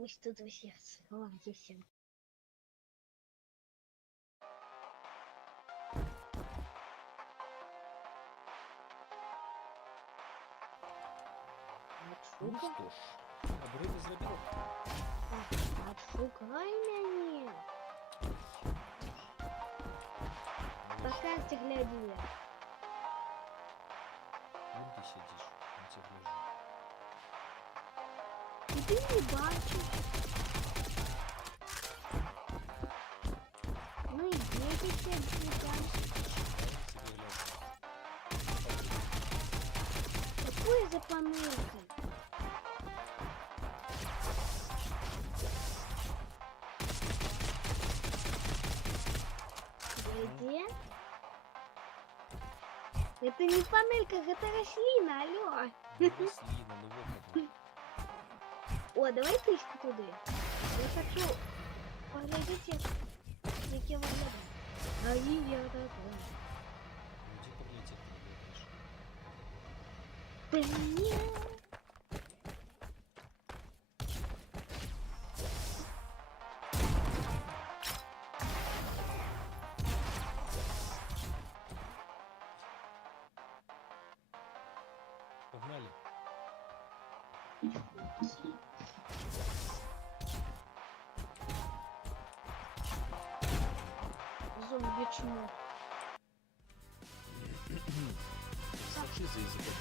Ось тут ось я. О, є все. Ну Отшукай. что ж, обрыв из ветров. Отшукай меня. По карте гляди. Вон ты сидишь, на тебя гляжу. І ти не бачиш. Ну і де ти це відвлекаєш? Какое за помилки? Где? Это не помылка, это рослина, алло. Рослина, ну вот она. О, давай тычку туди. Я хочу поглядеть, як я виглядаю. А я такой. Ну иди погляди, как ты выглядишь. Блин. Погнали. Зомби чмо. Сочи за языком.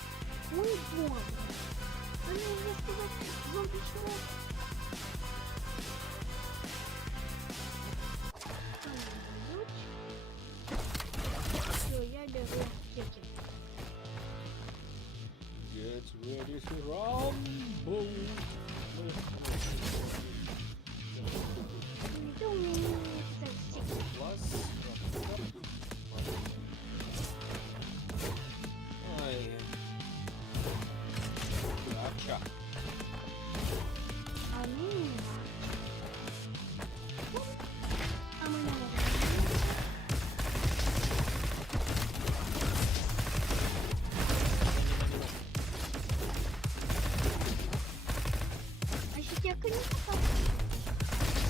Ой, боже. Они уже сказать зомби чмо. Все, я беру аптеки. Get ready to rumble. Это у меня статистика. Класс. Ай. Гача. А ну. А мы не можем. А сейчас я конечно попал.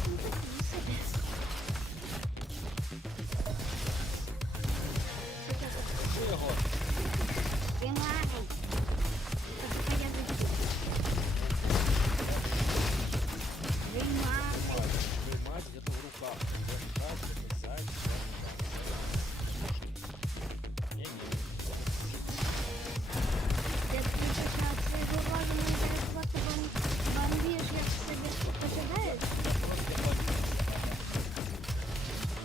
Не такие себе. Що його? Прямай. Так, я забегу. Прямай. Мать где-то в руках. Где-то сзади. Я не вижу. Я слышишь от своего разума интересоваться бомбишь, як себе покидаешь?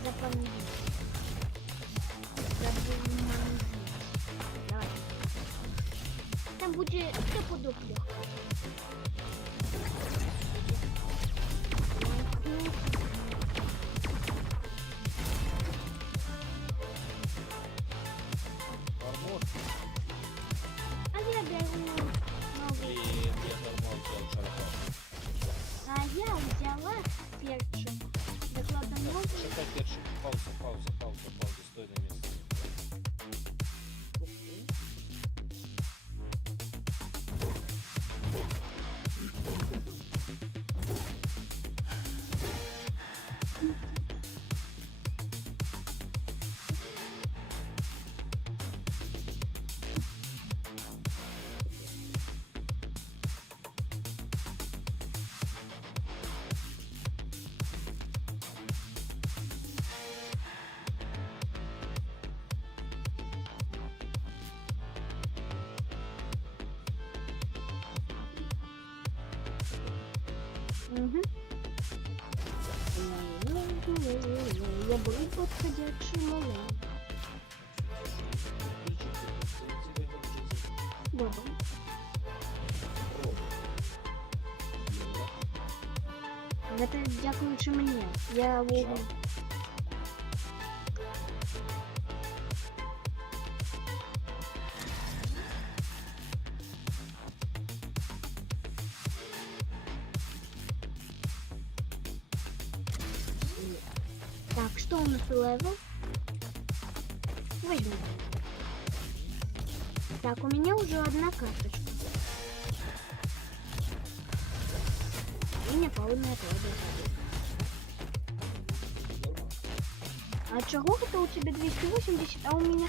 Запомнишь. Запомнишь. Давай. Там будет стопудов легко. Армор. А я беру новый. Блин, я нормал взял шарапа. А я взяла перчик. Докладно новый. Шипай перчик. Пауза. Стой на месте. Угу. Я беру подходящий момент. Добре. Это дякуючи мені. Я вогонь. Так, что у нас левел? Возьмем. Так, у меня уже одна карточка. помещение полное воды. А чего это у тебя 280, а у меня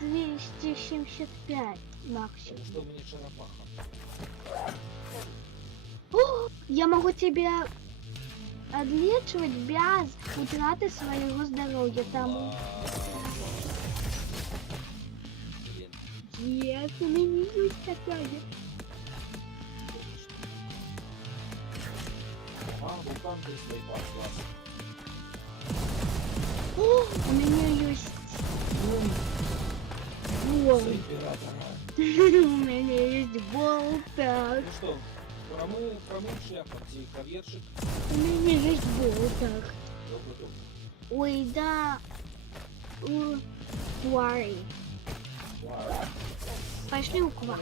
275 максимум? Потому что у меня черепаха. О, я могу тебя отлечивать без утраты своего здоровья. Там Блин. нет, у меня есть такая. Вулкан ты свой класс. О, у меня есть. Волк. За императора. У меня есть болтак. Ну что, промыл шляпу, ковершик. У меня есть болтак. Добрый. Ой, да. Твари. Пошли у ква.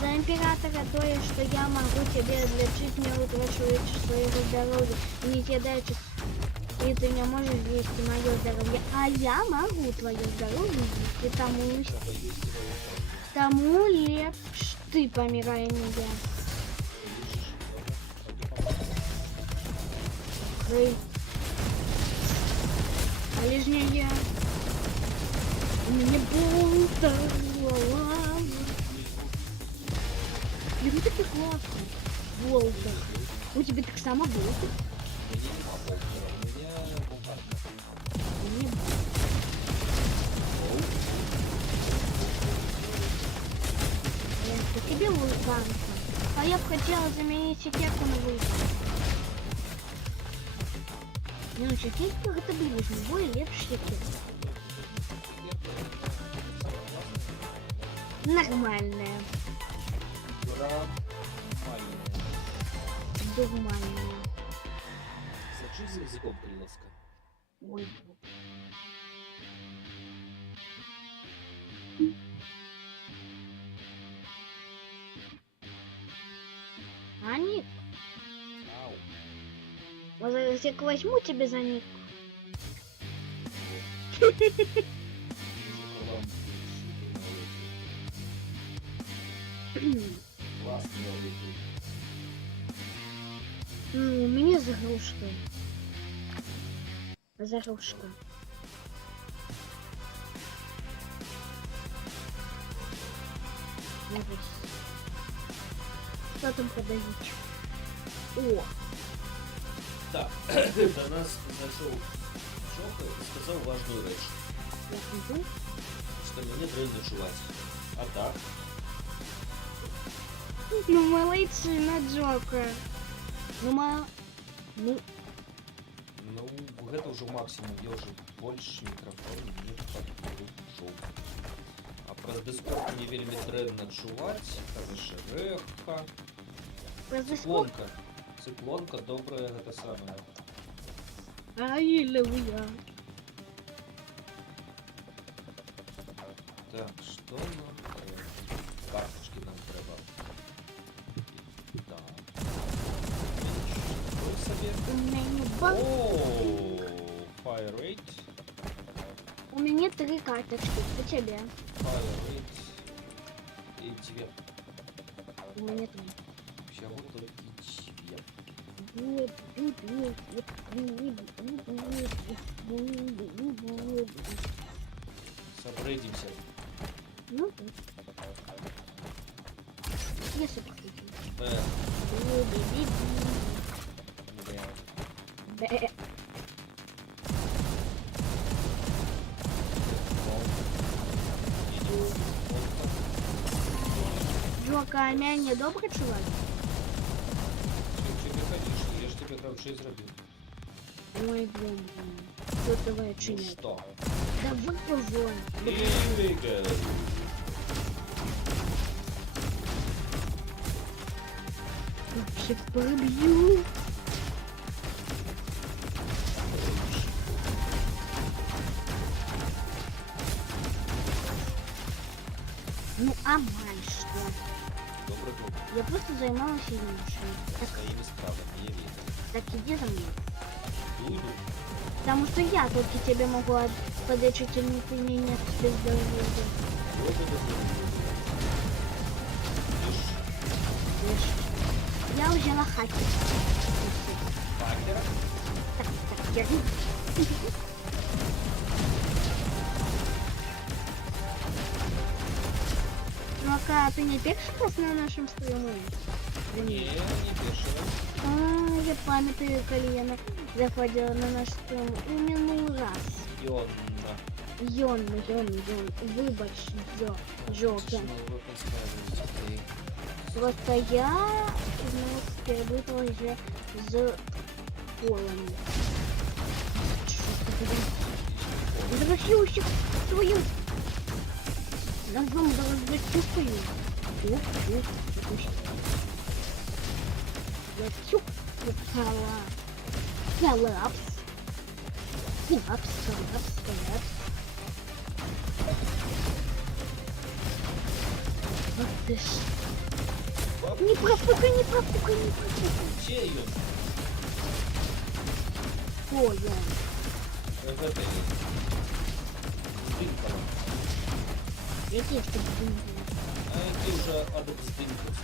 За императора то есть, что я могу тебе лечить, не утрачивать своего здоровья. И не тебе дать, и ты не можешь вести мое здоровье. А я могу твое здоровье вести, тому лепш ты помирай, не я. Эй. А лишь не я. У меня болта. Блин, ну ты классный. Волта. У тебя так само болта? Мне это тебе вулкан. А я бы хотела заменить секерку на вулкан. Ну, секерка это ближний бой, лепш секерка. Нормальная. Нормальная. Зачись языком приласка. Ой. Они, Ау. вот если я возьму тебе за них. Классный улетел. Ну, у меня загрузка. Загрузка. Что там подают? О, Так, до нас зайшов Чоха і сказав важну річ, я хожу. що мені треба ночувати. А так? Ну, молодчина, Джокер. Ну, Ну, гэта ўжо максимум, я уже больше микрофон не подключу. А праз Дискорд мне вельмі дрэнна чуваць, кажа шэрэха. Циклонка. Циклонка добрая, гэта самая. аллилуйя. Так, что нам треба? Карточки нам треба. Так. Ой, себе. У меня банк. О, Fire Rate. У меня 3 карточки. По тебе. Fire Rate. И тебе. У меня 3. Всего только тебе. Собредимся. Ну, я сопротивлюсь. Б. Б. Джока, а меня добрый чувак? Тебе, конечно, я же тебе хорошо изробил. Ой, блин. Вот давай Ну отчинять. что? Да вот его. Here we go. Вообще побью. Ну, а что? Добрый друг. Я просто займалась іншим. Так, Своими справами, я видел. так иди за мной. Буду. Потому что я только тебе могу подлечить, или ты мне нет без здоровья. Буду. я взяла хакер. Хакера? Так, так, держи. Ну, а ты не первый раз на нашем стриме? Не перший. Я пам'ятаю, коли я заходила на наш стрім іменно раз. Йонна. Йон, вибач, Джокер. Просто я перепутала вже з полами. Возвращаюсь свою. Разом возвращаюсь. Я чук, коллапс. Вот ты ж. Не профукай. Чей Йон? Ой, я. В этой. Здинкова. Який ж ти будинок? А які вже адеп здинков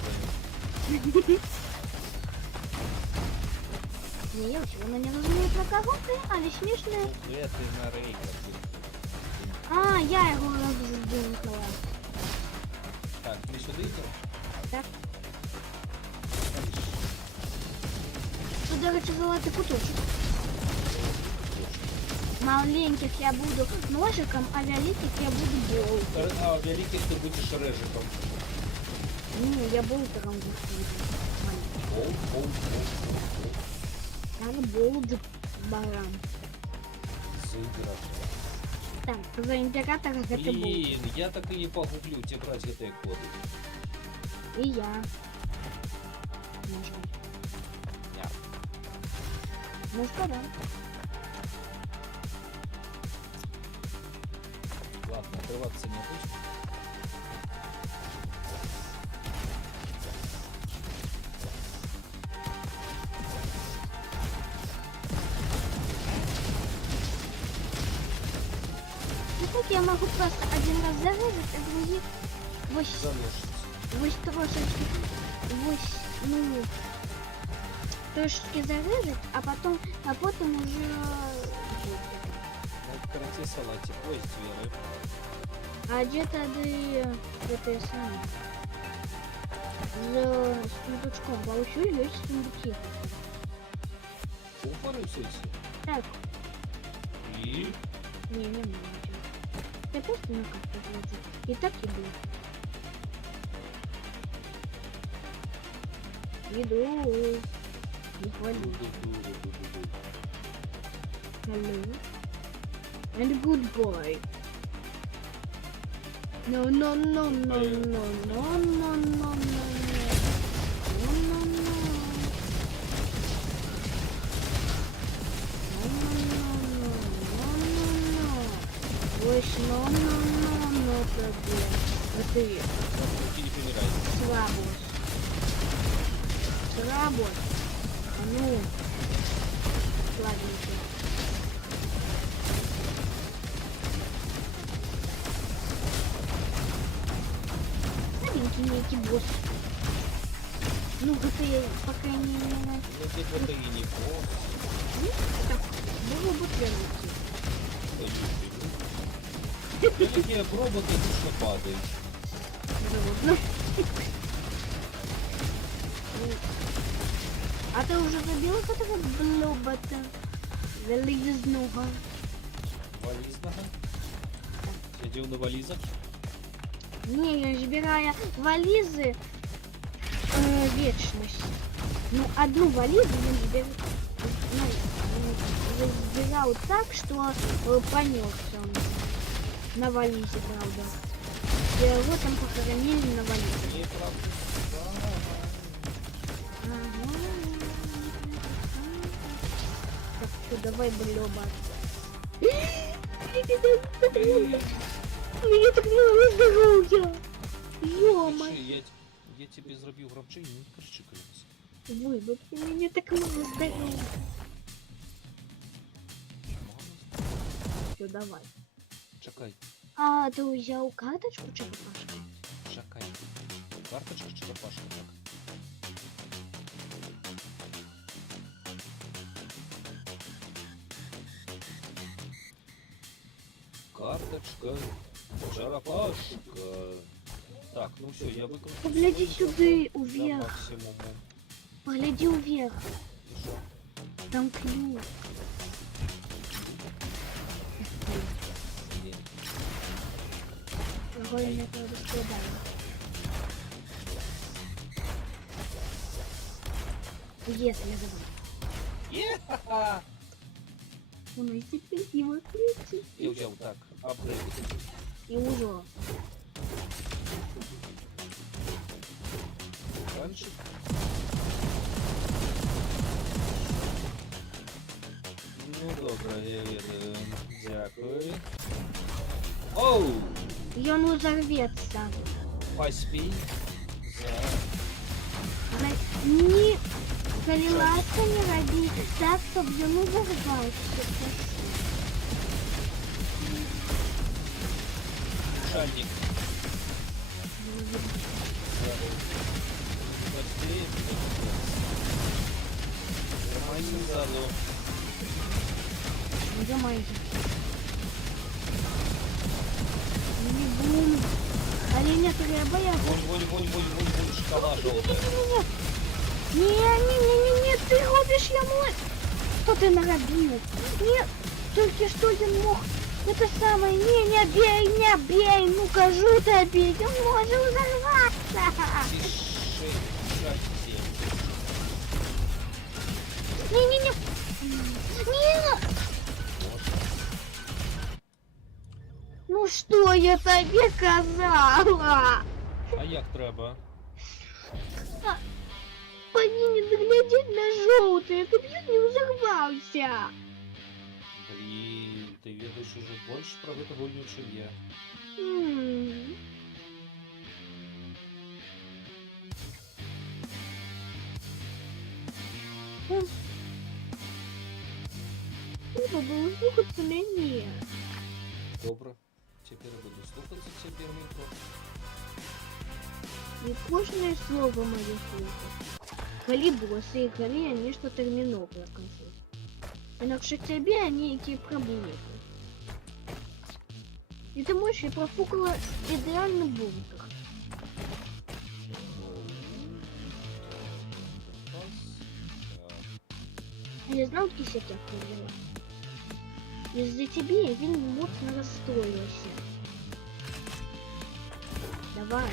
свої. Не, я воно не розумію про кого ти, але смішно. Ти на рейках. А, я його роздумкала. Так, ми сюди йдемо? Так. Тут, до речі, золотий куточок. Маленьких я буду ножиком, а великих я буду болтером. А великих ти будеш режиком. Не, я болтером буду. Болт. Так, болт баран. Сыграть. Так, за імператора гэта болт. Блин, я так и не погублю, тебе брать этой коды. І я. Можна. Я. Ну що, да. Ладно, отрываться не будешь. Ну тут я могу просто один раз зарезать, а других вось трошечки, ну, трошечки зарезать, а потом уже... Ну, короче, салатик. Ой, зверы. А где-то это самое. За сундучком. Вообще есть сундуки. Упорысуйся. Так, И... не могу. Я просто на карту вложу. И так и будет. Иду. Не хвали. Hello. And goodbye. No. Ось, no, проблем. Это И не помирай. слабость. А ну, слабенький. Слабенький некий босс. Ну, пока не... Ну, ты это и не босс. Ну, так, было бы следующий. Великие роботы душно падают. Животно. А ты уже забил этого блобота? Залезного. Вализного. Сидел на вализах. Не, я збираю вализы вечность. Ну, одну вализу я забирал так, что понесся он. На вализе, правда. И его там похоронили на вализе. Неправда. Так, что, давай блёба. Мне так мало здоровья. Ё-моё. Я тебе зробив гравчині, не кричи, колись. Выбачте, мне так мало здоровья. Все, давай. Чекай, А ты взял карточку черепашки? чекай. Карточка черепашка, так. Черепашка. Так, ну все, я выкрутил. Погляди сюди, До уверх. максимума. Погляди уверх. И шо? Там ключ. Блин. Какой мне правда складаю. Если я забыл. Е-ха-ха! У нас теперь его ключи. Я взял так, апгрейд. И уже. Раньше. Ну добре, я ведаю. Дякую. Оу! И он взорвется. Поспей. Не колеласка не роби так, чтобы ему взорвался. Шальник. Быстрее. Нормально заду. Где мои? Не бум. Оленя треба я. Вонь, шкала желтая. Не, ты губишь я мой. Что ты наробил? Нет, только что я мог. Это самое, не бей, ну кажу тебе, он может взорваться. Тише, шахте. Не. Ну что я тебе казала? А як треба? Повинен глядеть на желтое, ты не взорвался. Блин, ты ведаешь уже больше про эту гульню, чем я. Треба було слухатися мене. Добре. Теперь я буду слухаться тебе, Мико. И кожное слово мое слухать. Коли боссы и коли они что терминал прокажут. Инакше тебе они эти проблемы. И ты можешь и профукала идеальный бункер. Я знал кисяк я провела. Из-за тебе він моцно розстроївся. Давай.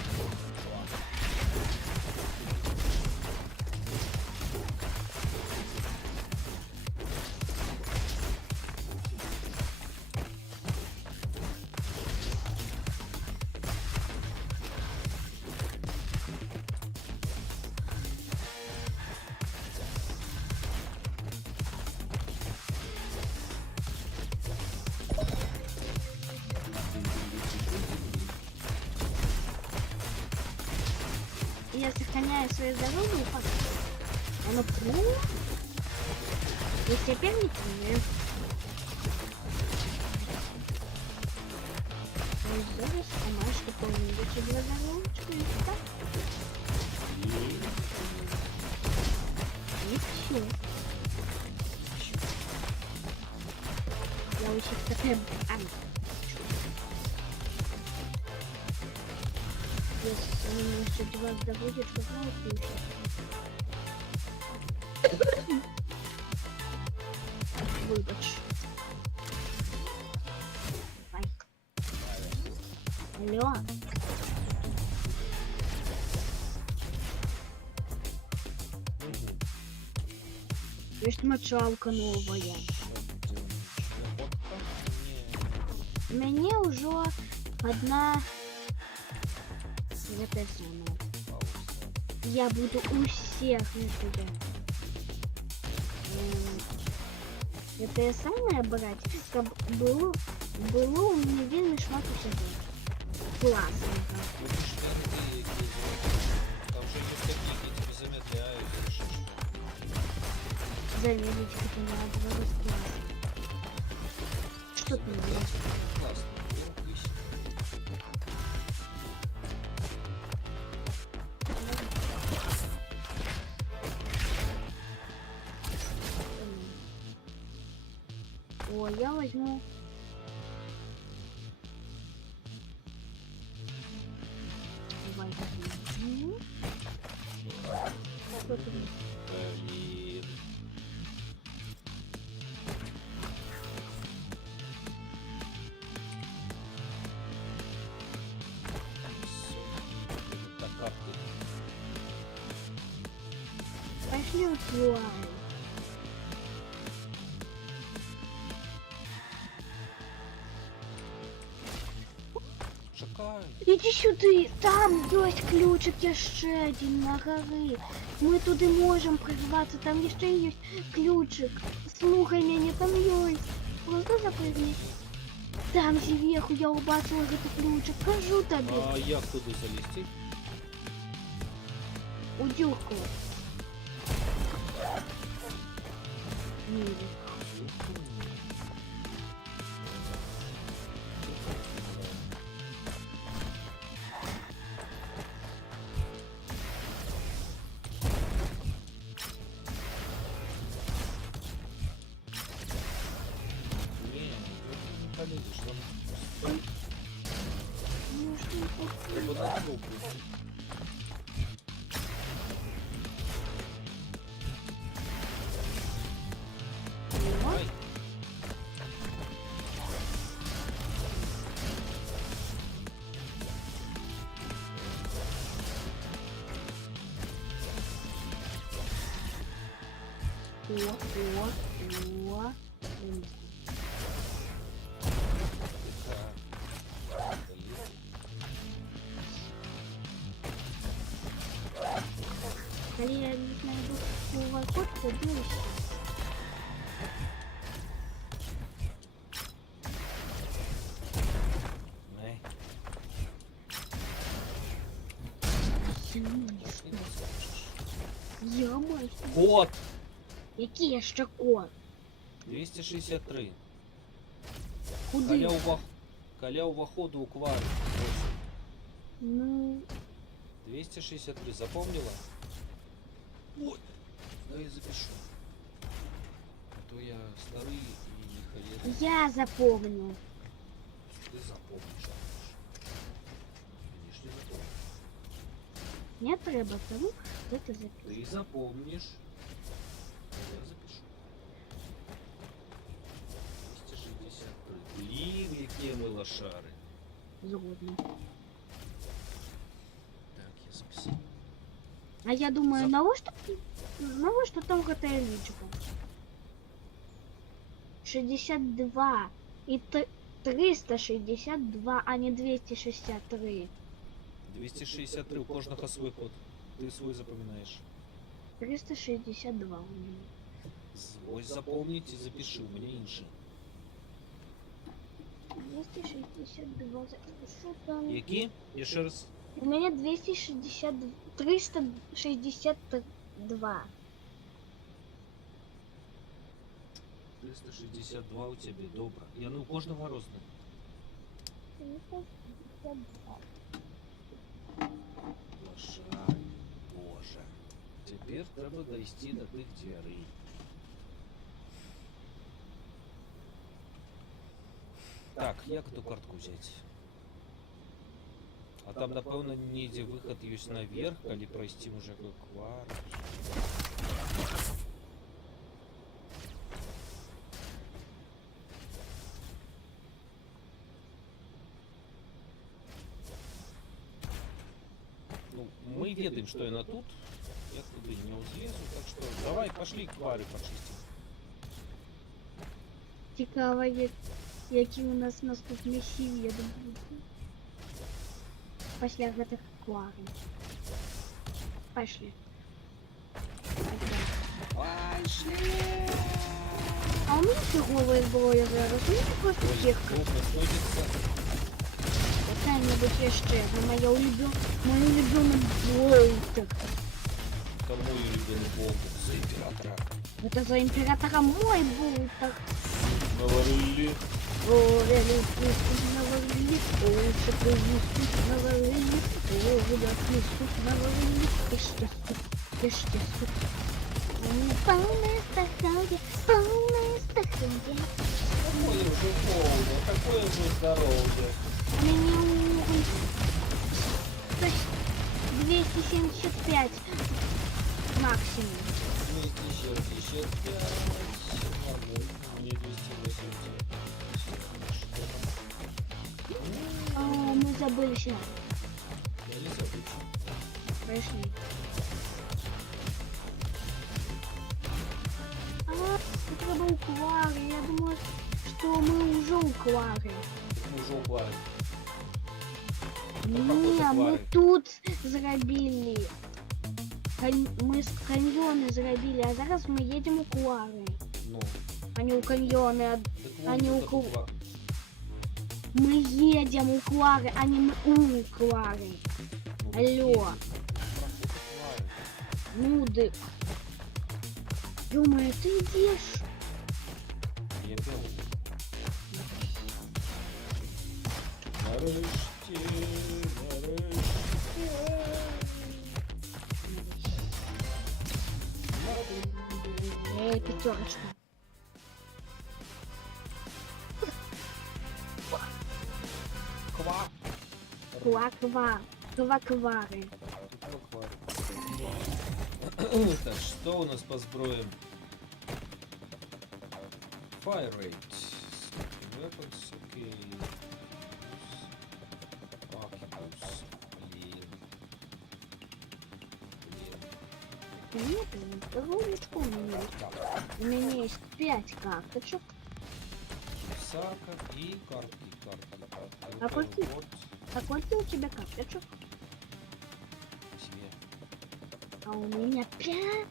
Я сохраняю свое здоровье и пока. Оно плохо. И теперь не помню. Зараз сама что помню, что два здоровочка и так. И все. Я очень такая... Если у меня еще два здоровья, что будет выбач. Давай. Алло. Есть мочалка новая. Мне уже одна... Это самое. Я буду у всех на тебя. Это самое брать, чтобы было у меня вельми шмат усього. Классненько. Там же дискотеки тебе замедляют. Заметить, как у меня два раскласса. Что ты мне? Классно. О, я возьму Что ты? Блин. Так, карты. Пошли условия. Чекай. Іди сюди, там есть ключик ще один на горы. Мы туди можем прорваться, там еще есть ключик. Слухай меня, там есть. Просто запрыгни. Там зверху я убачила этот ключик, кажу тобі. А як туди залізти? Удюхку. Ні. Ні, не полізеш, там Може, треба на трубу. Ай. О. Так. Коли я найду QR-код, то дивишся. Не. Я майстер. Кот! Який я ще код? 263. Куди? Каля уваходу у квару. Ну, 263. Запомнила? Ой, да я запишу. А то я старый и не ходил. я запомню. Ты запомнишь. Конечно, запомнишь. Не треба тому, хто це записує. Ты запомнишь. А я запишу. 263. Блин, какие мы лошары. Згодно. Так, я записал. А я думаю, на что там личка? 62 и 362, а не 263. 263, у кожного свой код. Ты свой запоминаешь. 362 у меня. Свой запомнить и запиши, у меня инши. 262. Что там? Які? Я ще раз. У меня 262. 362. 362 у тебе, добре. Я не у кожного розне. 362. Лошай, боже. Тепер треба дойти до тих дверей. Так, як ту картку взяти? А там, напевно, недзе выход ёсць наверх, калі пройсці уже как квар. Ну, мы ведаем, что яна тут. Я туды не узлезу, так что давай пошли квары почистим. Цікаво, які у нас наступні сім'ї будуть. Після гэтых кварів. Пошли. Пошли! А у меня фиговая зброя зараз. У меня просто кирка. Какая-нибудь еще. Моя улюбленная болтер. Кому я любимый болтер? За императора. Это за императора мой болтер. Говорили. Говорили, наварили, лучше привезти, наварили, отнесут, наварили, ешьте, суп. Полное здоровье, полное здоровье. Какое же полное, какое же здоровье. У меня уровень 275. максимум. 265. Нормально. Мне 280. А, мы забыли сюда. Я не забыл. Прошли. А, это был Клары. Я думала, что мы уже у Клары. Мы уже упали. Не, походу, мы Клары. тут зробили. Ми з каньйони зробили, а зараз ми їдемо у Клари. Ну. А не у каньйони, Так а не у вот Клари. это Ми їдемо у Клари, а не у Клари. Ну, Алло. Ну да. Ё-моё, ты идешь? Я бел. Нарешті, Пятерочка. Ква. Ква-ква. Ква-квары. Так, что у нас по сброям? Fire rate. Weapons, окей. Octopus. Блин. Нет, рулечку у меня есть. Так, У меня есть 5 карточек. Сака и картки. А какие? Вот А сколько у тебя карточек? тебе. А у меня 5.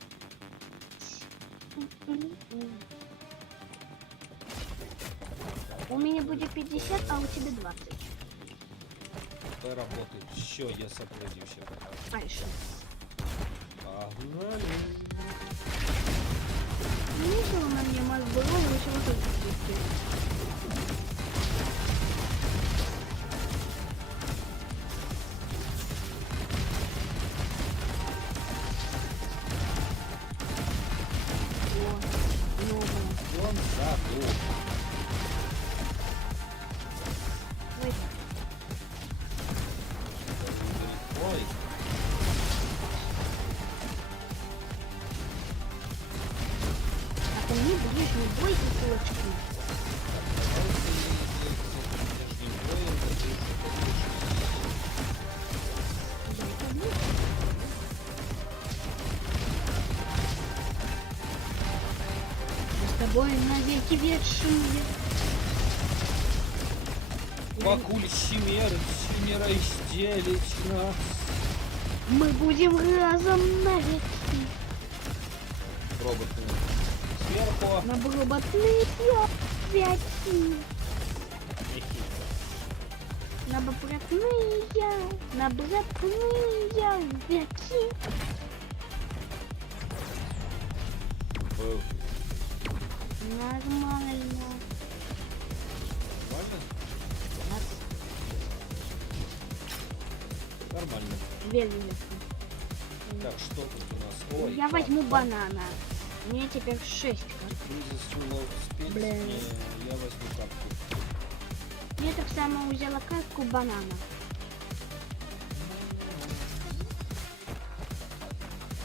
У меня будет 50, а у тебя 20. Давай работает. Все, я согласился. Дальше. Погнали. Не видела на мне мозгу, но еще вот это. Он забыл. Ой. А ко мне ближний бой и кулачки. Мы с тобой навеки вечные. Покуль смерть не разделить нас. Мы будем разом навеки. Роботы. Сверху. На роботные веки. На братные веки. Нормально. Нормально? Нормально. Велено. Так, что тут у нас? Ой, Я возьму банана. Мне теперь 6 карт. Блин. Я возьму карту. Я так само взяла картку банана.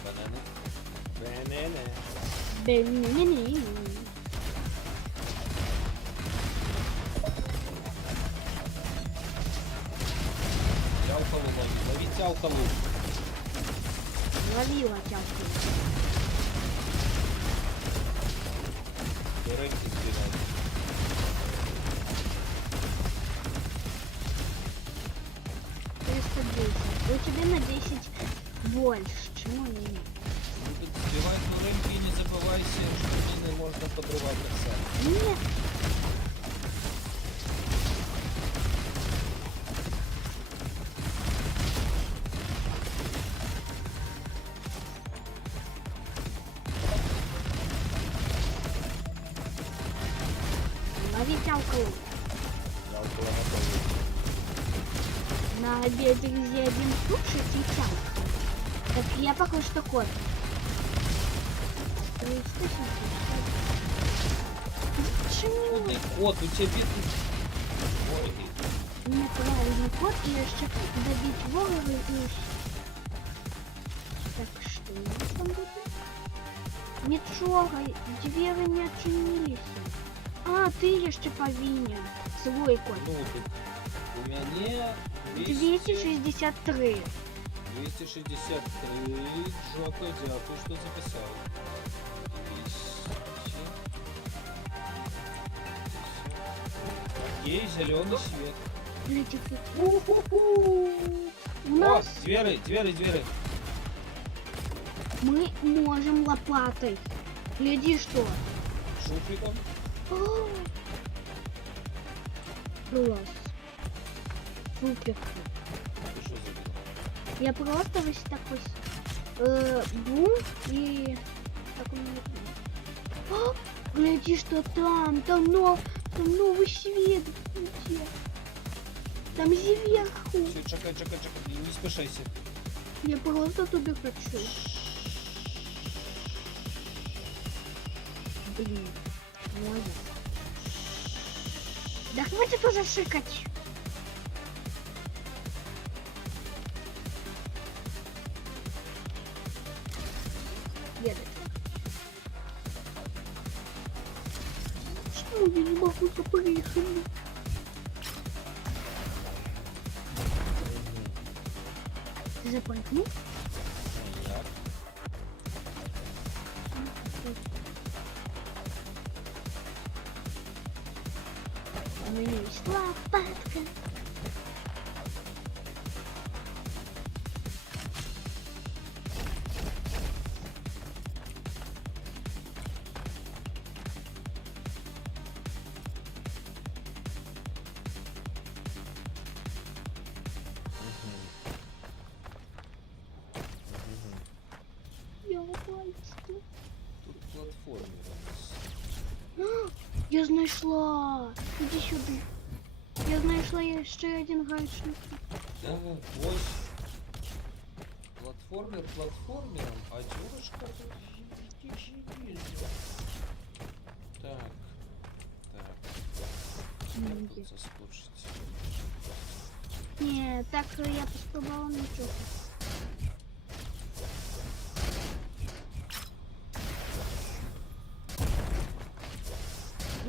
Бананы. Бенини. Тялкалу лови. Лови тялкалу. Ловила тялку. Рейки сбирай. У тебя на 10 больше. Чему не? Сбивай на рейки и не забывайся, что мины можно подрывать так само. Нет. Лови тялку. Тялкала готова. На обеде, где один кушать и тялка. Так я пока что кот. Почему? Куди кот, у тебе тут... Ой, Неправильный код и еще добить ворога и... Так что у нас там будет? Не трогай, двери не отчинились. А, ты еще повинен. Свой код. Ну, тут у меня 263. 263. Джока, дякую, что записал. 200. Окей, зеленый свет. Блядь, у нас О, двери. мы можем лопатой. Гляди, что. Шуфликом. О, класс. Супер. Ты что забыл? Я просто вот так вот бум и так у меня. О, гляди, что там новый свет. Где? Там сверху. Все, чекай, не спешайся. Я просто туда хочу. Блин, можно. Да хватит уже шикать. Едет. Что я не могу запрыгнуть? Ты запрыгнул? Так. У меня есть лопатка. Я пальчики. Тут платформер у нас. Я знайшла. Иди сюда. Я знайшла ще один гаечник. Да, ось. Платформер платформером, а девушка тут ездит. Так. Как тут соскочить? Не, так я поступала ничего.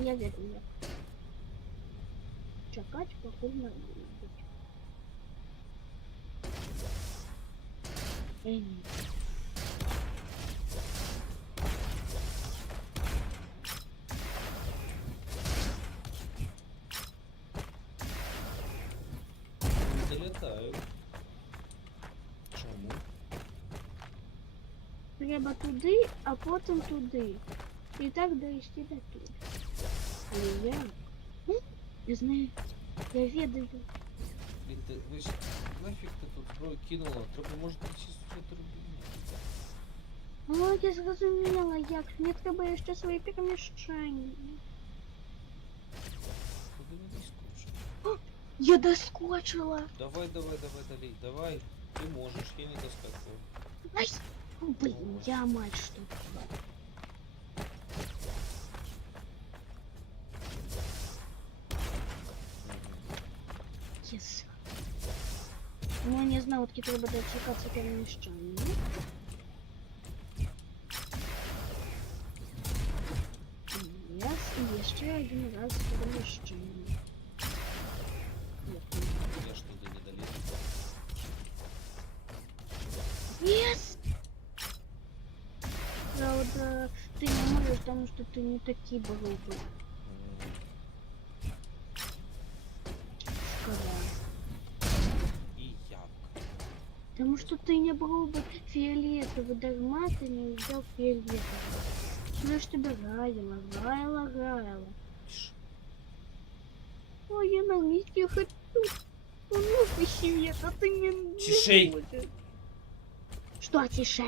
Я верю. Чекать, пока не будет. Не долетаю. Чому? Треба туди, а потім туди. І так дойти до тут. Але я знаю, я ведаю. Блін, ти, ви ж, нафіг ти тут зброю кинула? Треба, може, чистити турбіну. О, я зрозуміла, як. Мені треба ще свої переміщення. Куди не доскочив? Я доскочила. Давай, Далей, давай. Ты можешь, я не доскакиваю. Ай, блин, я мать что. Yes. Ну, не знаю, от треба дочекатися переміщення. Yes, і ще один раз переміщення. Я ж туди не долез. Yes! Правда, ты не можешь, потому что ты не такие голубые. Шкода. И як? Потому что ты не брал бы фиолетовый, дарма ты не взял фиолетовый. Ну я ж тебя гаяла. Тш. Ой, я на месте хочу. Ну, свет, а ты не... Тишей. будешь. Что тише?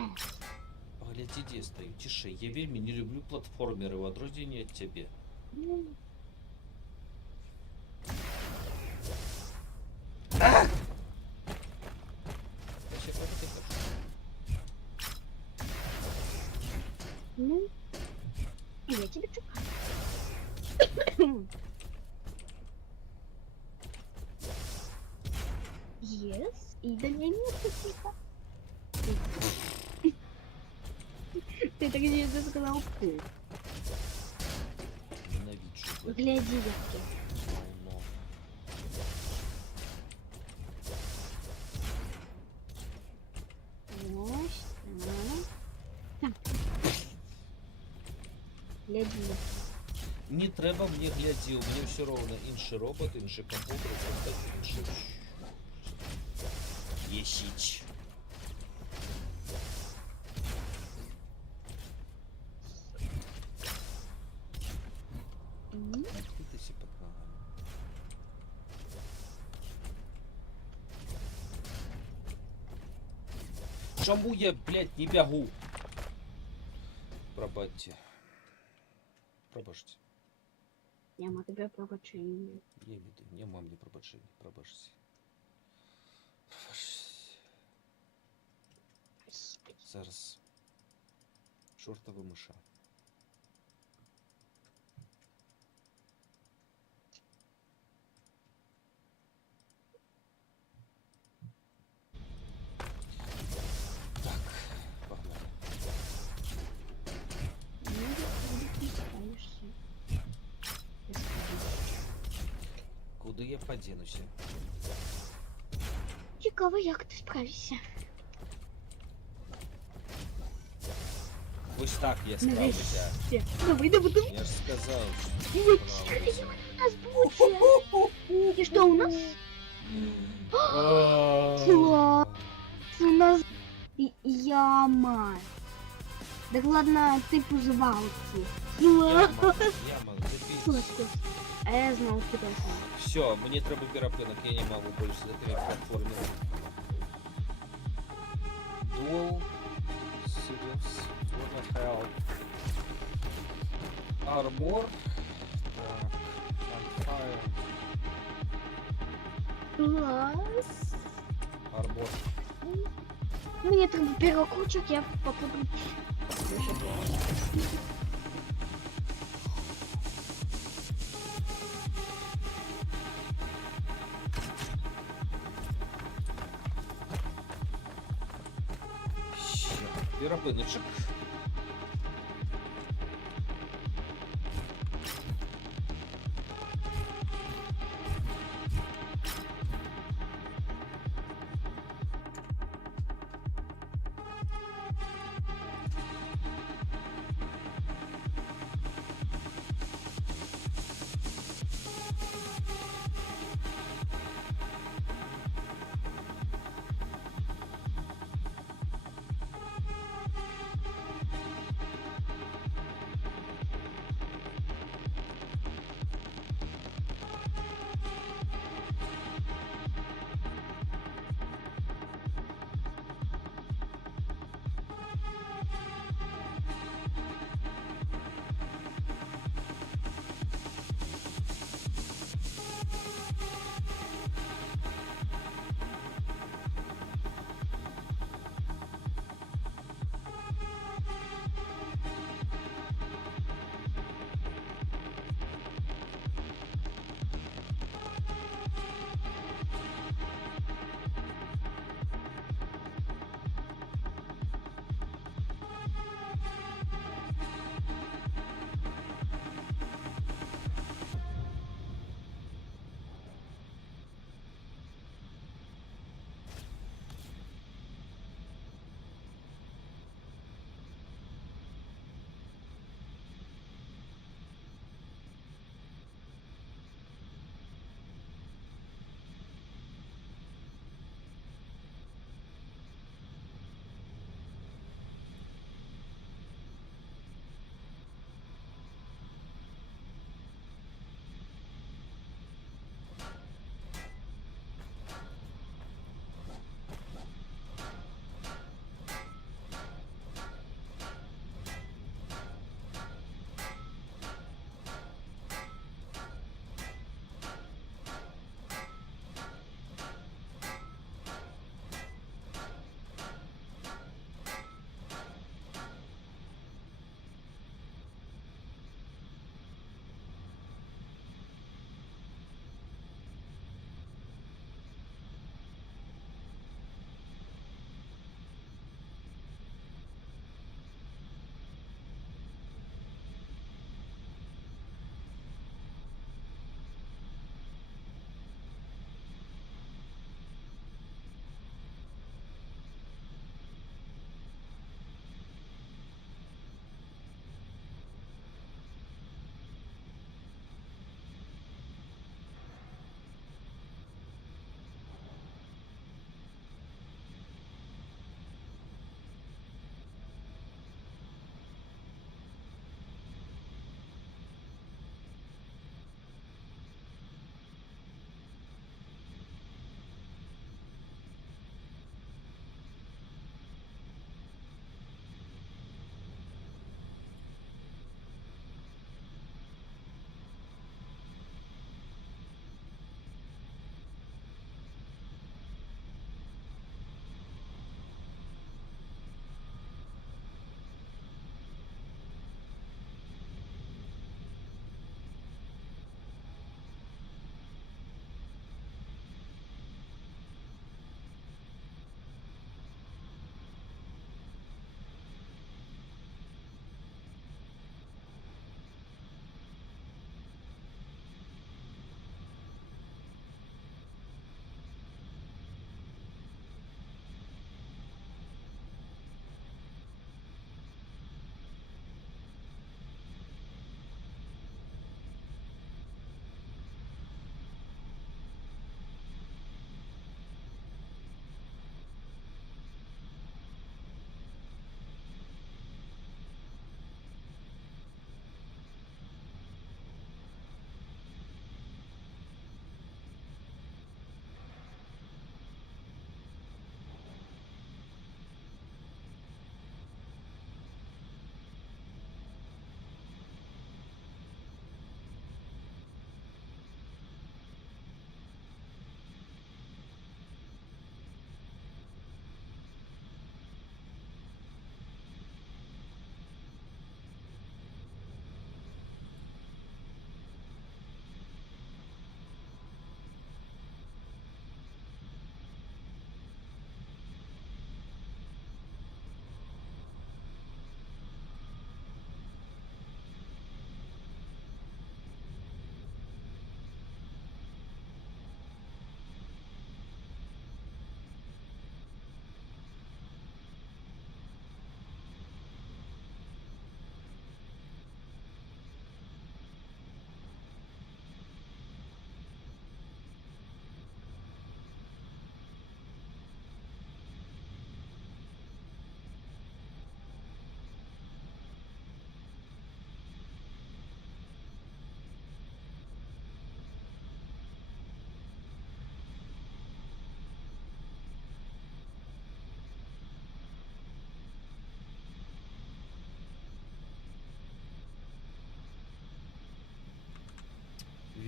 Погляди, где я стою. Тише. Я вельми не люблю платформеры в отродине от тебе. Ну, Я себе просто хочу. ну, я тебя чекаю. Yes, и да не какие-то. Ты так не сказал пу. Ненавиджу. Гляди, як ти. Говно. Ось, нормально. Так. Гляди. Не треба мені глядів, мені все равно інший робот, інший комп'ютер, просто інший. Єсіч. М. Накритися під ногами. Чому я, блядь, не бягу? Пробачте. Пробачте. Я маю тебе пробачення. Я веду, не мам не пробачення. Пробачте. Пробачте. Зараз. Чортова миша. Так, погнали. Ну, не справишся. Ти справишся. Куди я подінуся? Цікаво, як ти справишся. Ось так я справлюся. Давай, давай, давай. Я ж сказав. Ой, Справлюся. у нас будет. И что у нас? Класс. У нас яма. Да ладно, ты звалки. Яма, Класс, класс. А я знал, что это. Все, мне треба перепинок, я не могу больше за этими платформами. Dual Series, what the hell? Armor. Так, Fire. Класс. Armor. Мне треба перекручек, я попробую. Ще перепиночок.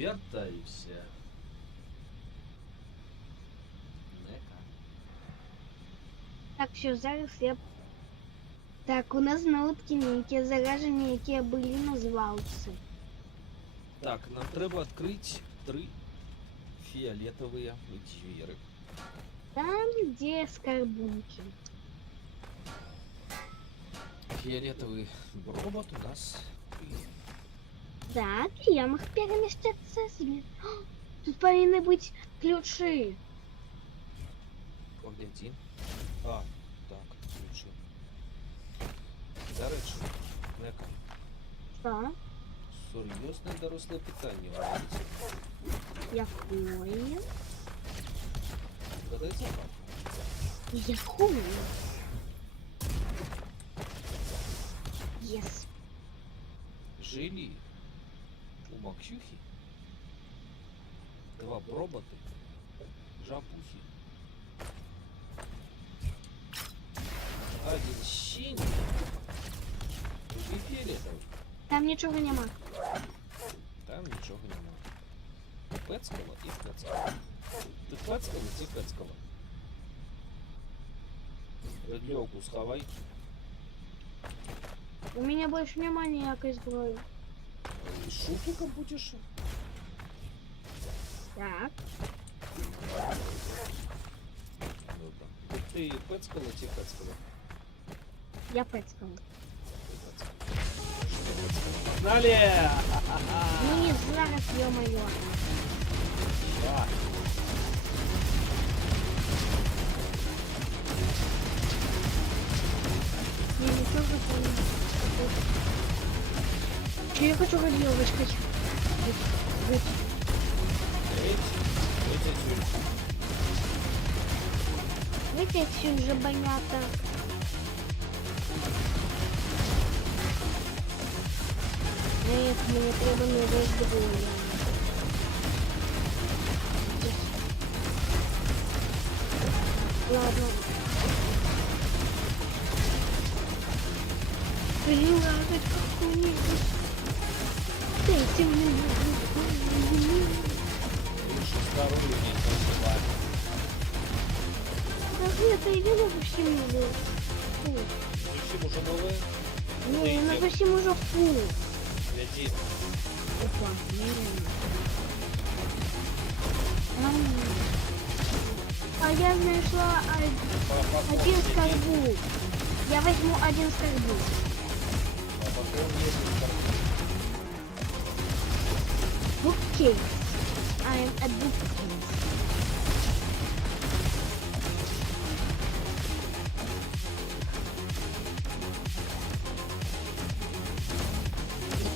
Вертайся. Нека. Так, що зараз я... Так, у нас знову такі ніякі зараження, які були на звалці. Так, нам треба відкрити 3 фіолетові двері. Там, де скарбунки. Фиолетовый робот у нас. Так, я мог переместиться себе. Тут повинны быть ключи. Погоди. А, так, ключи. До речі, Нека, Что? серйозне доросле питання. Валерій. Якое? Гадай запах. Якое? Yes. Жили у Максюхи 2 роботи, жапухи. Один синий, другий фіолетовий. Там нічого нема. Там нічого нема. Пецкало і Пецкало. Ти Пецкало, ці Пецкало. Редльовку сховай. У меня больше нема ніякої зброї. Шутником будеш? Так. Добре. Ти Пецкало, ці Пецкало. Я пецкала. Погнали! Ну не зараз, ё-моё. Да. Я не тоже помню. Я хочу радиовочкать. Выйти отсюда, жабанята. Нет, мне треба новые зброї. Ладно. Прилагать какую-нибудь. Дайте мне Лучше здоровья не переживай. как это иди на всему. Фу. Включим уже новые. Не, на всем уже фу. Гляди. Опа. А я нашла один скорбу. Я возьму один скорбу. А потом есть Bookcase. I'm a bookcase.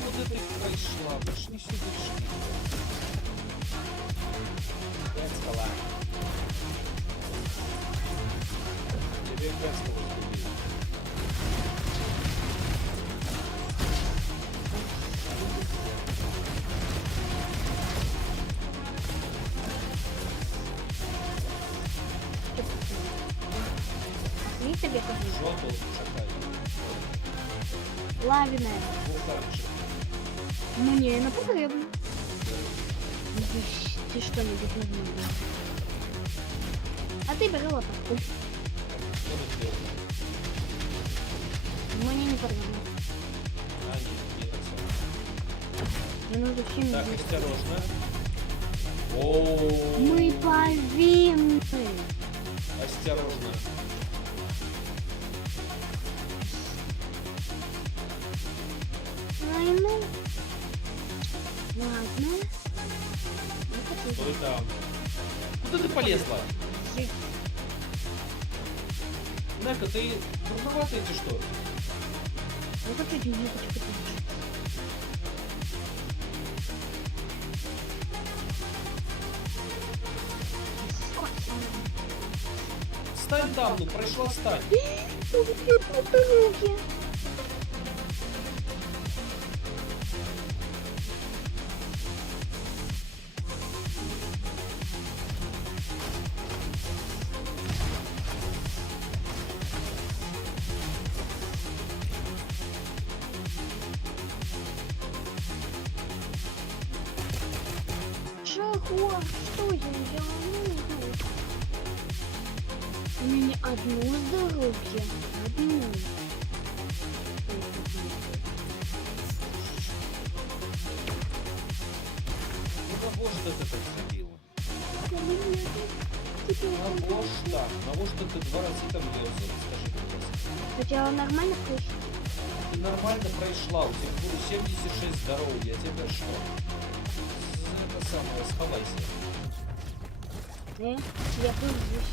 куда ты пришла? Пошли сюда. Пецкало. Тебе Пецкало убили. Не тебе кажу. Что тут шакай? Лавиная. Вулканчик. Мне на потребно. Ты что-нибудь нужно. А ты бери лопатку. Что тут делать? Мне не потребно. А, нет, не так все. Мне нужно всем. Так, осторожно. О, Мы повинны. осторожно. Войну. Ладно. Стой там. Куда ты полезла? Нека, ты дурноватая или что? Вот это юбочка. Стань там, ну пройшла стань. Руки. О, что я делаю? Ну, не знаю. У меня одно здоровье. Одно. Ну кого ж ты это так забила? Теперь Кого ж так? Кого ж ты 2 раза там лезла? Скажи, пожалуйста. у тебя нормально крыша? Ты нормально прошла, у тебя было 76 здоровья, а тебе что? Это самое, сховайся. Я кружусь.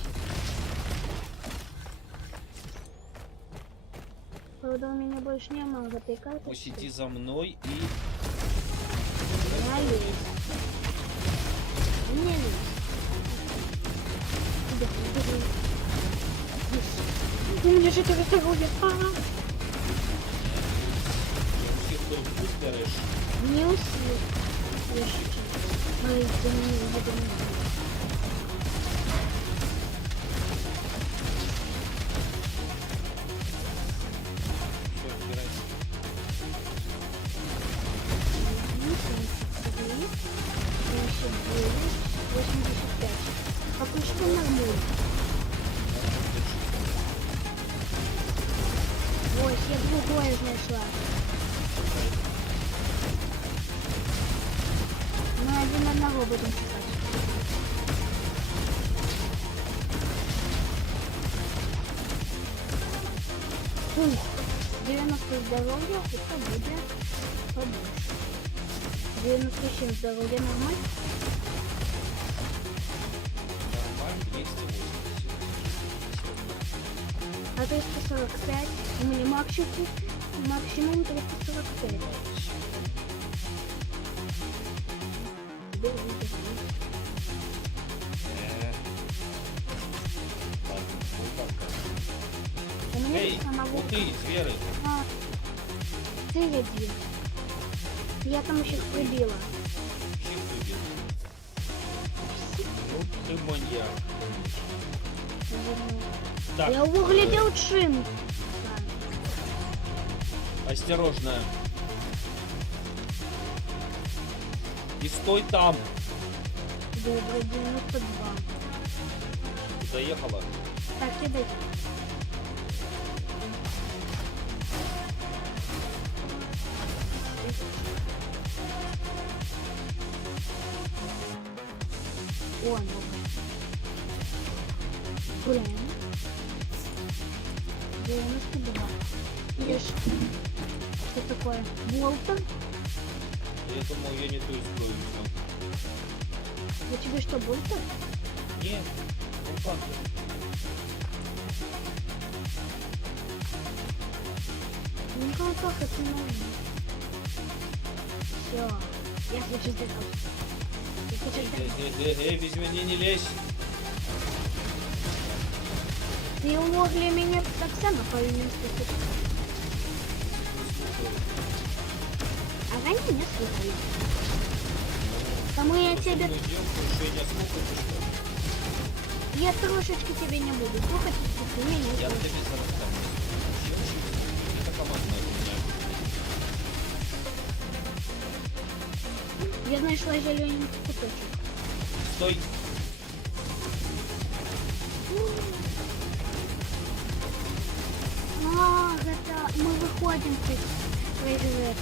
Правда, у меня больше не много этой карты. Пусть иди за мной и... Не лезь. Не лезь. Иди, иди. У меня же это здоровье. Всех только выберешь. Не успел. Ой, ты не видишь. Все, разбирайся. 85. Пока что нормально. Ой, я другое нашла. Мы один одного будем читать. Фух, 90 здоровья, это будет побольше. 97 здоровья нормально? Нормально, 280. А 345, у меня максимум 345. Тебе выиграть. Ладно, ну как-то. У меня Эй, самого... ух ты, зверы. А, ты один. Я там еще прибила. Всех выбил. Ну ты маньяк. Так, Я углядел чин. осторожно. И стой там. Добро, 92. Ты доехала. Так, кидай. О, ну. Блин. 92. Видишь, что такое? Болтер? Я думал, я не ту историю взял. У тебя что, болтер? Не, ну как? Ну как это нужно? Все. Я хочу здоровья. Я хочу здоровья. Эй, без меня не лезь. Ты могли меня так само повинен. А они не слушают. Тому я тебе... Я трошечки тебе не буду слухать, если ты меня Я слушаешь. тебе зараз там. Это командная хуйня. Я нашла зелененький кусочек. Стой. А, это мы выходим с ПЖВ.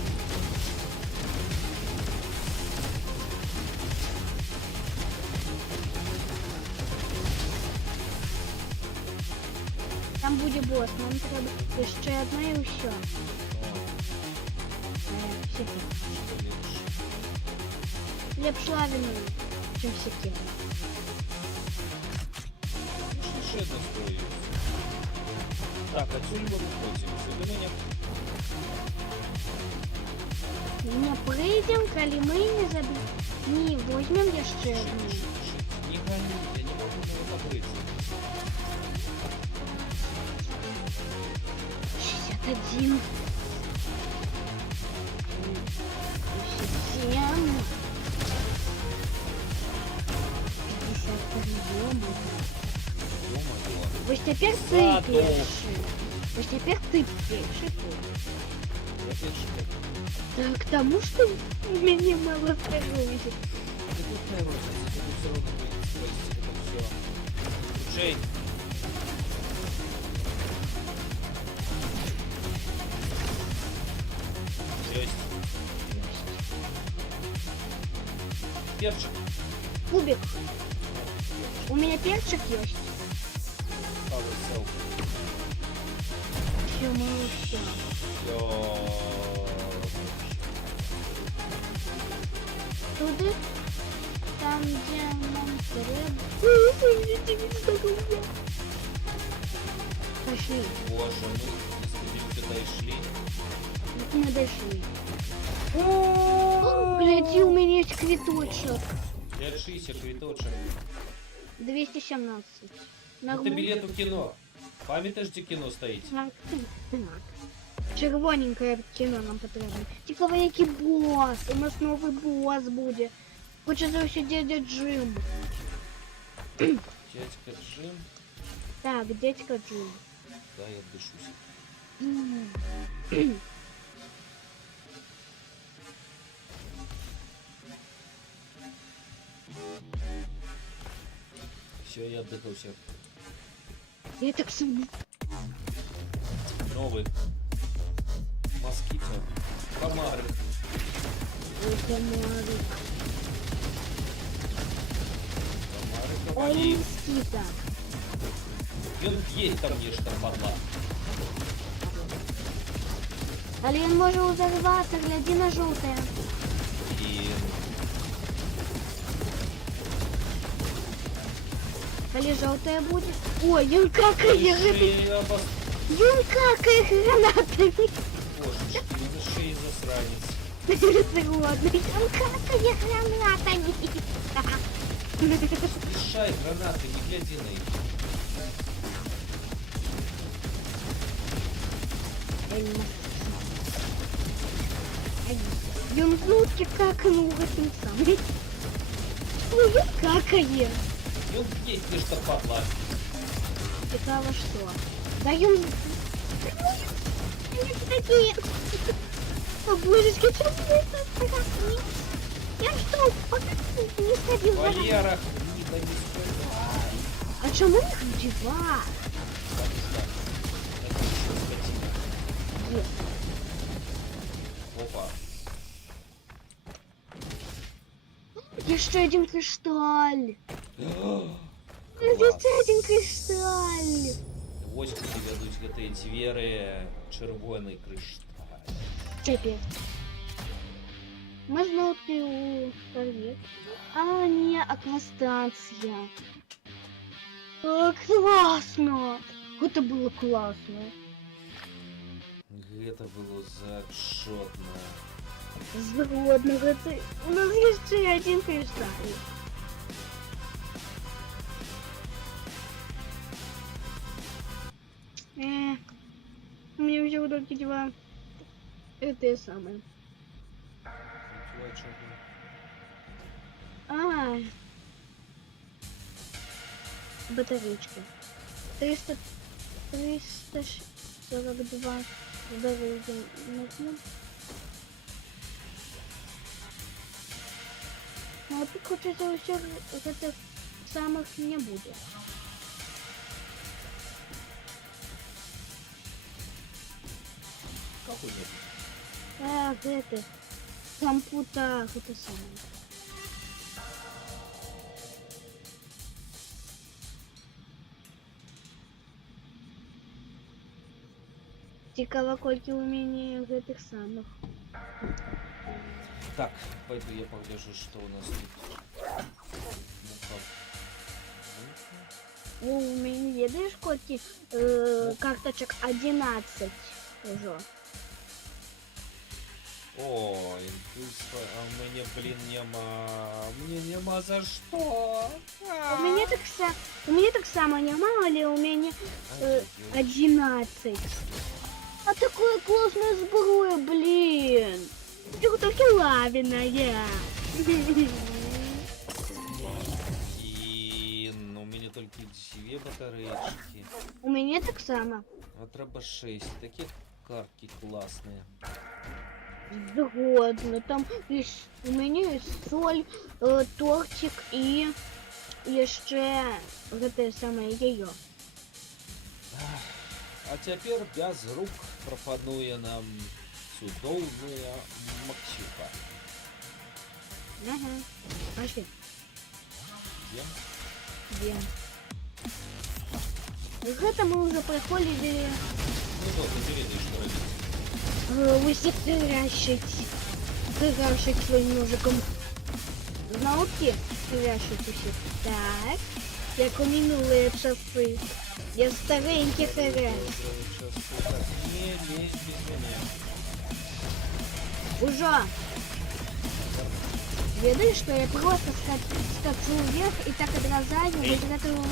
Там буде босс, нам треба ще одне і все. Все. Лепш лавиновый, чем секира. Ще одна стоїть. Так, отсюда мы выходим. Сюда меня. Не прийдем, коли ми не заб'ємо. Ні, возьмем ще одну. Не гони, я не могу на это быть. 61. 57. 53. Ё-моё. Ось тепер ти Ззаду. перший. Ось тепер ти перший. Я пишу. Так, тому що мені мало приходить. Ты тут Короче, это все равно будет стоить, это все. Джей. Жесть. Перчик. Кубик. У меня перчик есть. Power cell. Чё, туды, там, где нам треба. Пошли. Боже, ну, если бы сюда и шли. Мы дошли. О, гляди, у меня есть квиточек. 5,60 квиточек. 217. Это билет у кино. Пам'ятаєш, де кіно стоїть? Так. Червоненькое кіно нам потрібно. Цікаво, який босс. У нас новий босс буде. Хочеться ось дядя Джим. Дядька Джим. Так, дядька Джим. Да, я дышусь. Все, я отдыхался. Я так сам. Новый. Москито. Комары. Ой, комары. Комары, Ой, комары. москита. Ён есть там нечто, падла. Але він може взорватися, гляди на жовте. Блин. Коли жовте буде. Ой, він какає. Шея обос... Він какає гранатами. Божечки, за шею засранец. Згодний. Він какає гранатами. Решай гранаты, не гляди на их. Він внутрі каканув в этом самом. Ой, він какає. Ён есть нечто, падла. Цікаво, що? Да він... Они такие... О, божечки, что это? Я что, пока не сходил? Валера, не спать. А чому їх вдівати? Это еще скотина. Є. Опа. Є ще один кришталь. Є Класс. ще один кришталь. Ось куди ведуть гэтай двері, червоний кришталь. Чепі. Ми знову таки у торгі. А, ні, аквастанція. О, класно. Это было классно. Гэта было зачетно. Згодно, это... У нас есть ще один кришталь. У меня уже только два... Это самое. Твой чёрный. А, батарейка. 342 здоровья. Ну, а тут хочется еще этих самых не будет. Какой нет? Ах, это... Компьютер, это самое. Цікаво, колькі у меня этих самых. Так, пойду я погляжу, что у нас тут. Ну-ка. Ну, у меня едешь колькі карточек 11 уже. Ой, импульс, а мне, блин, нема. Мне нема за что. У меня так само нема, але у меня 11. А такое классное зброя, блин. Чего таки лавиная. И ну, у меня только 2 батареечки. У меня так само. А треба 6. Такие картки классные. Згодно. Там у мене є соль, тортик і ще те саме яйо. А цяпер без рук прапануе нам цудоўная Максюка. Ага. Пошли. Где? Где? Гэта мы уже проходили Ну добре, ты ведаеш, што рабіць. усіх херашить своїм ножиком. Знаете, херашить усіх. Так. Як у минулые часи. Я старенький хераш. Не. Уже. Ведаешь, что я просто скачу вверх и так отрезаю вот этого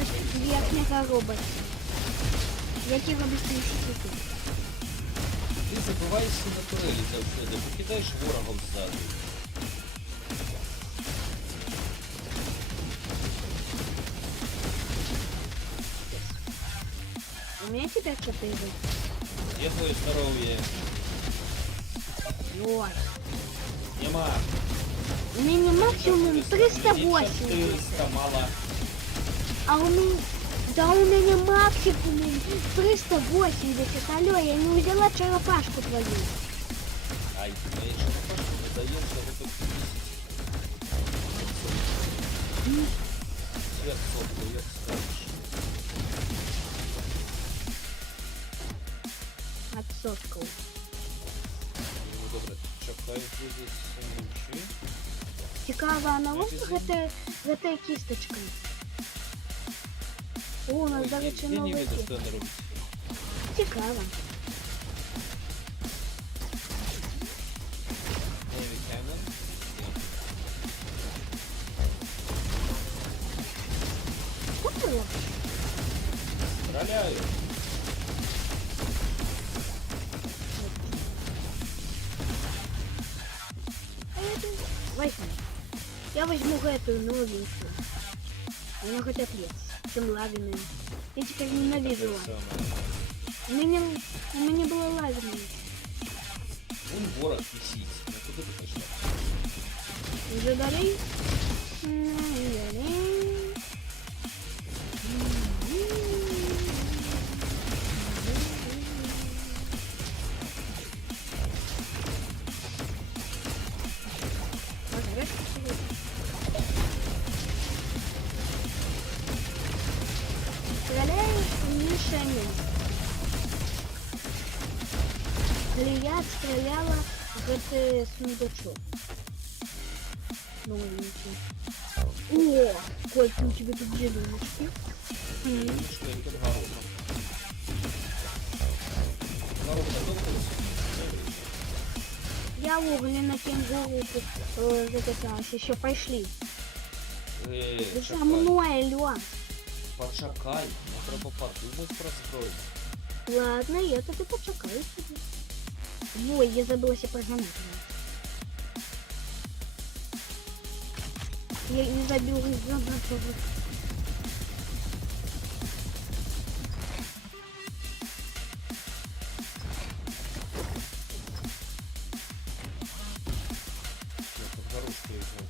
верхнего робота. Які робиш тут? Ти забуваєшся на турелі завжди, покидаєш ворогом ззаду. У меня теперь 4. Где твоє здоров'я? Вот. Нема. У меня максимум 380. 400 мало. А у меня... Да у меня максимум 380. Алло, я не взяла черепашку твою. Ай, моя черепашка не дает за вот эту 10. Сверхсотку, як скажеш. Отсоткал. Ну добре, чекай, буде сумнічі. Цікаво, а на ось гэта кисточка. О, у нас, до речі, Я не новий веду, кіт. що вона робить. Цікаво. Heavy cannon. Що ти робиш? Стреляю. Возьми. Я возьму эту новенькую. Она хоть ответ, чем лагерную. Я теперь ненавижу Те лагерную. саме. У меня было лагерную. Вон ворог висить. Ну куди ти пішла? Уже дали? Дали. Стреляю мишенью. Я стреляла в это сундучок. Новенький. О, сколько у тебя тут зеленочки. Нічка, і тут горохом. Горох готовий? Я угли на кенгуру закаталась. Еще пошли. За Чекай. мной, алло. Почекай, не треба подумати про зброю. Ладно, я тут и почекаю себе. Ой, я забыла себе программу. Я не забила гранату. Я тут горошку візьму.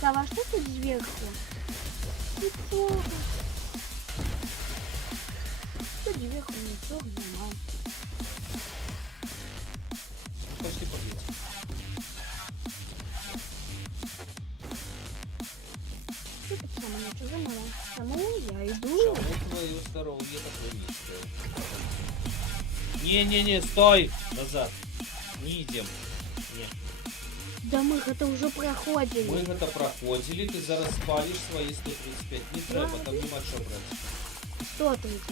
Так, а что тут сверху? Ничего. Тут сверху ничего нема. Пошли побить. Что тут самое ничего замало? Самому я иду. Чому твоє здоров'я таке низьке? Не, стой! Назад. Не йдем. Не. Да мы это уже проходили. Ми гэта проходили, ти зараз спалиш свої 135. Не треба, там нема що брати. 135.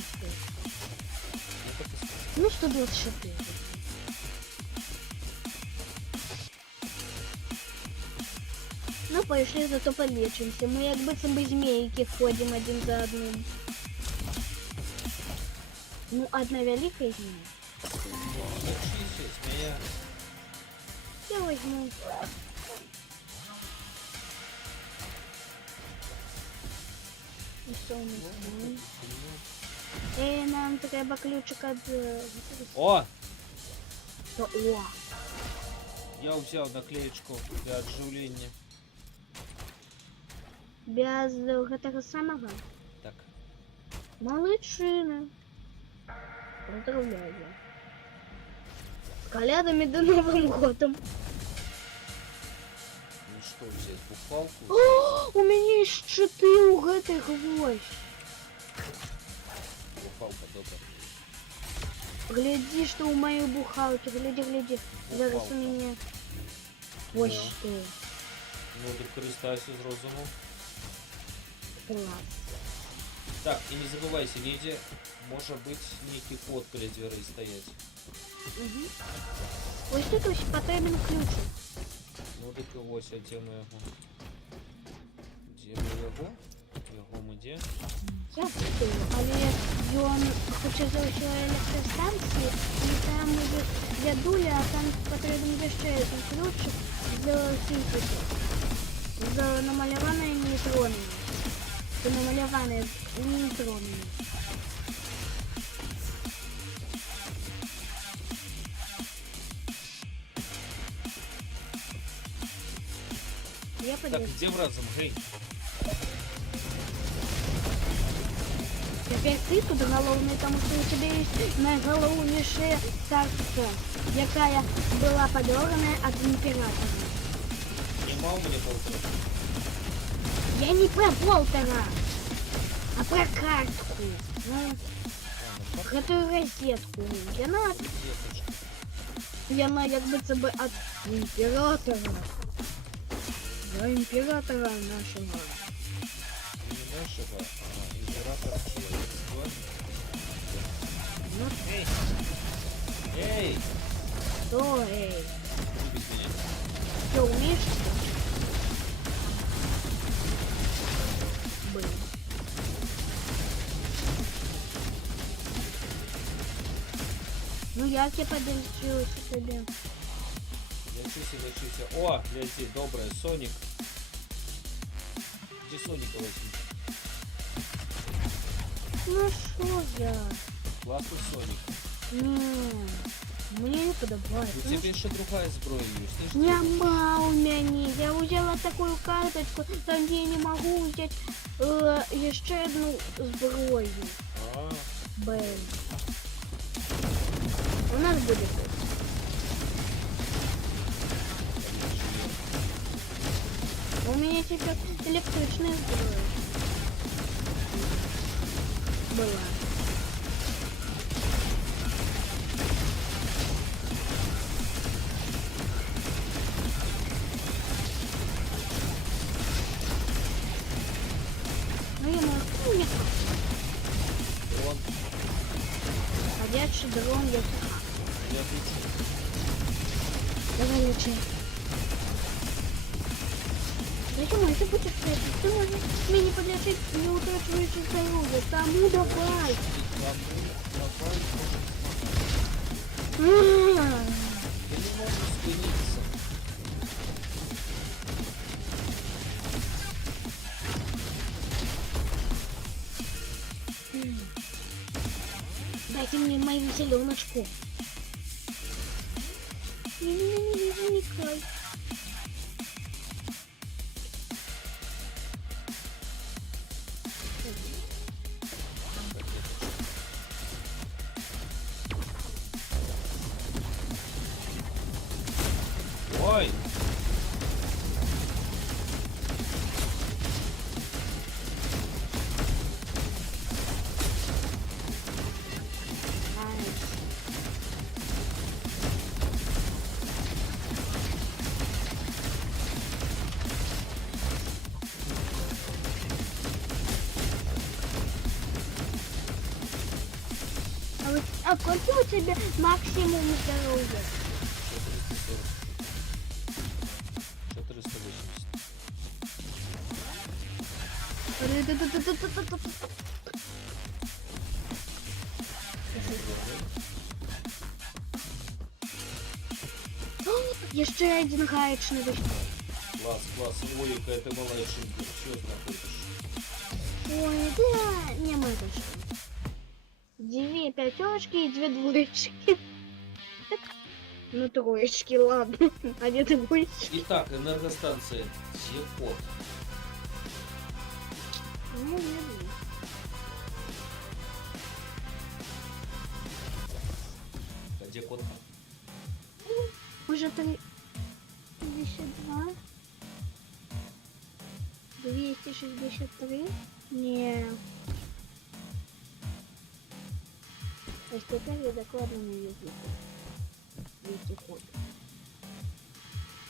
Я так і сказав. Ну, 124. Ну, пошли, зато полечимся. Мы как будто бы змейки ходим один за одним. Ну, одна великая змея. Лечися, змея. Я возьму. И что у нас? Нам треба ключик від... О! О! Я взяв наклеечку для отживлення. Без гэтага самого? Так. Молодчина. Поздравляю. С колядами да Новым годом. Ну что взять, бухалку? О, у меня есть щиты у гэтай гвоздь. Бухалка, добре. Гляди, что у моей бухалки. Гляди, гляди. Зараз у Бухалка. меня... Ну. Ось что. Ну, так користайся з розумом. Класс. Так, і не забувайся, везде може бути некий код біля дверей стоять. Угу. Ось тут ось потрібен ключик. Ну так і ось, а де ми його? Де ми його? Його ми де? Я хотів, але він хоче залишити електростанції, і там уже для дуля, а там потрібен ще один ключик для синтезу. З намальованою нейтронами. З намальованою нейтронами. Я Так, подивлюсь. йдемо разом, гей. Тепер ти тут головний, тому що у тебе є найголовніша карта, яка була подарена від імператора. Нема у мене полтора. Я не про Волтера, а про картку. Ну, А, ну как гэтую розетку. деточка. Яна якби це би від імператора. До імператора нашого. Не нашего, а императора человечества. Ну, Эй! Эй! то, ей, Любить меня. ти вмієш це? Блин. Ну як я подивлюся тобі? Лечуся. О, гляди, доброе, Соник. Где Соника возьми? Ну що я? Классный Соник. Ні, мені не подобається. У тебя еще другая зброя есть. Нема у меня. Я взяла такую карточку, там где я не могу взять еще одну зброю. А, Блин. У нас будет. У меня теперь электричная зброя. Была. Ну я могу, ну не так. дрон. Ходячий дрон я Я лечу. Давай лучше. Зачем это будет прятать? Ты можешь меня подлечить, не утрачивающий здоровье. Тому давай. Давай. М. Я не могу спиниться. Дайте мне мою зеленочку. Не вникай. Ой! А какой у тебя максимум здоровья? 440. 480. Еще один гаечный вышел. Класс, класс. Ой, какая ты молодчинка. Чё знаходишь? Ой, да, не мы даже. 2 пятерочки и 2 двоечки. Ну, троечки, ладно. А не двоечки. Итак, энергостанция Тихот. Ну, не знаю. А где код? Уже 32. 263. Не. А теперь я докладно не вижу. Весь ход.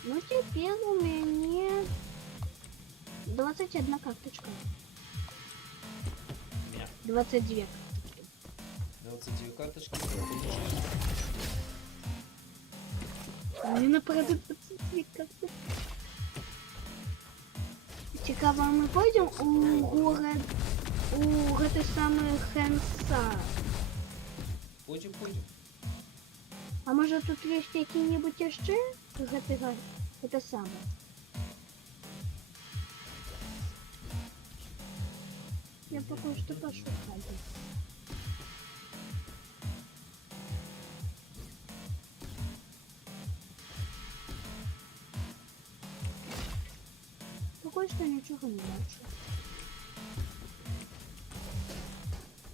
Ну, теперь у меня 21 карточка. Меня. 22. 22 карточки. Мне правда 22 карточки. Цікаво, ми пойдем у город, у этой самой Хенса. Пойдем, пойдем. А може тут є які-небудь ще? Это самое. Я пока что пошукаю. Поки що нічого не бачу.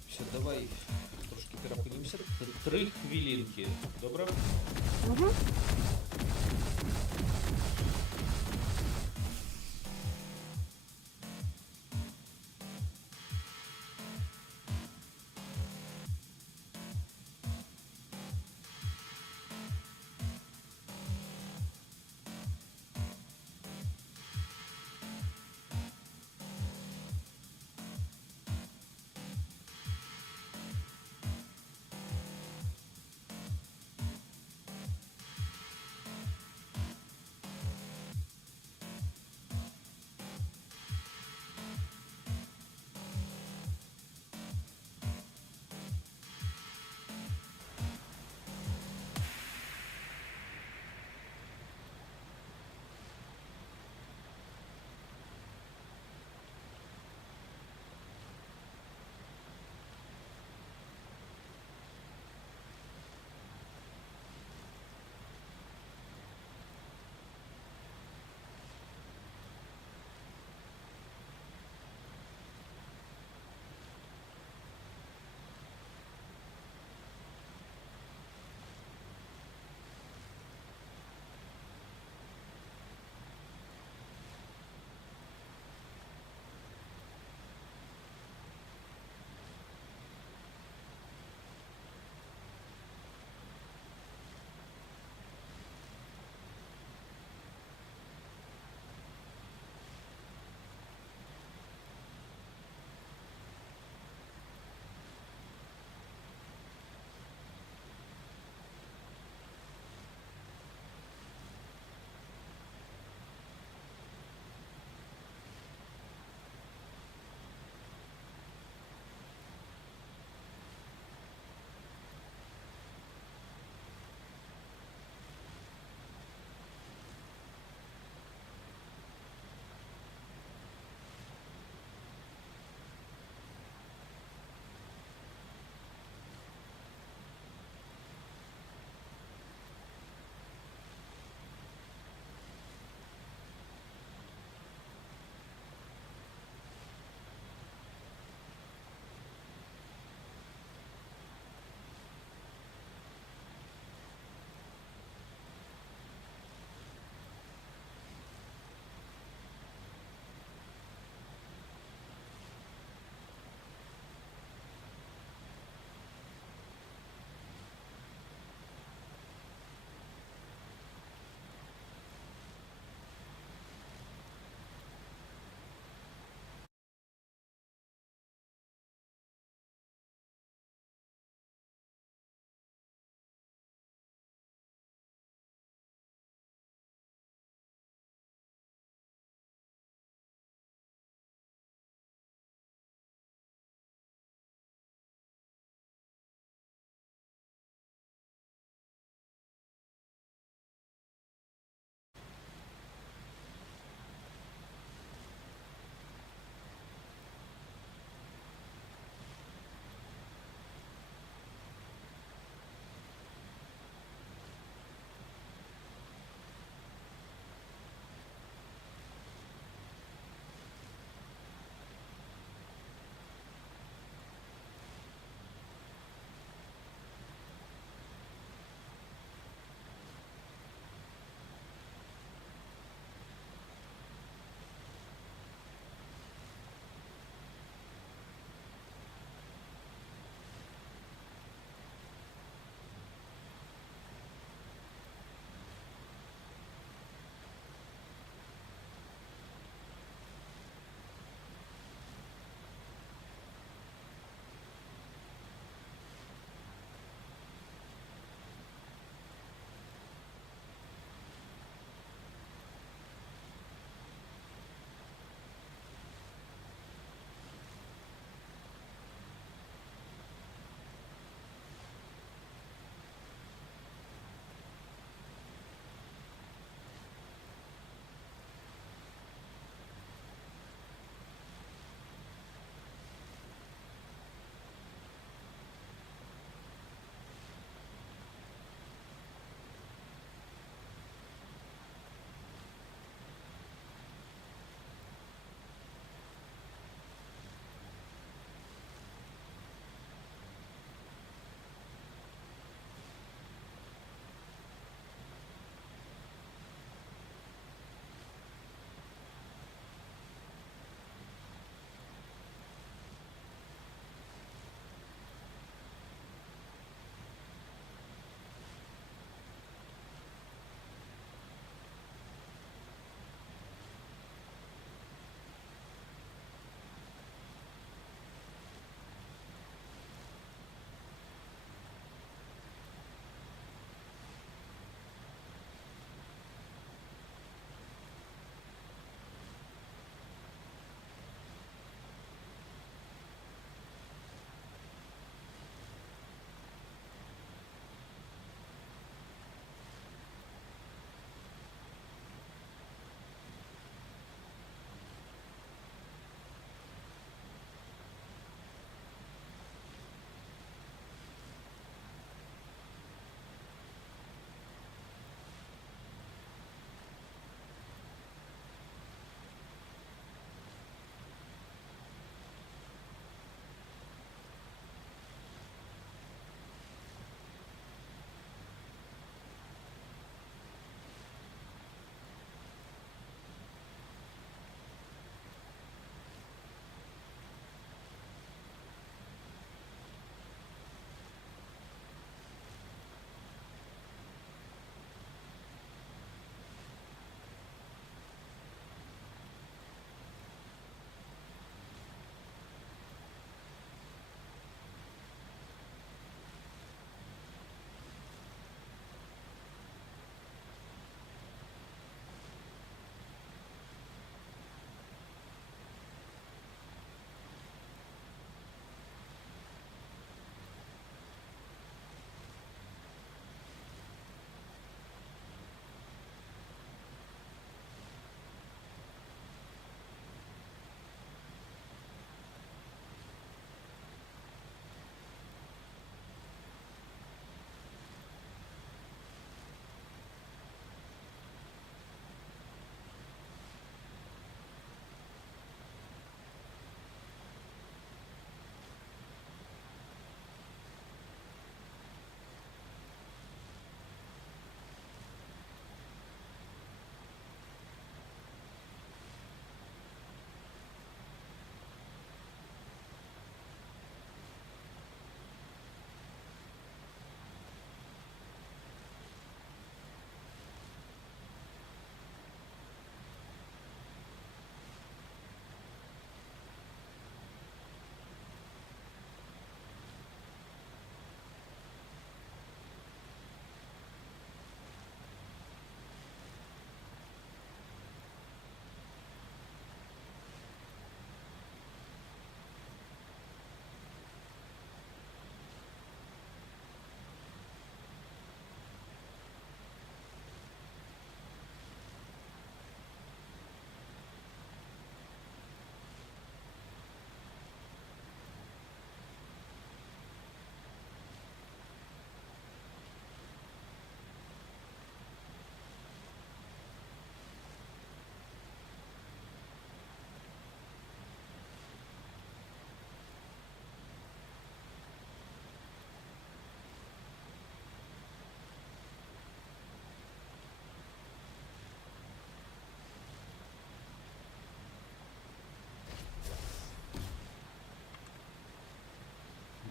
Все, давай трошки перепинімося. 3 хвилинки. Добре? Угу.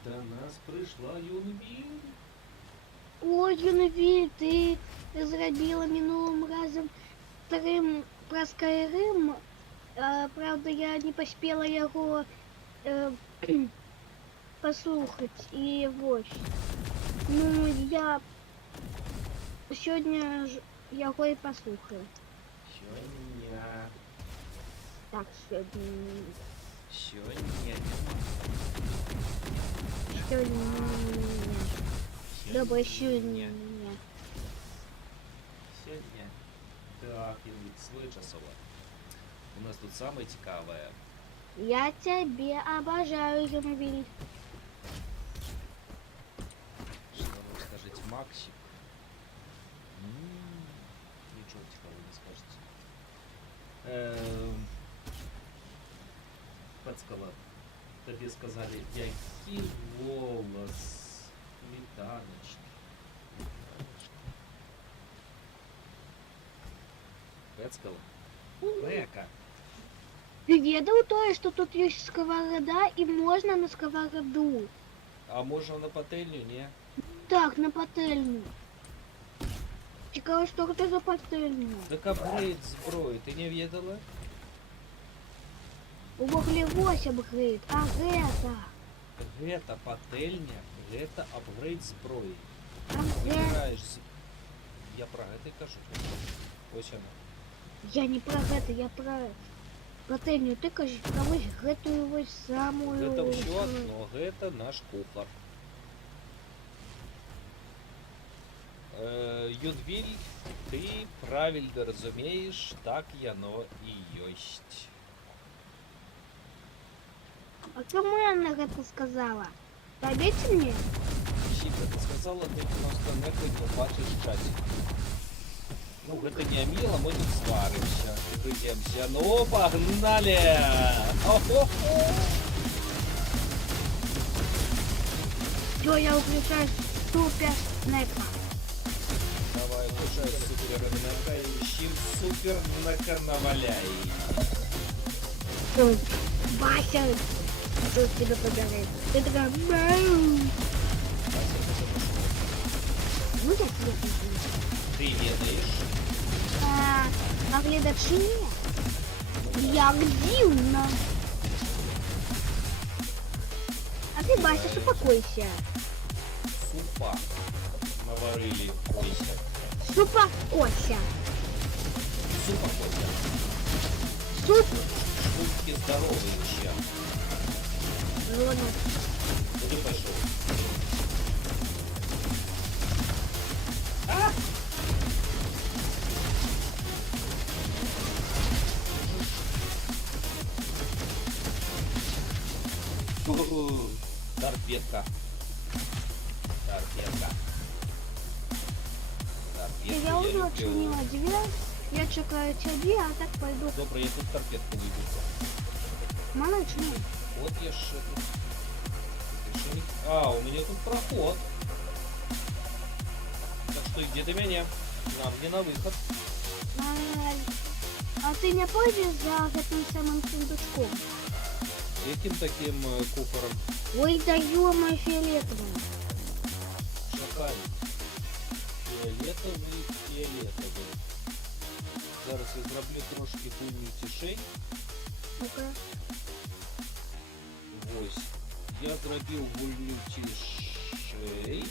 До нас прийшла Юнвіль. Ой, Юнвіль, ти зробила минулим разом стрим про Skyrim. Правда, я не поспела його послухать. І ось. Ну, я сьогодні ж його і послухаю. Сьогодні. Так, сьогодні. Сьогодні. Сьогодні. Добре, сьогодні. Сьогодні. Так, Юнвіль, своєчасово. У нас тут самое цікаве. Я тебе обожаю, Юнвіль. Что вы скажете, Максик? Ничего цікавого не скажете. Пацкала, тобі сказали, який голос. Сметаночки. Пацкала? Лека. Ты ведал то, что тут есть сковорода и можно на сковороду? А можна на пательню, не? Так, на пательню. Цікаво, что это за пательня? Так апгрейд зброї, ти не ведала? У вуглевось апгрейд. А это? Гэта пательня, гэта апгрейд зброї. А Ти это? граєш з... Я про гэта і кажу. Ось вона. Я не про это, я про пательню. Ты кажешь про гэтую вот самую... Гэта ўсё одно, гэта наш кухар. Юнвіль, ты правильно разумеешь, так яно і ёсць. А кому она это сказала? Поверьте мне? Сіпа, ти сказала, ти просто не бачиш часик. Ну, гэта не мило, мы тут сваримся, грыземся. Ну, погнали! О-хо-хо! Все, я включаю супер снэка. Давай, включай супер нака и щим супер накарнаваляй. Вася, что тебе подарит? Ты такая, мяу. Ну, я тебе подарю. Ты ведаешь? А глядачи? Як дивно. А ты, Вася, успокойся. Супа наварили Кося. Успокойся. Супа Кося. Суп. Шутки здоровые, чем. Ладно. Куда пошел? Торпедка. Торпедка. Торпедку Я уже люблю. отчинила дверь. Я чекаю тебе, а так пойду. Добре, я тут торпедку выберу. Молочный. Вот я ж тут. Еще не... А, у меня тут проход. Так что иди до меня. Нам не на выход. А ты не пойдешь за этим самым сундучком? Яким таким кухаром? Ой, да ё-моё, фиолетовым. Шакаль. Фіолетовий, фіолетовий. Зараз я зроблю трошки хуйню тишей. Ну-ка. Ось. Я зробив гульню тишей.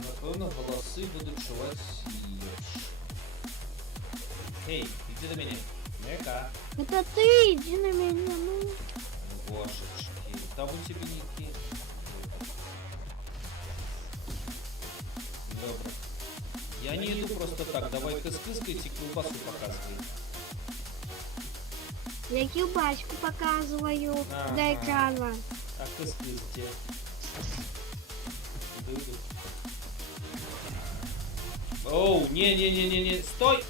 Напевно, голоси будуть чувати ліпше. Эй, иди до меня. Мека. Это ты, иди на меня, ну. Божечки. Там у тебя не Добре. Я не иду просто так. Давай кыс-кыскайте, колбасу показывай. Я килбачку показываю Ага. до экрана. А кыс-кысте. Оу, не-не-не-не-не. Стой!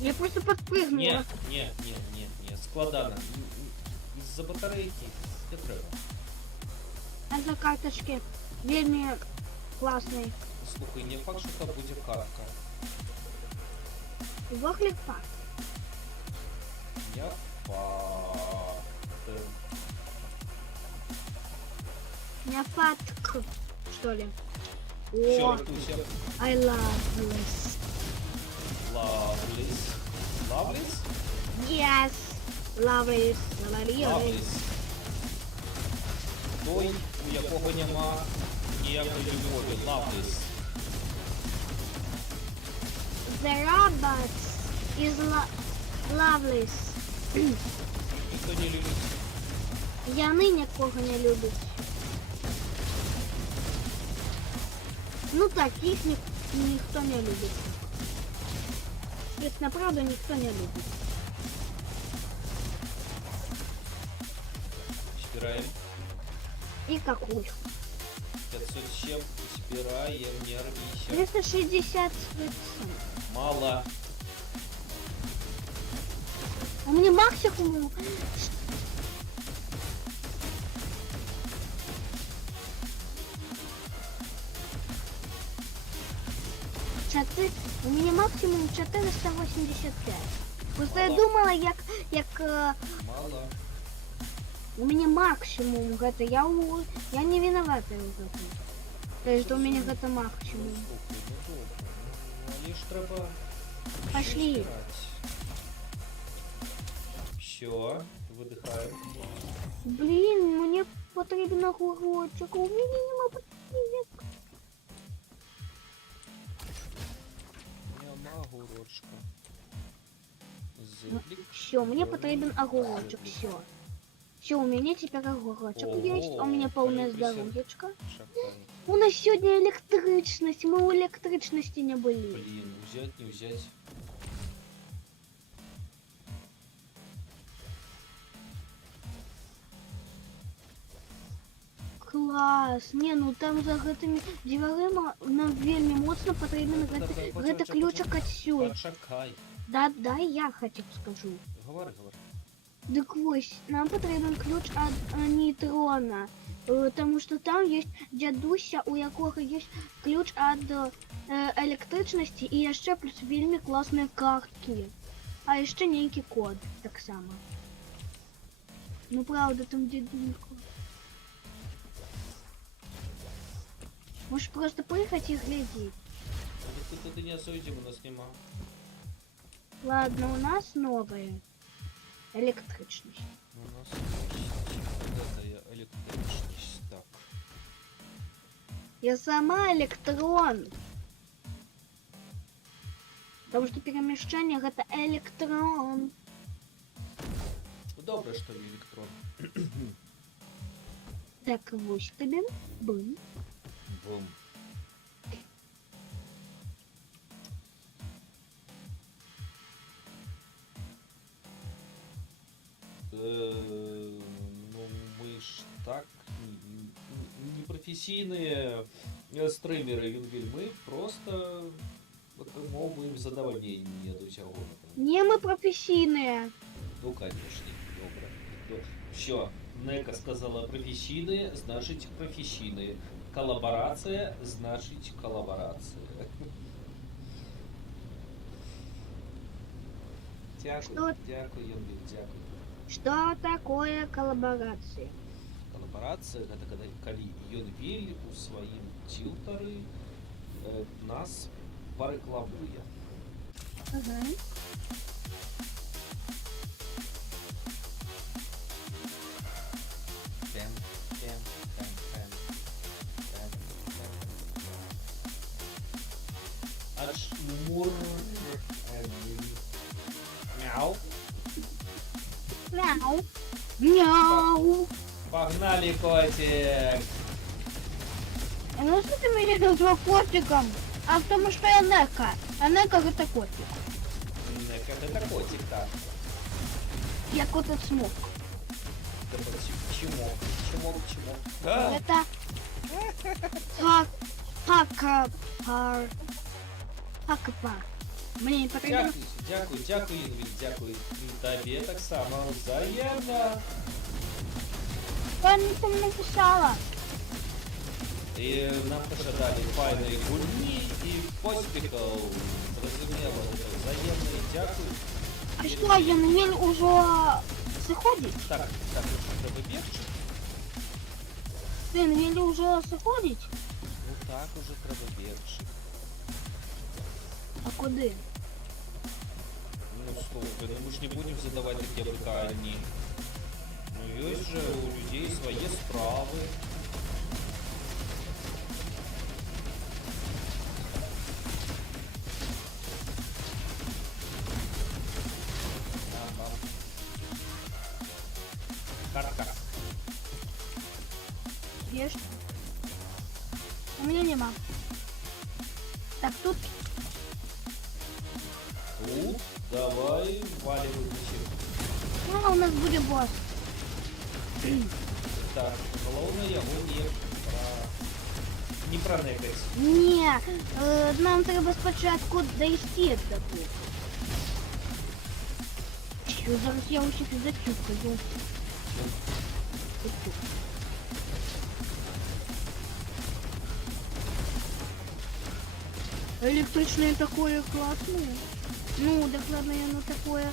Я просто подпрыгнула. Не, складано. Из-за батарейки не треба. Это карточки. Вельми классные. Слухай, не факт, що там буде картка. Вахлик пак. Я факт. меня фатк, что ли? Все, О, Рактуся. I love this. Лавліс. Лавліс? Yes, love this. Лавліс. Той, у якого нема ніякої любові. Лавліс. The robot is loveless. Ніхто не любить. Яни нікого не люблять. Ну так, їх ніхто не любить. Їх направду ніхто не любить. Збираємо. І какую? 507. Збираємо, не рвіся. 360. Мало. У меня максимум. У меня максимум 485. Просто я Мало. думала, Мало. у меня максимум это я не виновата в этом. То есть у меня это Ну, максимум. слухай, ну добре. Ну, але ж треба... Пошли. Все, видихаємо. Блин, мне потрібен огурочок. У меня нема потрібен. Нема огурочка. Зиблік. Все, мне потребен огурочек, все. Все, у меня теперь огурочек Ого, есть, а у меня полное полюбуйся. здоровьечко. Шахтарь. У нас сегодня электричность, мы у электричности не были. Блин, взять, не взять. Класс, не, ну там за гэтымі дзвярыма нам вельмі моцна патрэбен гэты ключик отсюда. Почекай. Да, я хотя бы скажу. Говори, говори. Дык вось, нам потребен ключ от нейтрона. Потому что там есть дядуся, у якога есть ключ от электричности и яшчэ плюс вельмі классные картки. А яшчэ нейкі код, так само. Ну правда, там дядулька. Можешь просто поехать и глядеть. Ти туди не зайдемо, у нас нема. Ладно, у нас новая электричность. У нас есть электричность. Так. Я сама электрон. Потому что перемещение это электрон. Добре, що електрон. Так, вось тебе. Бым. Бум. Ну, мы ж так непрофесійні стримери, Юнгель. Ми просто отримуємо задовольнення до цього. Не мы профессийные. Ну, конечно, добре. Ну, все, Нека сказала професійні, значить професійні. Коллаборация, значить коллаборация. Дякую, дякую, Юнгель, дякую. Что такое коллаборация? Коллаборация — это калі Юнгель у сваім тилтары нас порекламує. Ага. Пем, пем, пем, пем, пем, пем. Аж мур. Мяу. Мяу. Мяу. Погнали, котик. Ну что ты меня назвал котиком? А потому что я Нека. А Нека это котик. Нека, это котик, так. Я кот от смог. Чмок, чмок, чмок. Это пакапар. Пакапар. Мне не потрібно. Дякую, Юнгель, дякую. І тобі так само взаємно. Я не там написала. І нам пожадали файної гульні і поспіхів. Зрозуміло, взаємно і дякую. А что, Янгель уже заходит? Так, треба бігти. Блін, він вже заходить? Ну так уже треба більше. А куди? Ну слухай, ну мы ж не будем задавать такие питания. Ну есть же у людей свои справы. Ага. Картка. Ешь. У меня нема. Так, тут Тут давай валим вычем. у нас будет босс. Так, головне його не пронекать. Ні, нам треба спочатку дійти до тут. Що, зараз я усіх зачухаю. Электричное такое классное. Ну, докладное оно такое.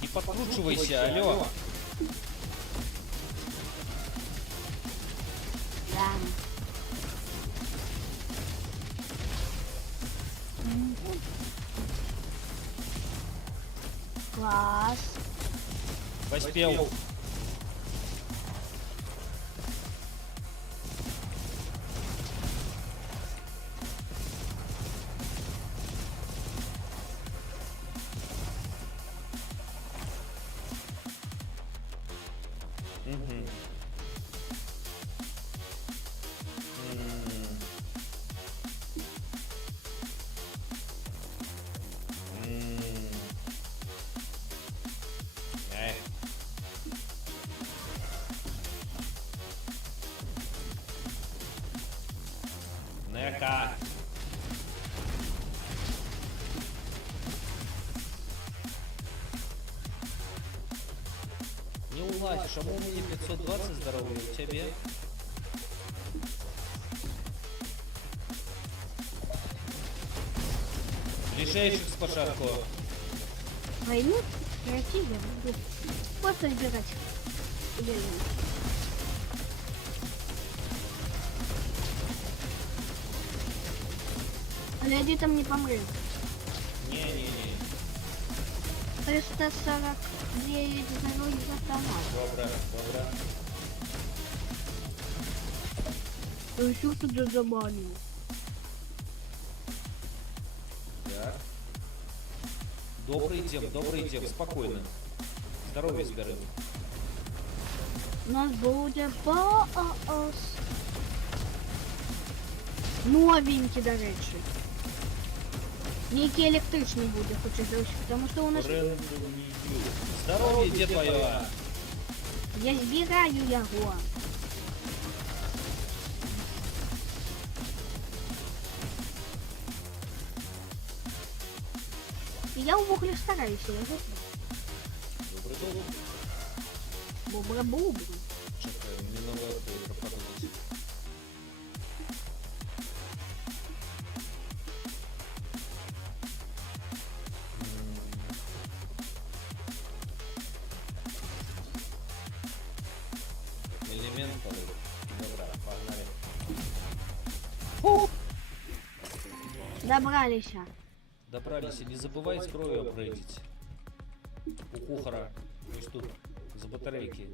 Не подкручивайся, алло. Да. Класс. Поспел. Мгм. Эх. Нека. Не улазишь, а у меня 520 здоровья, у тебе? Ближайших с пошарку. Войну Россия будет просто избирать. Гляди, там не помрет. Не-не-не. 349 здоровья автомат. Добре, добре. Еще тут забанил. Так. Добрый дем, спокойно. Здоровье збери. У нас будет босс. Новенький, до речі. Некий електричний буде, хочу зручити, тому що у нас... Здоровье, где твое? Я збираю його. І я у вуглі стараюся його. Добрый долг. Бубра-бубра. Чекай, мне надо это подумать. Элементалы. Добра, погнали. Добралися. Добрались, и не забывай зброю апгрейдить. У кухара. Ось тут, за батарейки.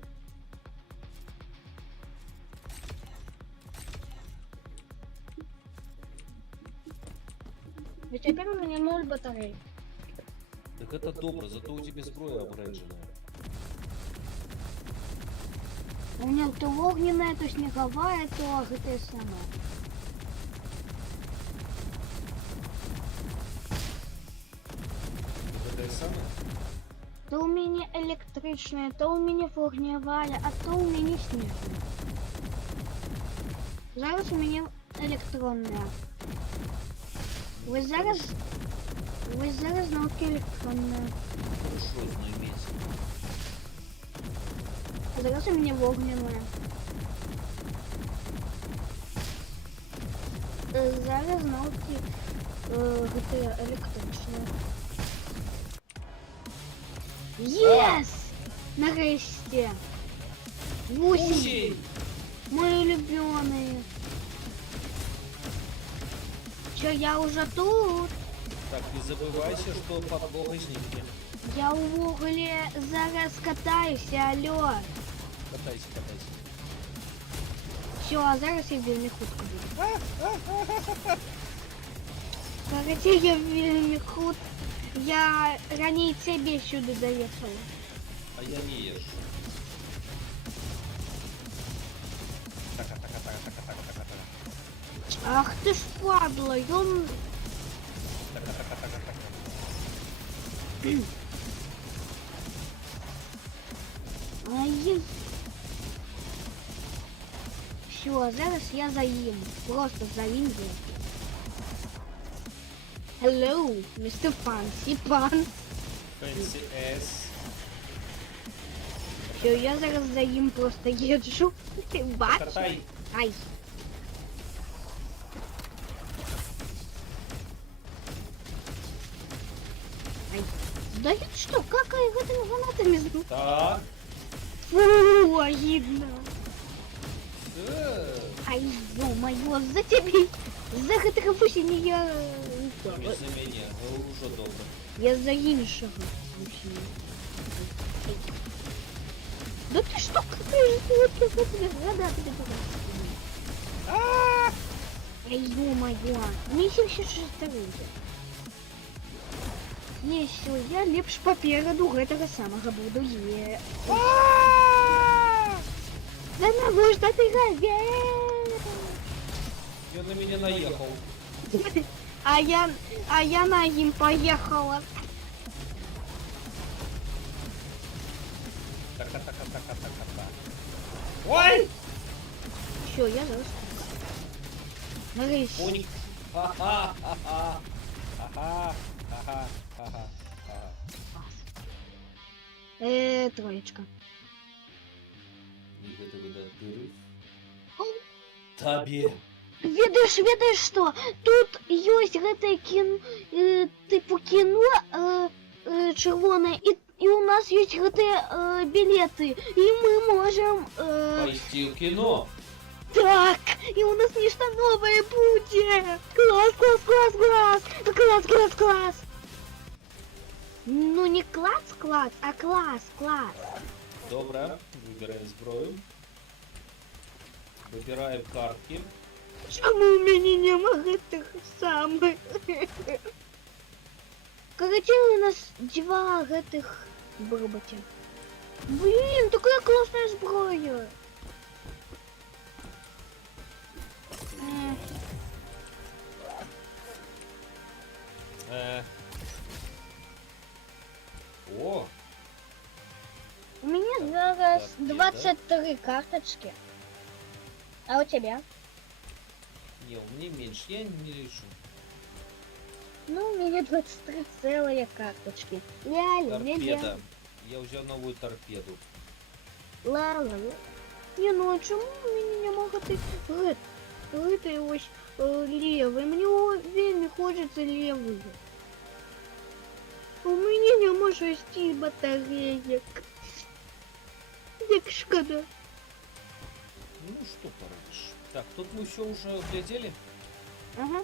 І тепер у мене 0 батарей. Так это добро, зато у тебя зброя апгрейдженная. У меня то огненная, то снеговая, то ГТСМ. Это самое? То у меня электричная, то у меня огневая, а то у меня снежная. Зараз у меня электронная. Вы зараз навки электронная. Хорошо, но иметь. А зараз у меня огненная. Зараз навки ГТ электричная. Єс! Нарешті! Гусей! Гусей! Мой улюбленный. Чё, я уже тут? Так, не забывайся, что под багажником. Я увогуле зараз катаюся, алло. Катайся, катайся. Все, а зараз я вельми хутко буду. Короче, я вельми худ. Я ранее тебе сюда доехала. А я не ешь. Ах ты ж падла, ён... Ай. Все, зараз я заїм. Просто заїм. Hello, Mr. Fancy Pants. Fancy S. Все, я зараз заїм просто їжджу. Ти бачиш? Катай. Ай. Ай. Да я что, какая гэтыми гранатами? Так. Фу, огидно. Э, Ай, ё-моё, за тебе, за гэтага вусеня я... Не за меня, уже добре. Я за іншого вусеня. Да ты что, какая же ты вот гранаты Ай, ё-моё, мне 76 Не, все, я лепш попереду гэтага самага буду е. Да на что ты говер? Я на меня наехал. А я на им поехала. Така-така-така-така-така. Ой! Все, я зараз. Нарешті. Поник. Ха-ха-ха-ха. Ха-ха-ха-ха. Троечка. І гэта выда дыры. Табе. Ведаешь, что? Тут есть гэтае кіно, типу кино чырвонае, и у нас есть гэтыя билеты, и мы можем... Пойти в кино. Так, и у нас нечто новое будет. Класс, класс, класс, класс. Класс, класс, класс. Ну не класс, класс, а класс, класс. Добре, выбираем зброю. Выбираем картки. Чому у меня нема гэтых самых? Короче, у нас два гэтых бробота. Блин, такая классная зброя. О, У меня зараз 23 карточки. А у тебя? не, у меня меньше, я не решу. Ну, у меня 23 целые карточки. Ля-ля, Торпеда. Я взял новую торпеду. Ла-ла-ла. Не, ну а чому у меня не могут это ось левый? Мне вельми хочется левый. У меня нема 6 батареек. Як шкода. Ну, что поробишь. Так, тут мы все уже глядели. Ага.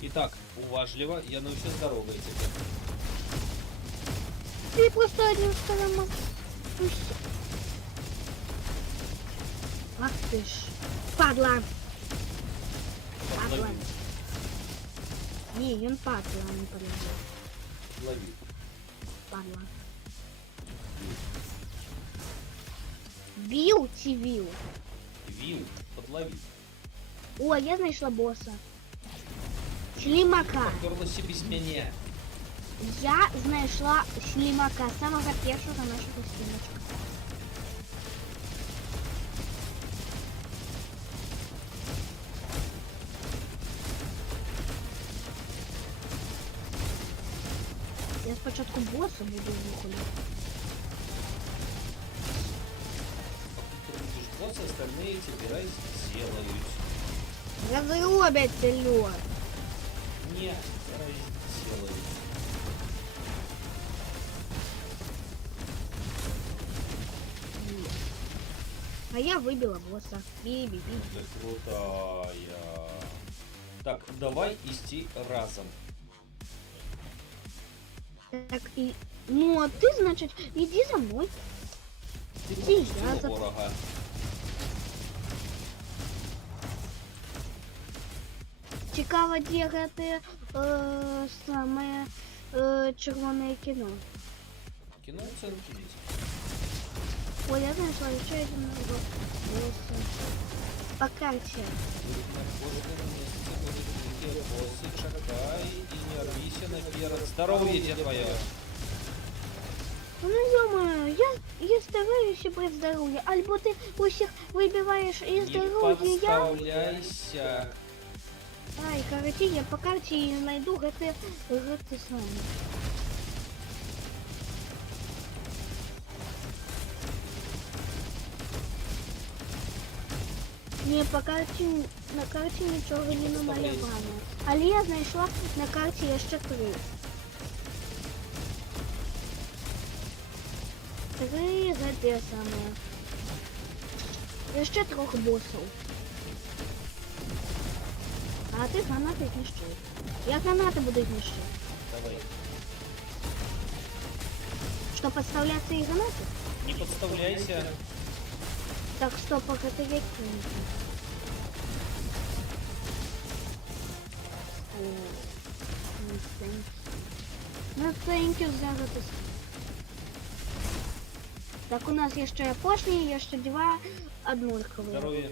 Итак, уважливо, я научу здоровый теперь. Ты просто одним стороном. Ах ты ж. Падла. Падла. Не, он падла, а не падла. Лови. Падла. Бил цивил. Вил, подлови. О, я знайшла босса. Слімака. Поперлась без меня. Я знайшла слімака, самого першого нашого слімачка. Я спочатку босса буду виходити. Ты будешь босс, остальные тебе сделают. Разробять лед. Не, сделают. А я выбила босса. Би-би-би. Ты крутая. Так, давай идти разом. Так, и... Ну, а ты, значит, иди за мной. Ти Иди, я пропустила за... ворога. Цікаво, де грати саме червоне кіно. Кіно в центрі є. Ой, я знайшла ще один босс. По карте. На кожному місці будуть такі боси, чекай і не рвися наперед. Здоров'я тебе твоє. Ну, ё-моё, я стараюся при здоров'я. Альбо ти усіх вибиваєш із Не здоров'я, я... подставляйся. Ай, короче, я по карте найду гэты самі. Не, по карті, на карті нічого не намалювано. Але я знайшла на карті ще 3. 3 ГТ саме. Ще 3 босів. А ти гранати знищив. Я гранати буду знищити. Давай. Що, подставляться і гранати? Не подставляйся. Так, стоп, а это які? О, ну, thank you за это. Так, у нас еще пошли, еще 2 однольковые. Здоров'я.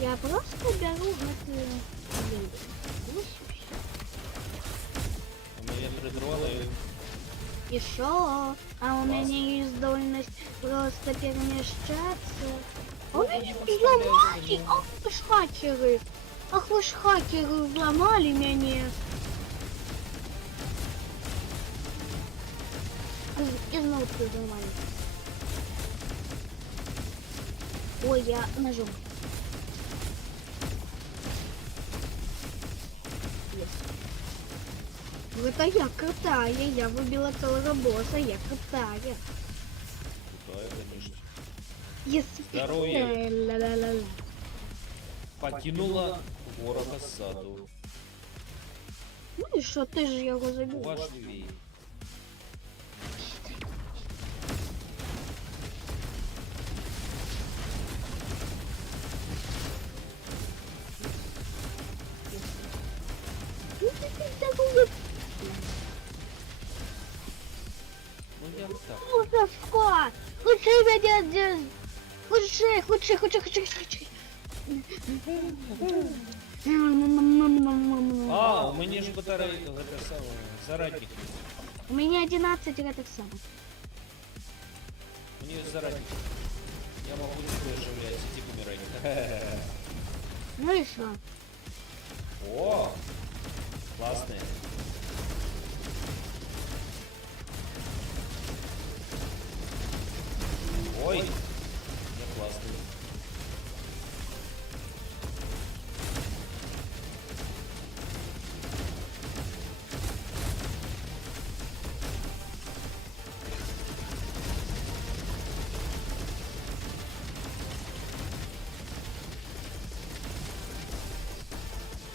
Я просто беру это. У меня 3 дрона и... И шо? А у меня есть должность просто перемещаться. А у меня взломали! Ах вы ж хакеры! Ах вы ж хакеры, взломали меня! И снова взломали. Ой, я ножом. Это я крутая, я выбила целого босса, я крутая. Крутая, конечно. Если... Здоровье. Ла-ла-ла-ла. Покинула ворога саду. Ну и что, ты же его забил. Важливей. Ну ты такой Ну я так. мужичка! Лучше меня держи! Лучше! А, у меня же батарея, это самое, зарадник. У меня 11 этих самых. У нее зарадник. Я могу тебя оживлять, иди помирай. Ну и что? О, классные. Ой, не классный.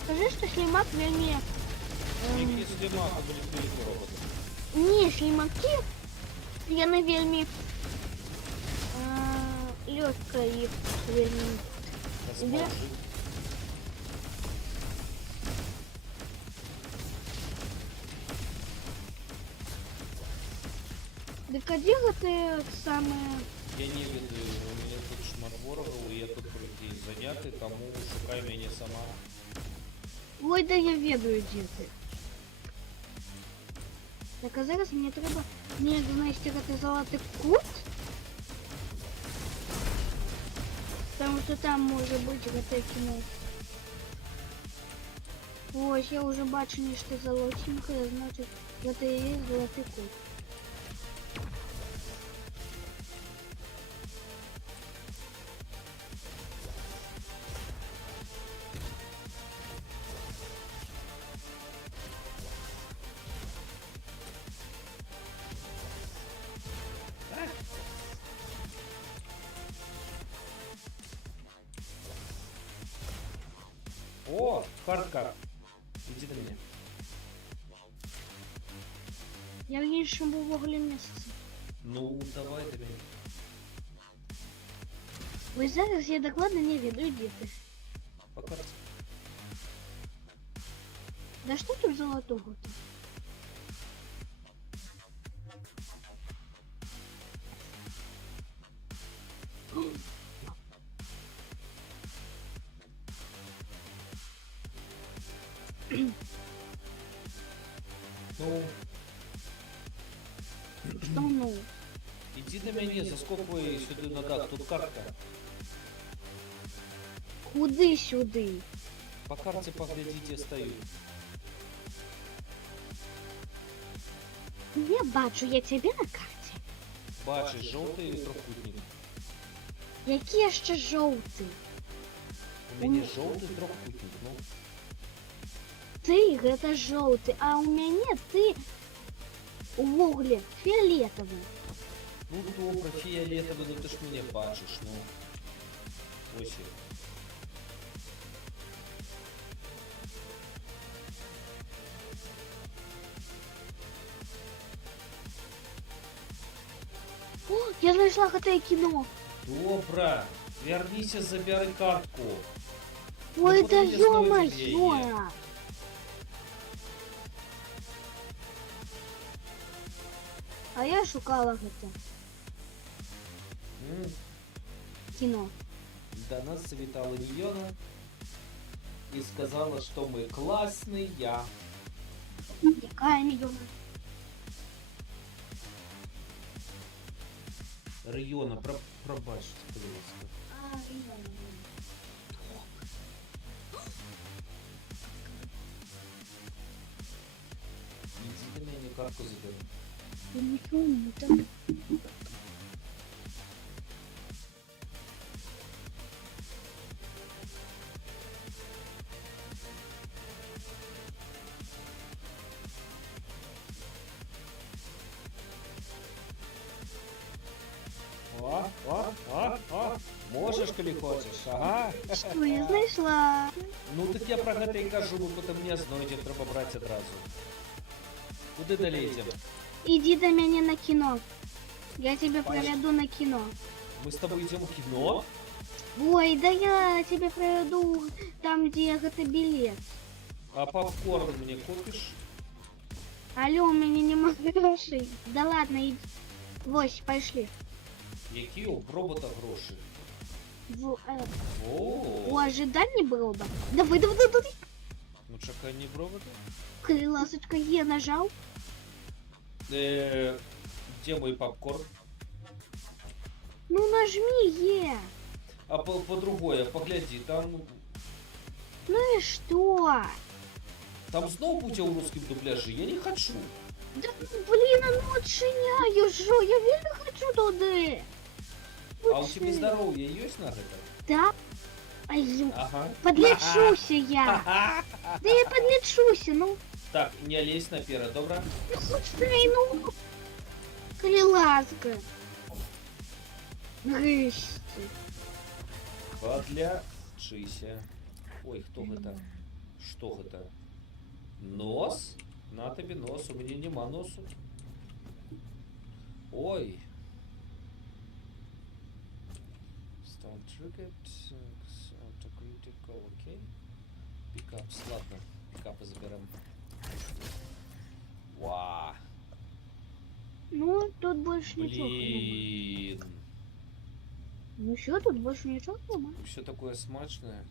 Скажи, что слимак вернее... Які слімаки будуть великі роботи. Не, слимаки, яны вельмі лёгка их вельмі. Розмовжу. Дык а дзе гэты самые... Я не ведаю, у меня тут шмат ворогаў, і я тут трохи заняты, тому шукай мяне сама. Ой, да я ведаю, дзе ты. Так, а зараз мне трэба не знайсці гэты залаты кут. Потому что там может быть вот кино. Ось, я уже бачу нечто золотенькое, значит, это и есть золотый кот. О, хардкар. Иди до меня. Я в іншому вуглі місяця. Ну, давай до меня. Ось зараз я докладно не веду, діти. По карте. Да что тут золотого-то? Ну, Что ну? иди до меня, заскокивай сюда на дах, тут картка. Куди сюди? По карте поглядите, стою. Я бачу, я тебе на карті. Бачиш, жовтий трохутник. Які ще жовтий? У меня жовтий трохутник, ну. Ты это жовтий, а у мене ти у вуглі фіолетовий. Ну, добре, фіолетовий, ну ти ж мене бачиш, ну. Ось. я. О, я знайшла хоте кіно. Добре, вернися, забери картку. Ой, Ну, да куди я знаю, де ё-моё! А я шукала гэта М, кіно. До нас завітала Ніона і сказала, що ми класні, я. Яка мільйона? Района, пробачте, будь ласка. А, мільйона. Іди до мене, картку забери. Мільйона, там. О. Можеш, коли хочеш, ага. Що, я знайшла? Ну так я про гэта і кажу, бо потім не знойдем, треба брати одразу. Куди далі йдемо? Иди до меня на кино. Я тебя Паш. проведу на кино. Ми з тобою йдемо в кіно? Ой, да я тебя проведу там, где это билет. А попкорн мені купиш? Алло, у меня нема грошей. Да ладно, иди. Вось, пошли. Які у робота гроші? У О, ожидания было бы. Давай, давай, давай, давай. ну чекай, не в робота. Ласочка, я нажал. Где мой попкорн? Ну нажми Е. А по-другое, погляди, там Ну и что? знову буде у русском дубляжі, я не хочу. Да блин, а ну отшиняю жо, я вельми хочу туди. А у тебя здоровье есть на это? Да? Ай, Ага. подлечуся я. Да я подлечуся, ну. Так, не лезь наперед, добре? Ну слушай, ну. Коли ласка. Нарешті. Подлячися. Ой, хто это? Что это? Нос? На тобі нос, у мене нема носу. Ой. Start triggered. Autocritical, окей. Пикапс, ладно. Пикапы заберем. Ва. Ну, тут больше ничего. Блин. Ну что, тут больше ничего нема. Все такое смачное.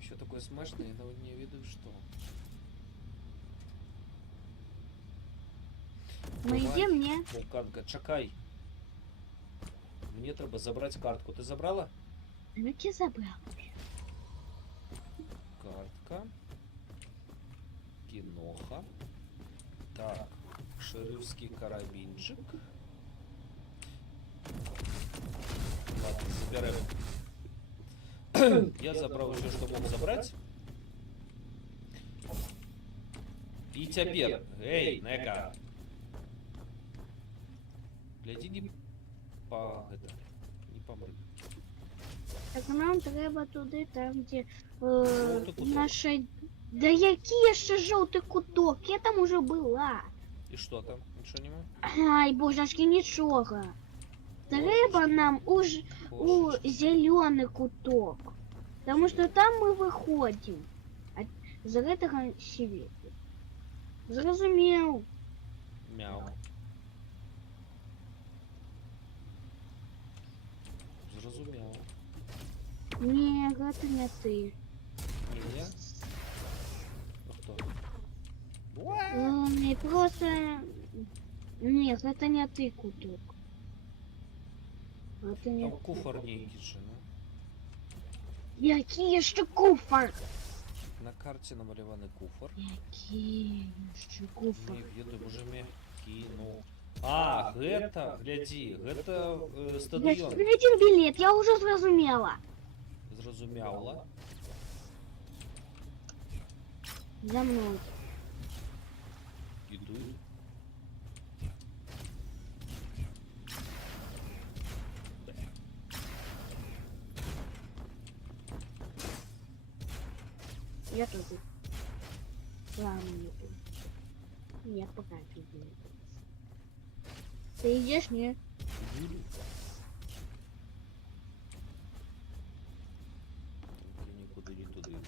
Все такое смачное, я навіть не веду, что. Мы идем, не? Вулканка, чекай. Мне Мені треба забрати картку. Ти забрала? Ну ти забрав. Картка. Киноха. Так. Шерифский карабинчик. Ладно, забираем. Я забрал все, что мог забрать. И теперь, эй, Нека. Гляди, не по... Это, не помры. Так нам треба туди, там, де Жовтий куток. наша... Да який ще жовтий куток? Я там уже була. И что там? Ничего не могу? Ай, божечки, нічого. Треба нам у зелений куток. Тому що там ми виходимо. А з этого світу. Зрозумів. Мяу. Зрозумел. Ні, це не ти. Не я? А кто? Не просто... Ні, це не ти куток. Це не Там ти. куфар некий же, ну. Який ще куфар? На карте намалеванный куфар. Який ще куфар? Не веду, уже мне кинул. А, это, гляди, это Я стадион. один білет, я вже зрозуміла. Зразумяла. За мною. Иду. Я тоже. Ладно, не буду. Нет, пока не буду. Ты идешь, нет? Иду. Я никуда не туда иду.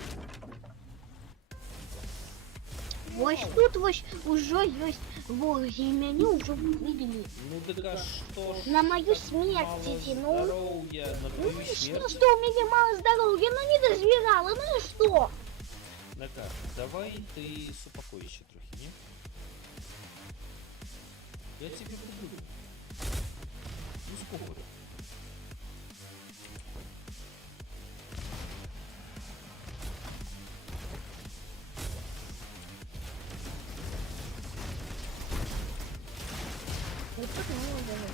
Ось тут ось уже есть вороги, и меня уже выбили. Ну так а что ж? На мою так смерть мало тяну. здоровья, на Ну твою и что, смерть. что у меня мало здоровья, ну не дозбирала, ну и что? Нека, давай ты супокоище трохи, не? Я тебе буду. Ну сколько? Вот тут мало здоровья.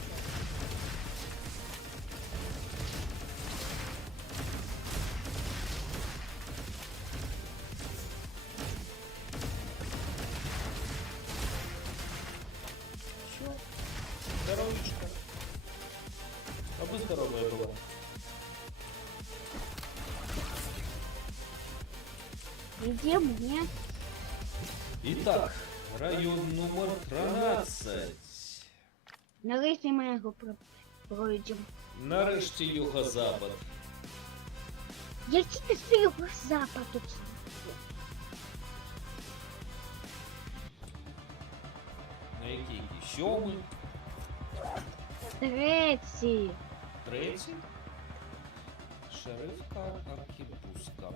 Чё? Здоровичка. А бы здоровая была. Где мне? Итак, район номер 13. Нарешті ми його пройдемо. Нарешті юго-запад. Який ти свій запад тут? На який? Сьомий? Третій. Третій? Шерифка Аркіпуска.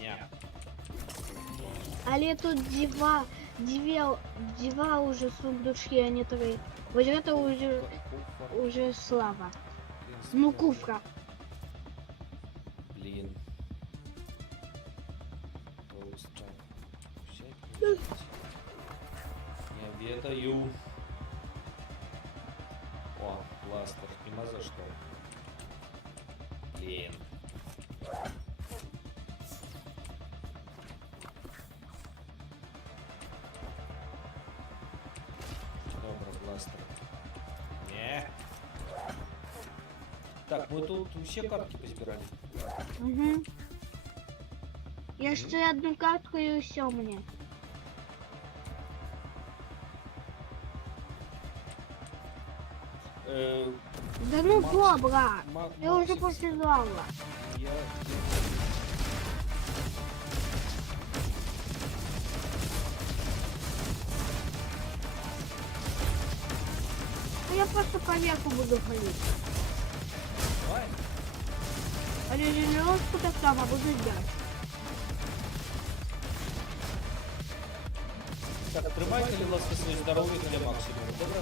Ня. Але тут два уже сундучки, а не три. Вот это уже слава. Ну, куфра. Блин. Толстая. Взять. Не ведаю. О, пластер. Нема за что. Блин. Добре, пластер. Не. Так, мы тут все картки позбирали. Угу. Я ще одну картку і все мені. Да ну Макс- добра. Ма- Я уже Максим, показала. я... Ну, я просто поверху буду ходить. Давай. А регенерацию так само буду делать. Так, тримайте, будь ласка, своє здоров'я для максимуму, добре?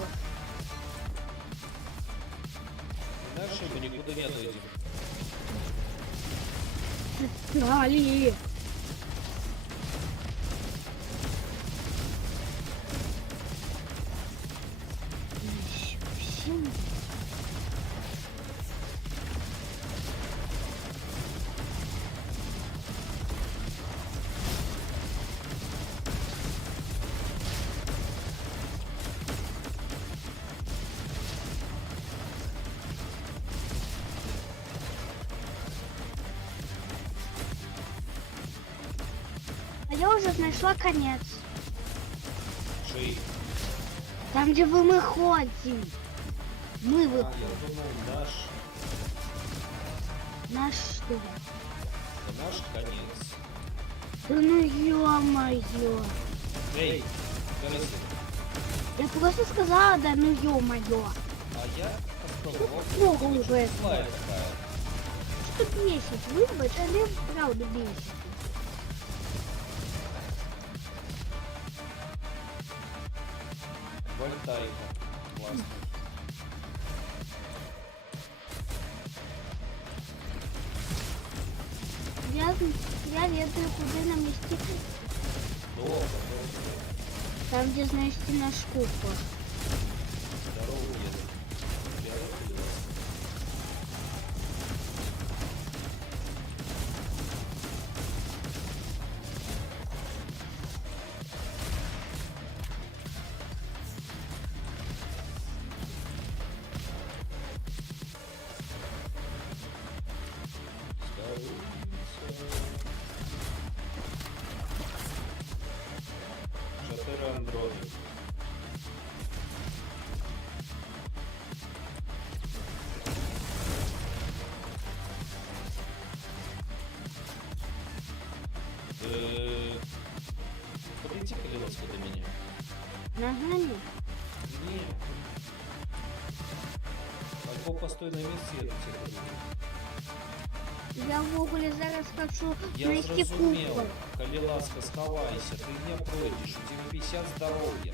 Иначе мы никуда не дойдем. Али! А я уже нашла конец. Чей? Там, где мы ходим. Мы А, выходим. я думал, наш. Наш что? Это наш конец. Да ну ё-моё. Эй, колесо. Я просто сказала, да ну ё-моё. А я попробовал. Много уже. Злая такая. Что бесит? Выбрать, а не правда бесит. Вольтайка. Классно. Я ведаю, куда нам идти. Долго, долго. Там, где, знаешь, на шкупах. Здорово, еду. Я выходил. Шатыры андроиды. Подойди, Калиловский, до меня. Нагнали? Нет. Альбо постой на месте, я до тебя подойду. Я в огуле зараз хочу Я найти зрозумел. купол. Калиласка, сховайся, ти не пройдеш, у тебе 50 здоров'я.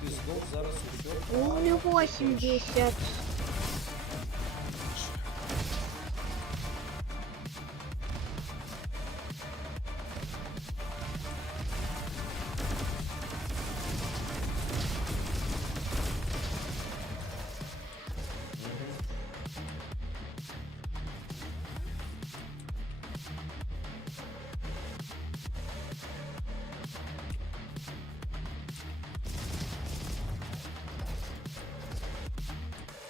Ти здох зараз усе. Углю 80.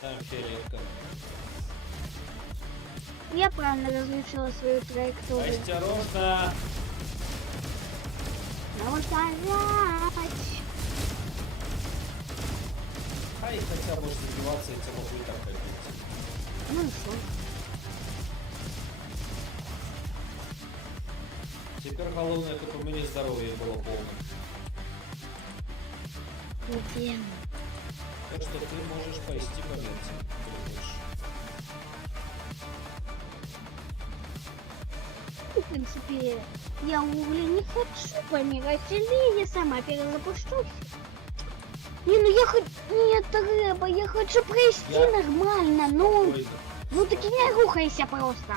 Там фиолетка. Я правильно разрешила свою траекторию. Осторожно! Надо сажать. Ай, хотя может забиваться, я тебя могу и так ходить. Ну и что? Теперь головне, чтобы у меня здоровье было полным. Блин. Так что ты можешь пойти по версии, если хочешь. В принципе, я угли не хочу помирать, или я сама перезапущусь. Не, ну я хочу... Не треба, я хочу пройти Я- нормально, ну... Ой, Ну так и не рухайся просто.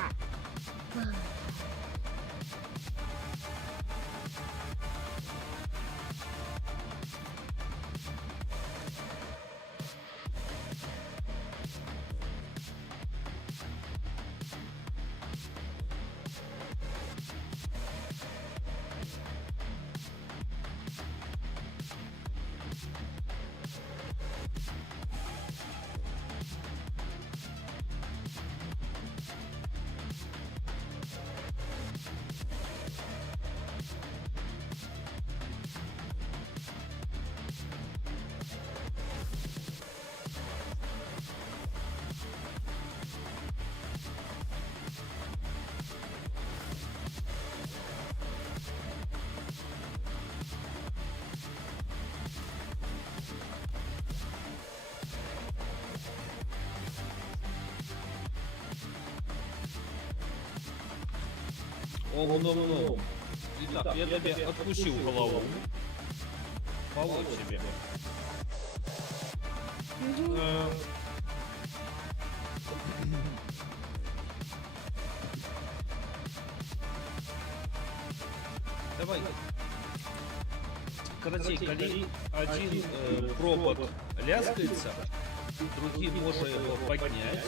Ом-ном-ном. Итак, я тебе откусил голову. Вот тебе. Мгм. Давай. Короче, коли один провод ляскається, другий може його підняти,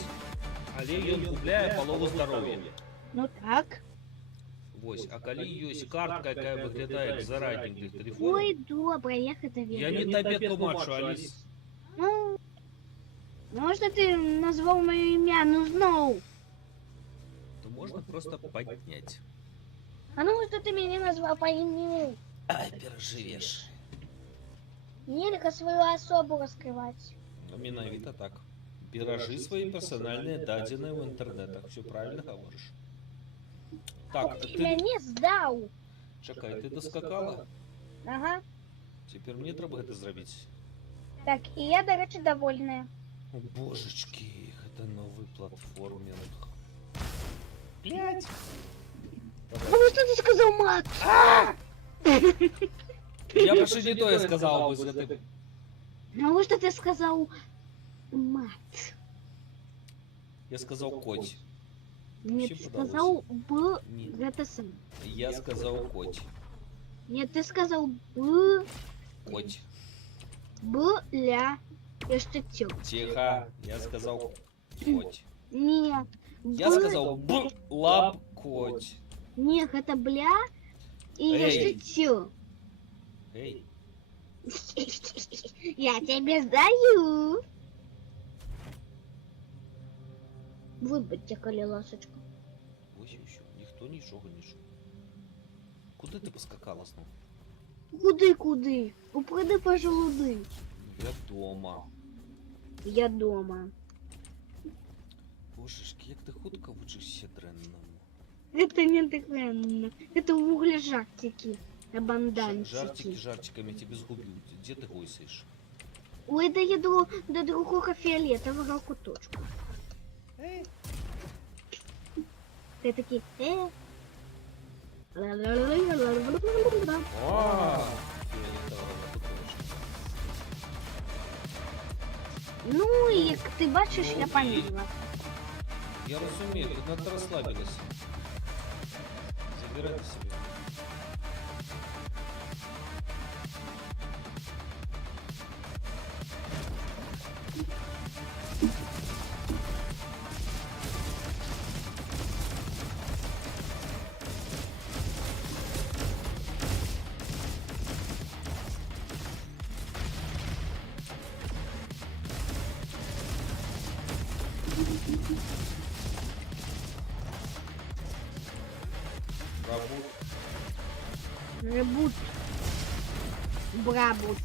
але він губляє полову здоров'я. Ну так. Ось, а коли є картка, яка виглядає як зарадник для телефону, Ой, добре, як це я вірно. не тебе тлумачу, Аліс. Ну, можна ти назвав моє ім'я, ну знову. То можна просто підняти. А ну що ти мене назвав по ім'ю? Ай, переживеш. Нельзя свою особу розкривати. Ну, менавіта так. Бережи свої персональні дані в інтернетах. Все правильно говориш. Так, Ти ти... мене здав. Чекай, ти доскакала? Ага. Тепер мені треба це зробити. Так, і я, до речі, довольна. О, божечки, это новый платформинг. Блять! Ну що ти сказав, мат? Я прошу не то я сказал бы. Это... Ну що ти сказав, мат? Я сказал коть. Ні, Всім ти подалося. сказав б, Ні. це сам. Я сказал коть. Ні, ти сказав б, Коть. бля, і ще тю. Тихо. Я сказал коть. Ні, Я сказал б лап коть. ні, це бля, і Ей. ще тю. Эй, Я тебе сдаю. Вибачте, коли ласочка. ось еще. Ніхто нічого не чув. Куди ти поскакала знову? Куди? Упади по желуди. Я дома. Я дома. Божечки, як ти хутко вчишся дренному. Это не дренно. Это углежартики. Абандантики. Жартики жартиками тебе сгубил. Где ты гойсаешь? Ой, да я до другого фиолетового куточка. Ты такие, Ну, і як ти бачиш, я поняла. Я розумію, тут надо розслабилась. Забирайте себе. Рабут. Ребут. Брабут.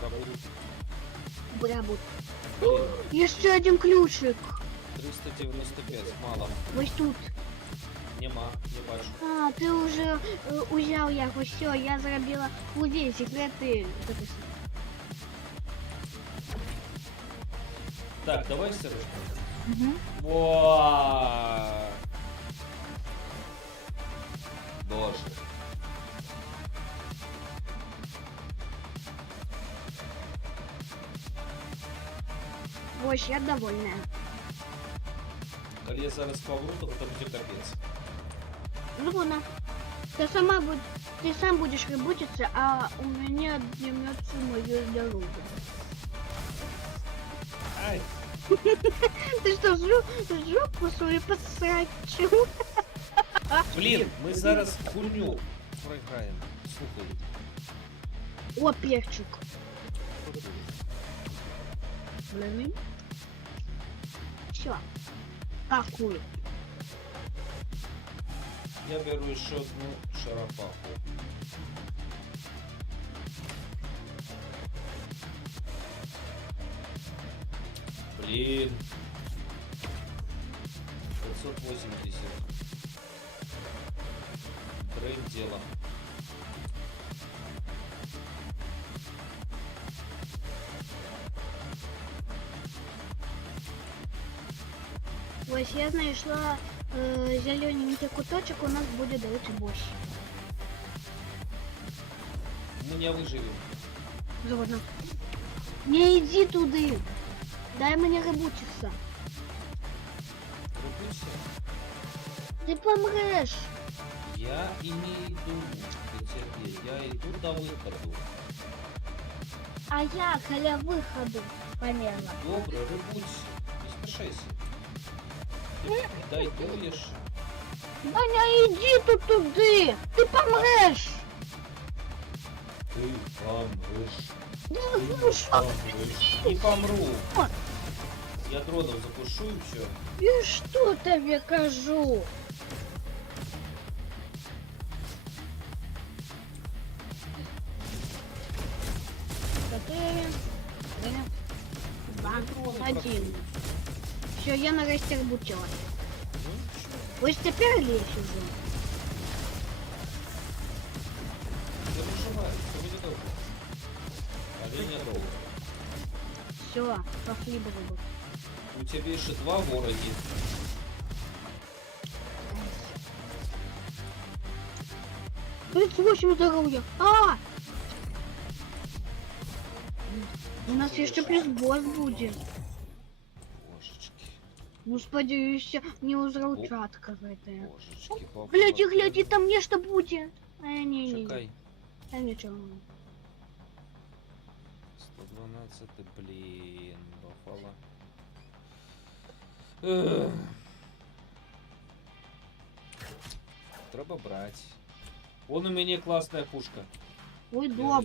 Рабут. Брабут. Еще один ключик. 395, мало. Ось тут. Нема, не бачу. А, ти вже узяв його, все, я зробила увесь секрети. Так, давай Сережка. Угу. Во! Боже. Ось, я довольна. Коли я зараз помру, то это будет капец. Ну ладно. Ты сам будешь ребутиться, а у меня отнимется мое здоровье. Ай! Ты что, жопу свою подсрачу? Блін, ми зараз хуйню програємо. Слухай. О, перчик. Блин. Все. Какую? Я беру ще одну шарапаху. Блін. 580. Дрейн дело. Ось я знайшла зелененький куточек, у нас буде, до речі, борщ. Мы не выживем. Згодна. Не йди туди. Дай мені рибутися. Рубуйся. Ти помреш. Я и не иду. тебе. Я иду до выходу. А я каля виходу полезла. Добре, рибуть, не спішайся. Дойдеш. Даня, іди тут туди! Ти помреш! Ты помрешь. Ну що? Не помру. Я дроном запушу и все. І що тобі кажу? Чотири, три, два, один. Все, я нарешті розбутила. Ось тепер лізь уже. Не переживай, це буде добре. Але не довго. Все, пошли бы. У тебе ще 2 вороги. Тридцать 8 здоровья. А! У нас еще плюс босс будет. Божечки, Ну, сподіваюся, не узрав чат какой-то. божечки, Гляди, гляди, там нечто будет. А, не. Чекай. А ничего. 112, блін, Баффало. Ех. Треба брати. Вон у мене класна пушка. Ой, добро.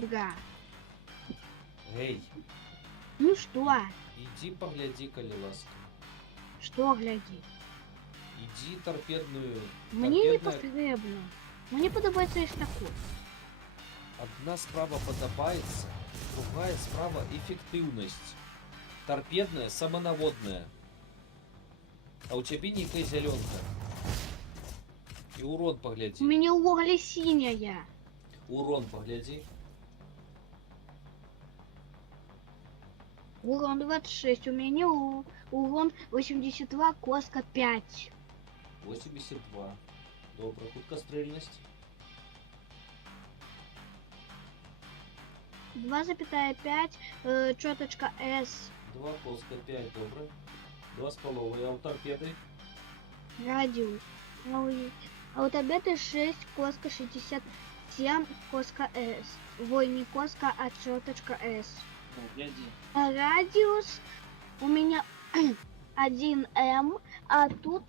Гей, Ну что? иди погляди, коли ласка. Что гляди? Иди торпедную. Мне не Торпедная- потребно. Мне подобается ось такой. Одна справа подобается, другая справа эффективность. Торпедная, самонаводная. А у тебя некая зеленка. И урон У погляди. меня угли синяя. Урон погляди. Урон 26. У меня урон 82, коска 5. 82. Добре, худкострільність. 2,5, чёточка S. 2, коска 5, добре. 2,5, а у торпеди? Радиус. А у тебя 6, коска 67, коска S. Ой, не коска, а чёточка S. Ну, гляди. А радиус у меня 1М, а тут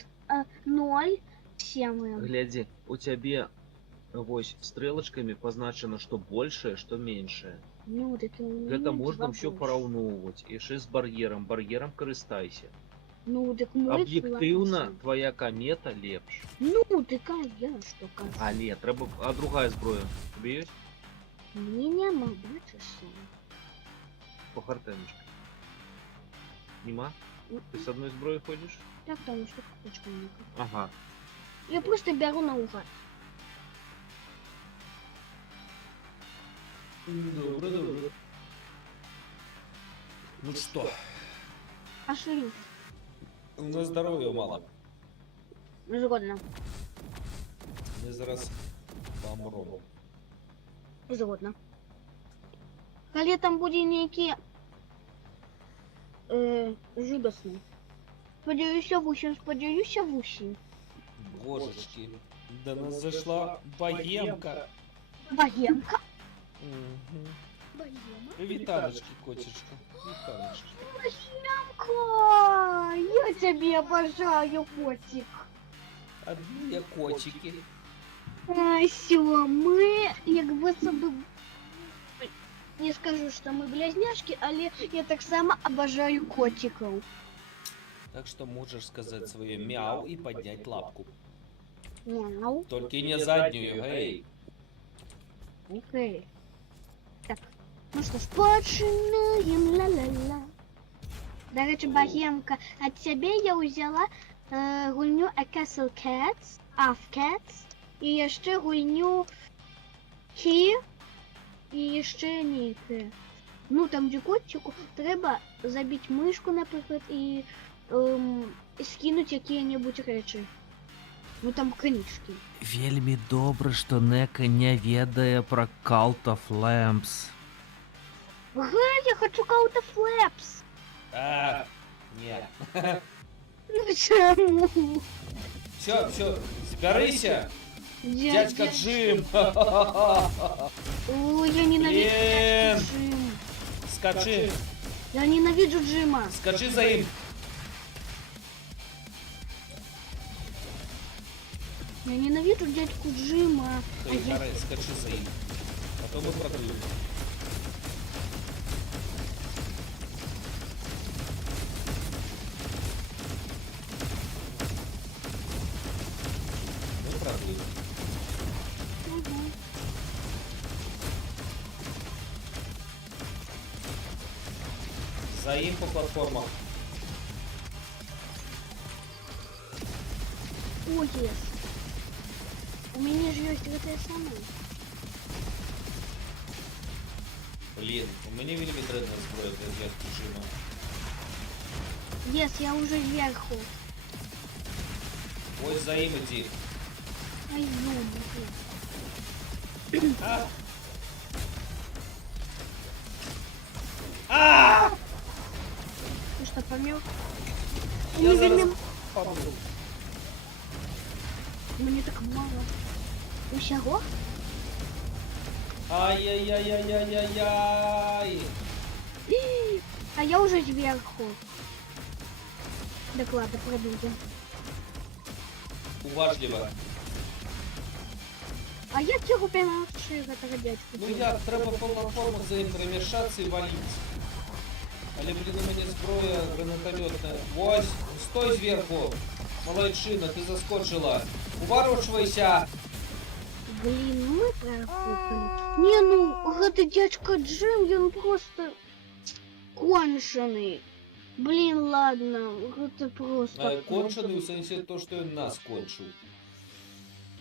0,7М. Гляди, у тебе вось стрелочками позначено, что большее, что меньшее. Ну, так и у меня Это можно два все больше. пораўноўваць. І ще з бар'ером. Бар'ером карыстайся. Ну, так мой Об'єктивно класс. твоя комета лепш. Ну, так а я что кажу? Але треба. А другая зброя? Тобі є? Мне нема, бачиш? По хартемочку. Нема? Ти з одної зброї ходиш? Так, там что карточка не Ага. Я просто беру наугад. Добре, добре. Ну что, Пошли. у нас здоров'я мало. Згодна. Ми зараз помремо. Згодна. Коли там буде некий жудасний. Сподіваюся в усім. Божечки, до нас зайшла богемка. Богемка? Угу. Богема? Віталочки, котечка. Віталочки. Богемка! Я тебе обожаю, котик. Одні я котики. А, все, ми, якби собі... Не скажу, що ми близняшки, але я так само обожаю котиків. Так что можешь сказать свое мяу и поднять лапку. Мяу. Только не заднюю, эй. Окей. Так, ну що ж, починаємо, ла-ла-ла. До речі, Богемка, от тебе я взяла гульню A Castle Cats, Cats, і ще гульню He, і ще ніки. Ну, там де котику треба забити мишку, наприклад, і скинуть які-небудь речі. Ну, там книжки. Вельмі добре, що Нека не ведае про Cult of Lamps. Я хочу Cult of Lamps. А, нет. Ну, чому? Все, зберися. Дядька Джим! Ой, я ненавижу Блин. дядьку Джим. Скачи! Я ненавижу Джима. Скачи за им! Я ненавижу дядьку Джима. А я... Харе, скачи за им. А то мы продуем. Мы продуем. Мгм. За им по платформам. Ой, yes. У меня же есть вот это самое. Блин, у меня миллиметрная сброя для дядьки Джима. Yes, я уже сверху. Ой, за им иди. Ай, ну, А! А! ты что, помер? Я Не зараз вернем. помру. Мне так мало. Усяго? Ай-яй-яй-яй-яй-яй. А я уже сверху. Так ладно, продолжим. Уважливо. А я цього прямо этого дядьку. Ну як, треба по платформах за ним перемішатися і валити. Але, блін, у мене зброя гранатометна. Ось, стой зверху. Молодчина, ти заскочила. Уворачивайся. Блин, мы профукали. Не, ну, это дядька Джим, он просто конченый. Блин, ладно, это просто... Кончений у сенсі то, що він нас кончив.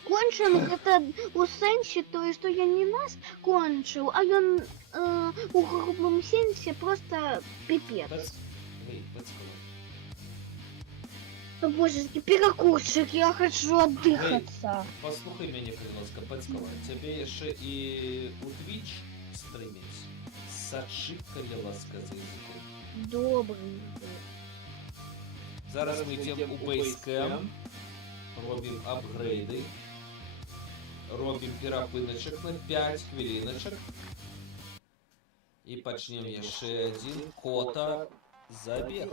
Конченый, это у сенсі, то, что я не нас кончил, а он у грубом сенсе просто пипец. Гей, пацкала. О, божечки, перекурчик, я хочу отдыхаться. Послухай мене, будь ласка, пацкала. Тебе ще і у Twitch стримить. Сачикали ласка за язиком. Добрый. Зараз ми йдемо у бейскем, робимо апгрейди, робимо перепиночок на 5 хвилиночок і почнемо ще один кота забіг.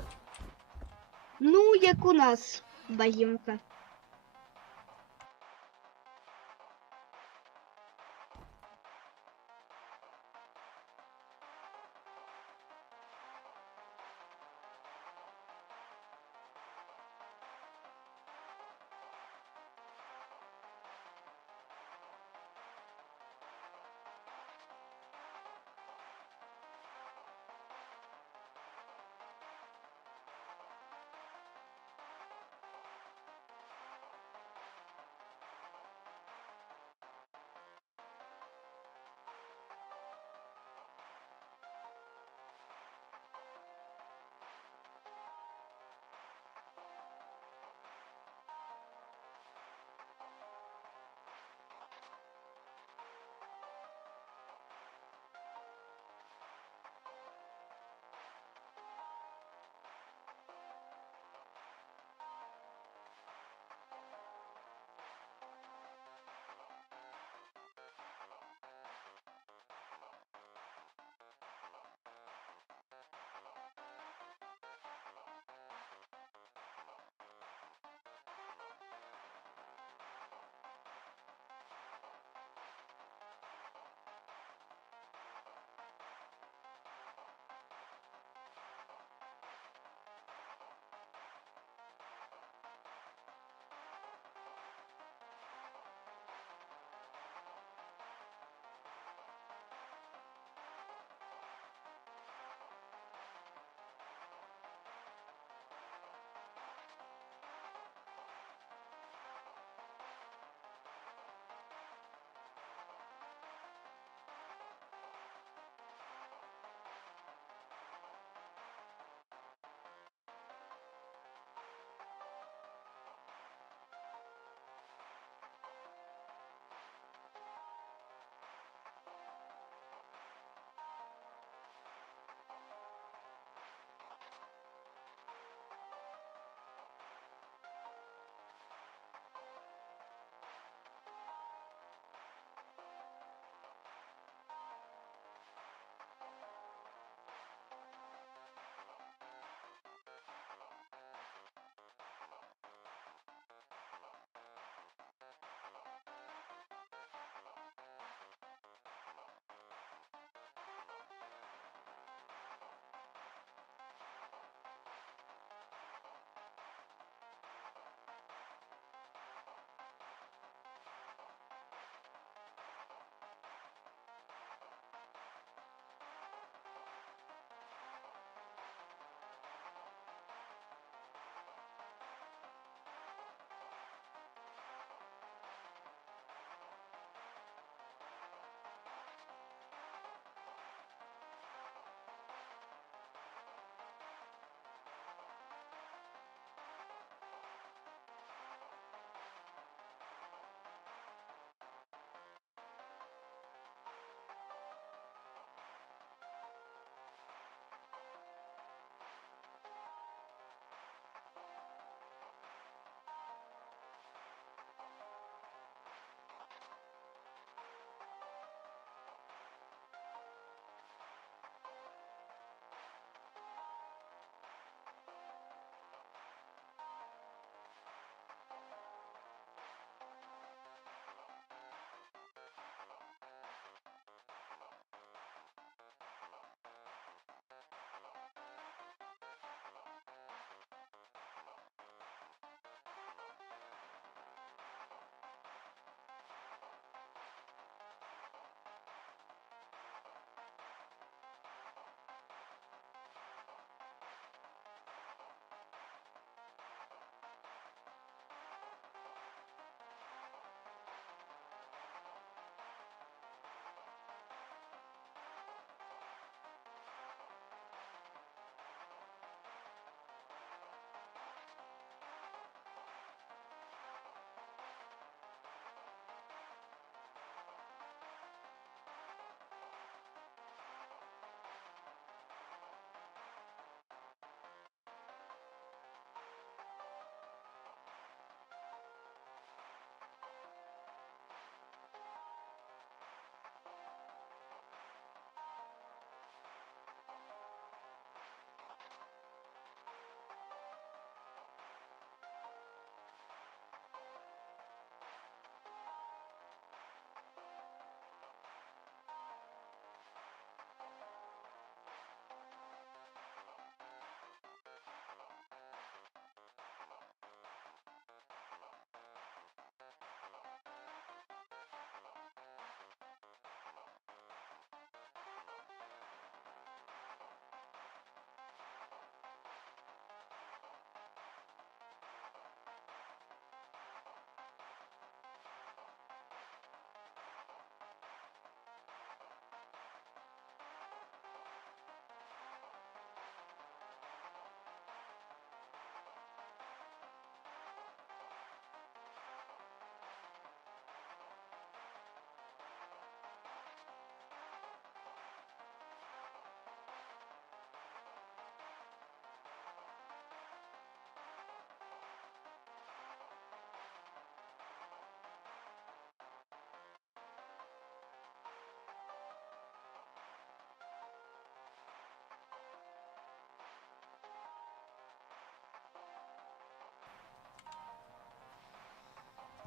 Ну, як у нас, боимка.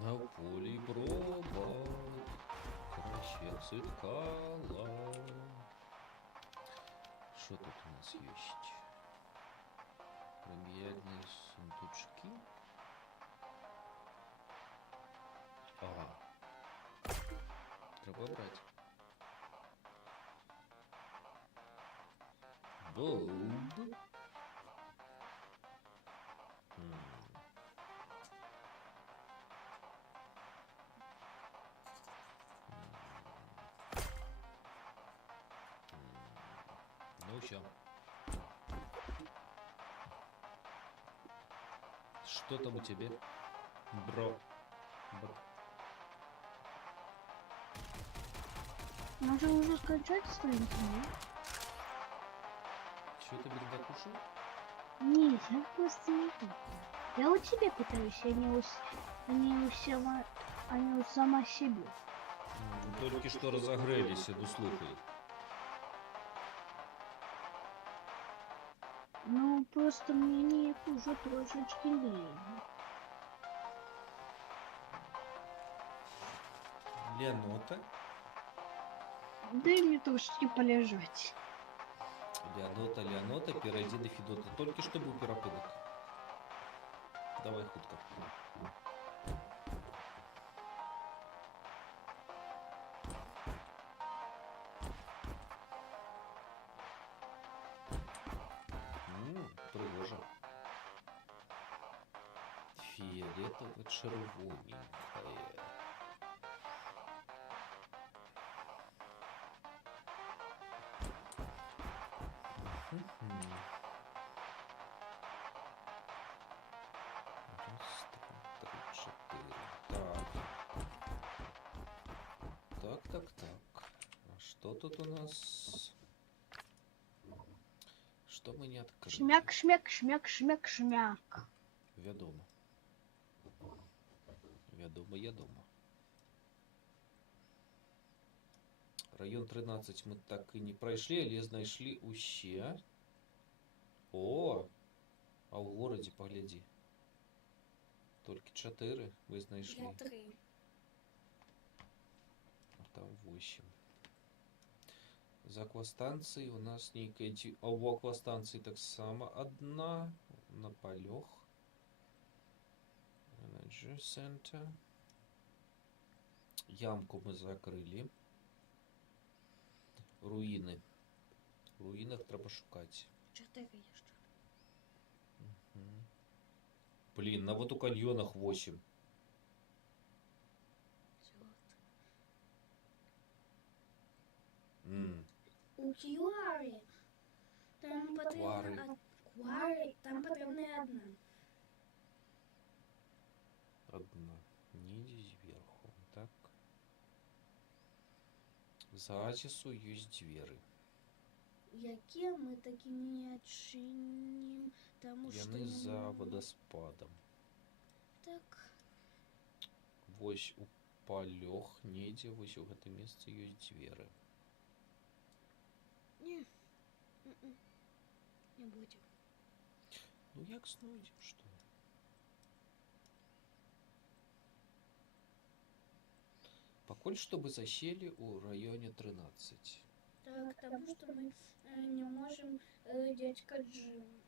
На полі броба краще цикала. Что тут у нас есть? Пробиальные сундучки. Ага. Треба брать. Бомб. Ну все. Что там у тебя, бро? Может уже скачать стоит, Что ты беда кушал? нет, я просто не хочу. Я у тебя пытаюсь, а не у сама себе. Только что разогрелись, иду слухай. Ну, просто мне их уже трошечки лень. Леонота? Дай мне трошечки полежать. Леонота, перейди до Федота. Только что был перепадок. Давай хутко. Пригожа. Фиолетово-червоненькая. Раз, два, три, четыре. Так. А что тут у нас? Что мы не открыли? Шмяк, шмяк, шмяк, шмяк, шмяк. Вядома. Я дома. Район 13 мы так и не пройшли, але знайшлі усе. О! А ў горадзе паглядзі. Толькі 4 вы знайшлі. Я 3. А там 8. З аквастанцыі у нас нейкая... А ў аквастанцыі таксама одна. На палёг. Energy Center. Ямку мы закрыли. Руины. В руинах трэба шукаць. 4 jeszcze. Блин, на вот у каньонах 8. У Кьюари там потрібна Кьюари, там потрібна одна. Одна. Ниже сверху. Так. За Азису есть двери. Які ми такі не відчинім, тому що... Яны за водоспадом. Так. Вось у палёг недзе, вось у гэтым месцы ёсць дзверы. Не. Не будем. Ну як знойдзем, што? Пакуль што бы засели ў раёне 13. Так, тому что мы не можем дядька Джим.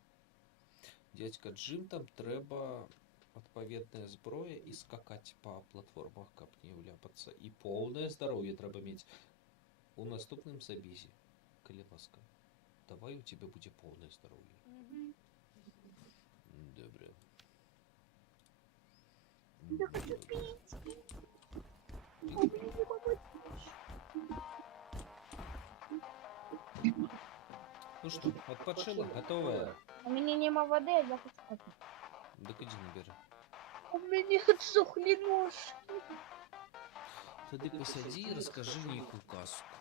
Дядька Джим, там трэба адпаведная зброя і скакаць па платформах, каб не ўляпацца. І поўнае здароўе трэба мець. У наступным забезе, калі ласка. Давай у тебя будзе поўнае здароўе. Добра. Я хочу пить. Ну что, отпочила? Готовая? У меня нема воды, а я хочу попить. Так иди набери. У меня отсохли ножки. Тады посади и расскажи некую казку.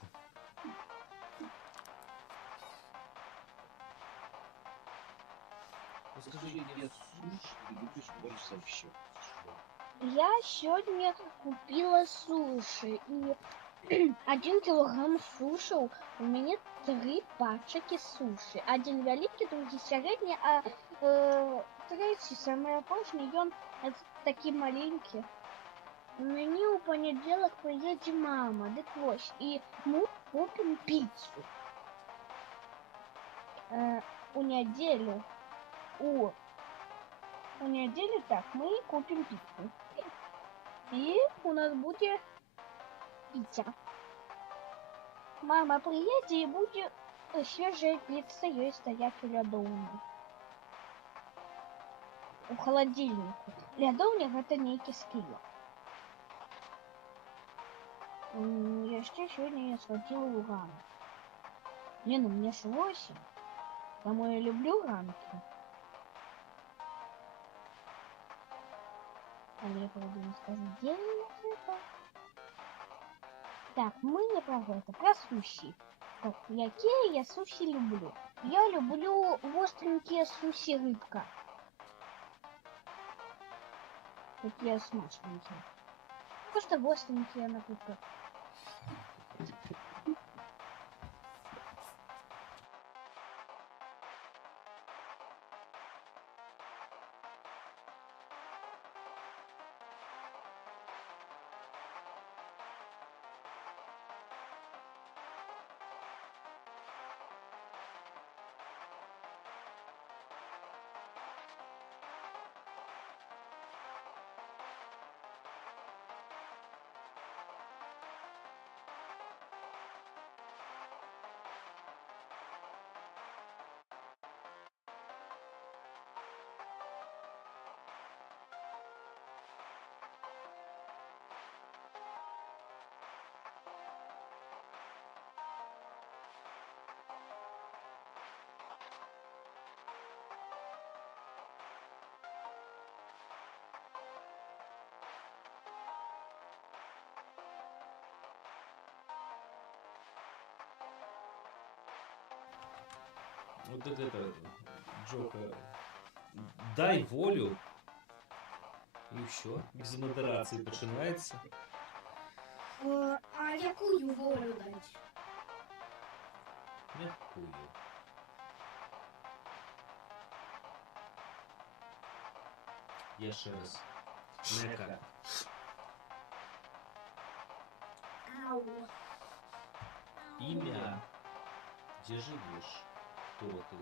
Расскажи, где суши ты любишь больше всего? Я сегодня купила суши. И 1 килограмм суши. У меня 3 пачки суши. Один великий, другий середний, а третий, самый обычный, он такие маленькие. Мені у понеділок приїде мама, дик ось, і ми купимо піцу. У неділю, у неділю, так, ми купимо піцу. І у нас буде піца. Мама приїде і буде свіжа піца, їй стоять у лядовні. У холодильнику. Лядовник это некий скилл. Я ще сегодня я схватила у рамки. Не, ну мне ж 8. Потому я люблю рамки. А я правда не скажу, где это. Так, мы не про это, про суши. Так, какие я суши люблю? Я люблю остренькие суши рыбка. Такие смачненькие. Просто остренькие, например. Вот это, Джока, дай волю. І що? Без модерації починається. А якую волю дать? Мягкую. Я ще раз. Нека. Ау. Ім'я. Де живеш? Хто ти?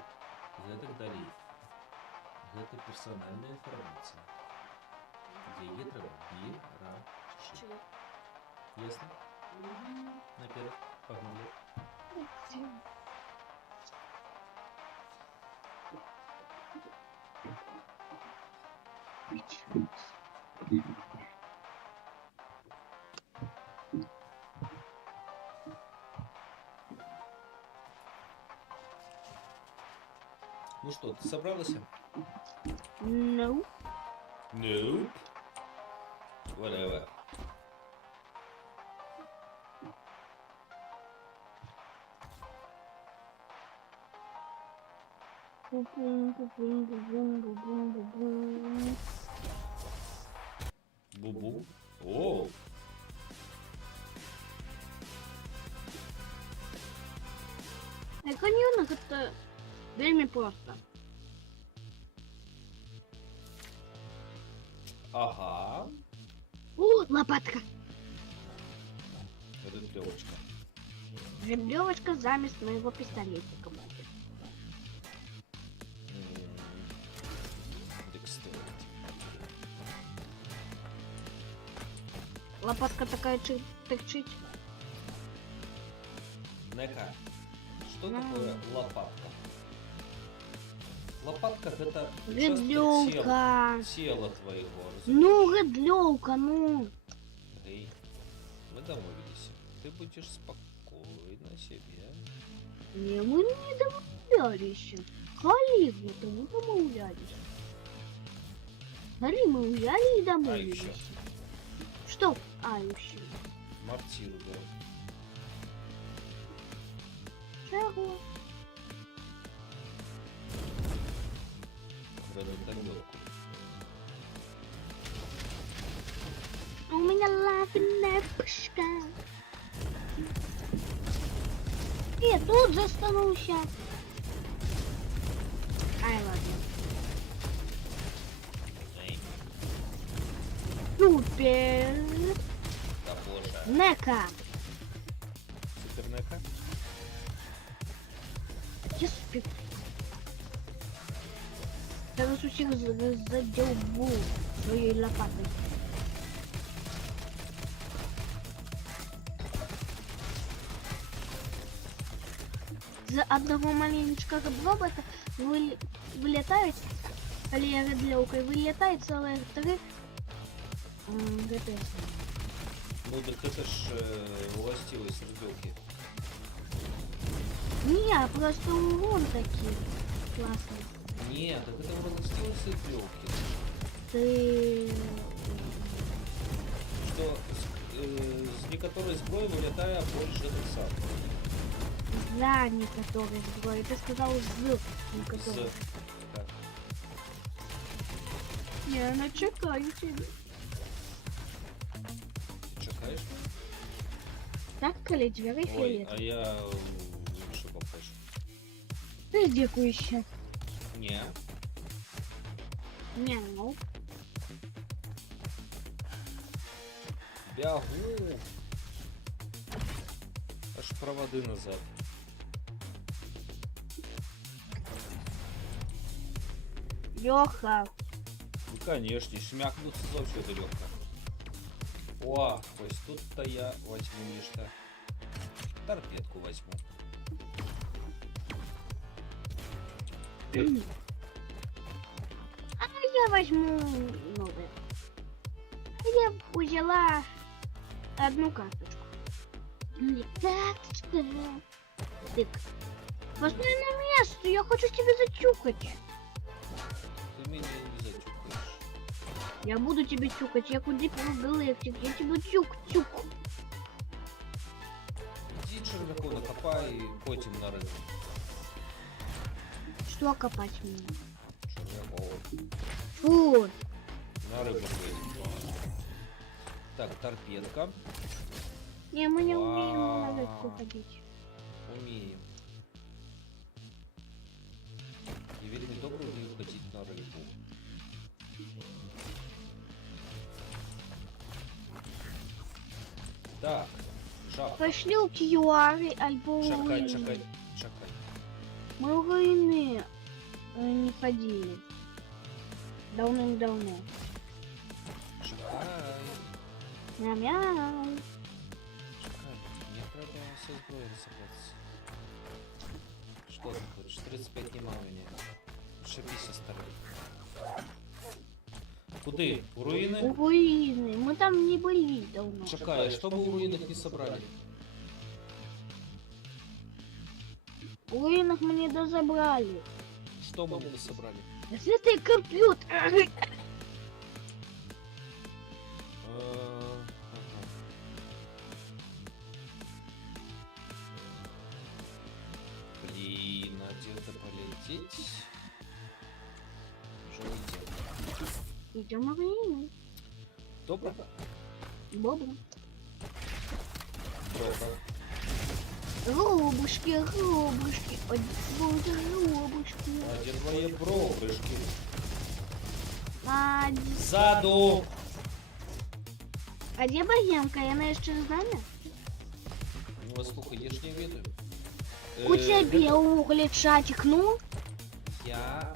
Гэтак далей. Гэта персональная інфармація. Яе трэба берачы. Ясно? Наперед. Погнали. Ну что, ты собралась? No. Nope. Whatever. Бу-бум, бу-бум, бу-бум, бу-бум, бу-бум. Бу-бу. О! Каньйонах это вельми просто. Ага. О, лопатка. Это девочка. Жемлевочка замест моего пистолетика будет. Декстерити. Лопатка такая тырчить. Нека. Что Ну. такое лопатка? Лопатка это участок Гидлёвка. тела твоего. Ну, гидлёвка, ну. Эй, мы домовились. Ты будешь спокойно себе. Не, мы не домовлялись. Халифу-то мы домовлялись. Смотри, мы взяли и домовились. ещё? Что? А, еще. Мортиру, да. Чего? Гранатомётку. У меня лавиная пушка. И тут застанулся. Ай, ладно. Эй. Супер. Нека! Супернека. Я спів. Зараз усіх задовбу своєю лопатою. З одного маленького робота вилітають, алієрдльовкою вилітають цілих 3 ГТС. Ну так это ж властивость рыбелки. Не, просто урон такие классный. Нет, так это властивость рыбелки. Ты... Что с некоторой сброи вылетая больше этот сам. За некоторые сброи. Ты сказал з некоторых. Так. Я начекаю тебя. Чекаешь? Так, коли двери Ой, фиолет. а я лучше попрошу. Ты дикующая. Не. Мяу. Бягу. Аж проводы назад. Леха. Ну конечно, шмякнуться завсёды легко. О, ось тут-то я возьму нечто. Торпедку возьму. А я возьму новое. Я взяла одну карточку. Не карточка. Тык. Постой на место, я хочу тебя затюкать. Ты меня не затюкаешь. Я буду тебя тюкать, я куди галактик, я тебя тюк-тюк. Иди червяку накопай и потім на рыбу. Что копать мне? Червяков. Фу, На рыбу пойдем. Так, торпедка. не, мы не умеем Вау. на рыбку ходить. Умеем. И вельми добре вмію ходить на рыбу. Так, жаб. Пошли у Кьюари, альбо Чекай, Уинни. чекай, чекай. Мы у Уинни не ходили. Давным-давно. Чекай. Мя-мяу. Чекай. Мне треба все зброю собраться. Что ты хочешь? 35 нема у меня. Шипися, старый. Куды? У У руины? Уинни. Мы там не были давно. Чекай, а что мы у руинах не собрали? У Уиннах мы не дозабрали. Что мы не собрали? Если ты компьютер. Ага. Блин, а где-то полететь? Уже летел. Идем на Уинни. Добро? Бобра. Добро. Робушки, робушки. Робушки. А где твои бровышки? А Сзаду! де богемка? Я ще з нами? Ну, слухай, я ж не ведаю. У тебе уголі чатик, ну? Я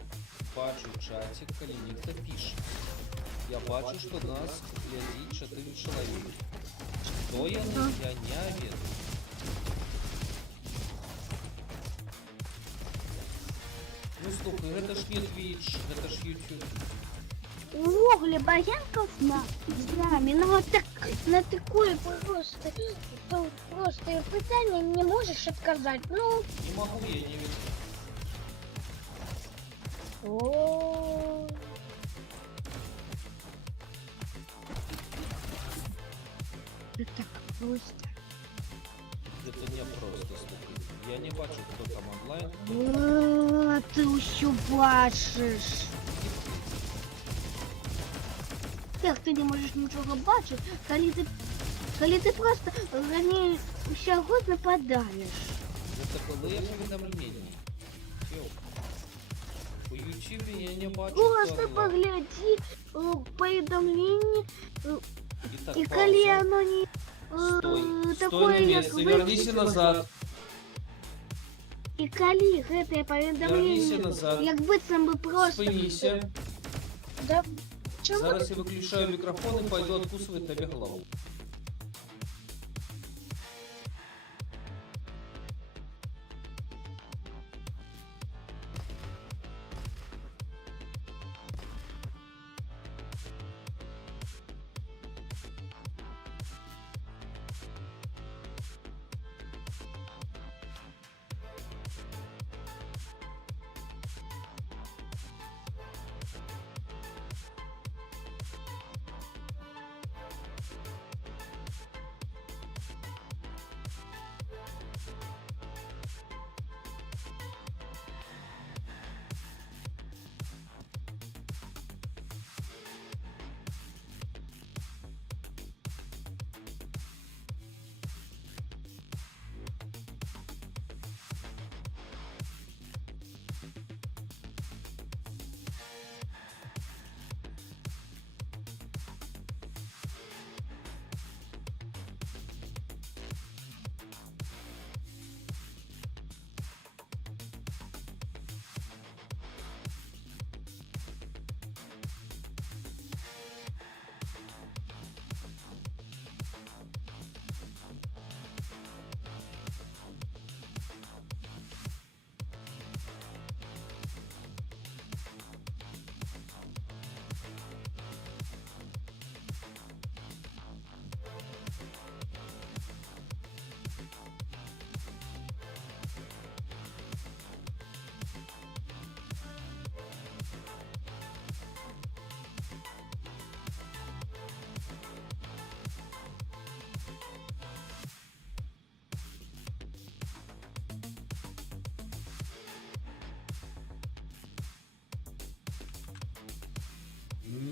бачу чатик, коли ніхто пише. Я бачу, що нас глядить 4 чоловіка. Хто я не ведаю. Ну слухай, это ж не Twitch, это ж YouTube. Уголі богемка з нами. Ну вот так, на такое просто питання не можеш отказать. Ну, Не могу, я не веду. о. Это так просто. Это не просто, слухай. Я не бачу, хто там онлайн. О, ти усю бачиш. Як ти не можеш нічого бачити, коли ти просто раніше усього нападаєш. Это коли я повідомлення. Йоу. У YouTube я не бачу, Просто хто онлайн. погляди повідомлення, І так, і коли пауза. воно не Стой. Стой такое, на як месте. Вернися виключила. назад. І калі гэтае Вернися паведамленне, назад. як быццам бы просто... Спыніся. Да, чому? Зараз я выключаю микрофон и пойду откусывать тебе голову.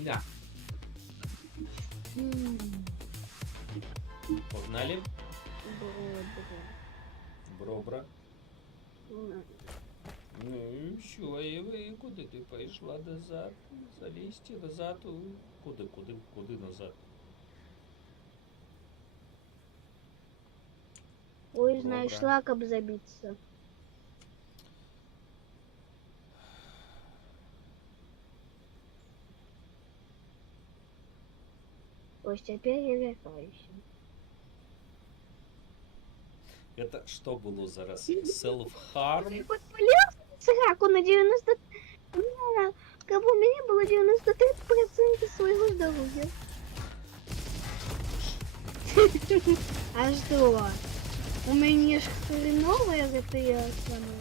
Да. Погнали. Бробра. Ну, що, і ви, куди ти пішла назад? Залізти назад? Куди назад? Ой, Добре. знайшла, каб забіцца. Ось цяпер я вяртаюся. Это что было зараз? Self-harm? Подпалился сраку на 90... Да, как бы у меня было 93% своего здоровья. А что? У меня ж хреновая ГТА сама.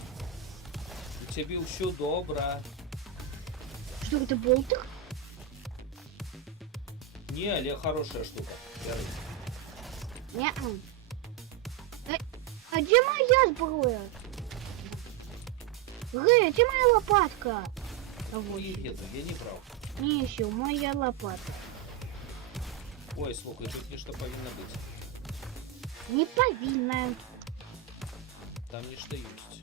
У тебе все добре. Что это, болтик? Не, але хорошая штука. Не. А где моя сброя? Гэй, где моя лопатка? А вот. Ой, я не брал. Не еще, моя лопата. Ой, слухай, тут нечто повинно быть. Не повинна. Там нечто есть.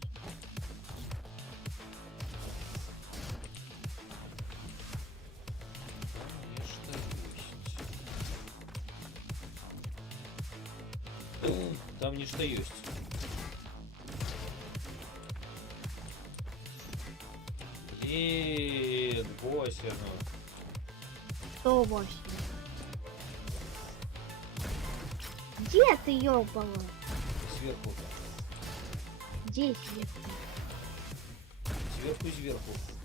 Там нечто есть. Блин, 8. 108. Где ты, ёбала? Сверху. Здесь. Сверху.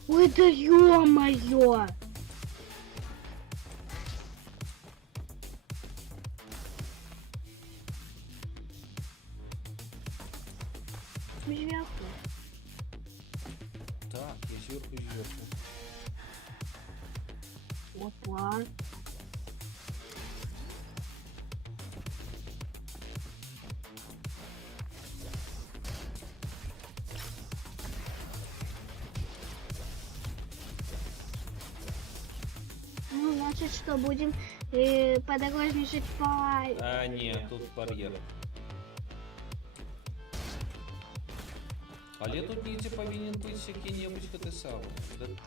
Ой, да ё-моё! Сверху. Так, я сверху. Опа. Ну, значит, что, будем подорожничать по... А, нет, тут барьеры. Але тут недзе повинен быть які-небудь гэты самы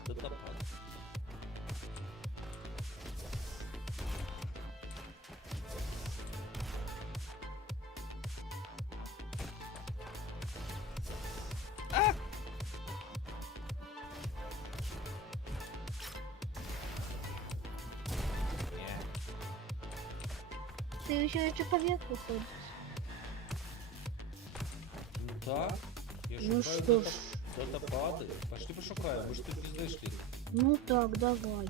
датапад. Ты еще поверху ходишь. Ну так. Я Ну шукаю что ж. датапады. Пошли пошукаем, мы ж тут не знайшли. Ну так, давай.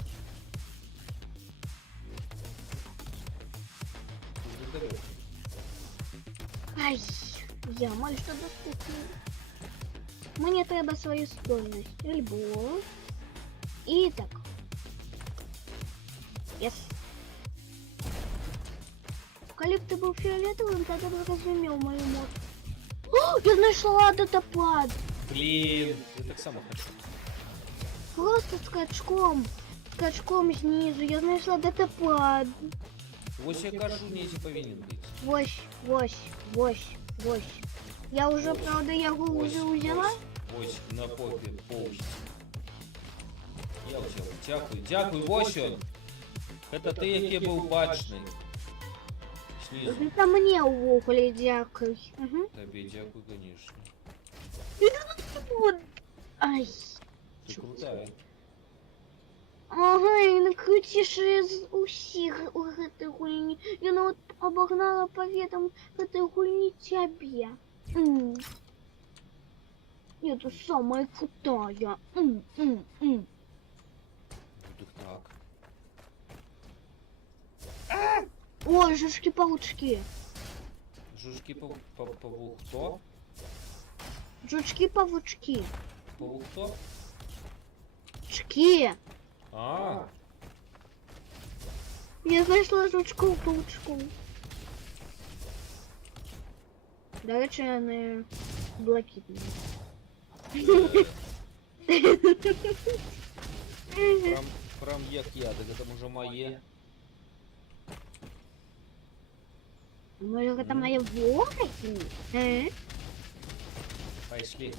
Тут недалеко. Ай, я маю що доступно. Мені треба свою стойність. Любов. І так. Єс. Коли б ти був фіолетовим, тоді б розумів мою мод. О, я знайшла датапад. Блин, я так само хочу. Просто скачком. Скачком знизу. Я знайшла датапад. Ось я кажу, Незі повинен бути. Вось, вось, вось, вось. Я уже, правда, його уже взяла. Ось на попі повністю. Я взяв. Дякую, дякую, ось он. Це ти, який був бачний. Снизу. Це мені увогуле дякую. Угу. Тобі дякую, конечно. Ай. Ти крутая. Ага, і найкрутіше з усіх у гэтай гульні. Я нават обогнала поветом гэтай гульні тебе. Это самая крутая. Ну так так. Ой, жучки-паучки. Жучки-павук хто? Жучки-павучки. Павук хто? Чки. А, Я знайшла жучков-паучков. До речі, вони блакитні. прям як я, так это може моє. Може, це моє вороги? Пошли.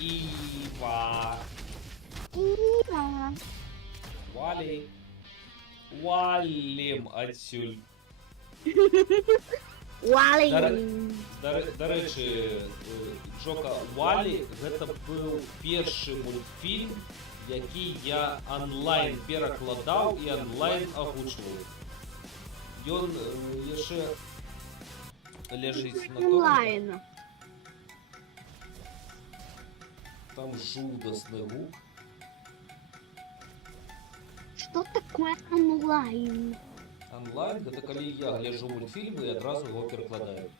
Ива. Іра. Вали. Валим отсюль. Вали. До речі, Джока Валі, гэта быў першы мультфільм, які я онлайн перакладаў і онлайн агучваў. Ён яшчэ ляжыць на торрентах. Онлайн. Там жудасны гук. Что такое онлайн? Онлайн гэта калі я гляджу мультфільмы і адразу яго перакладаю.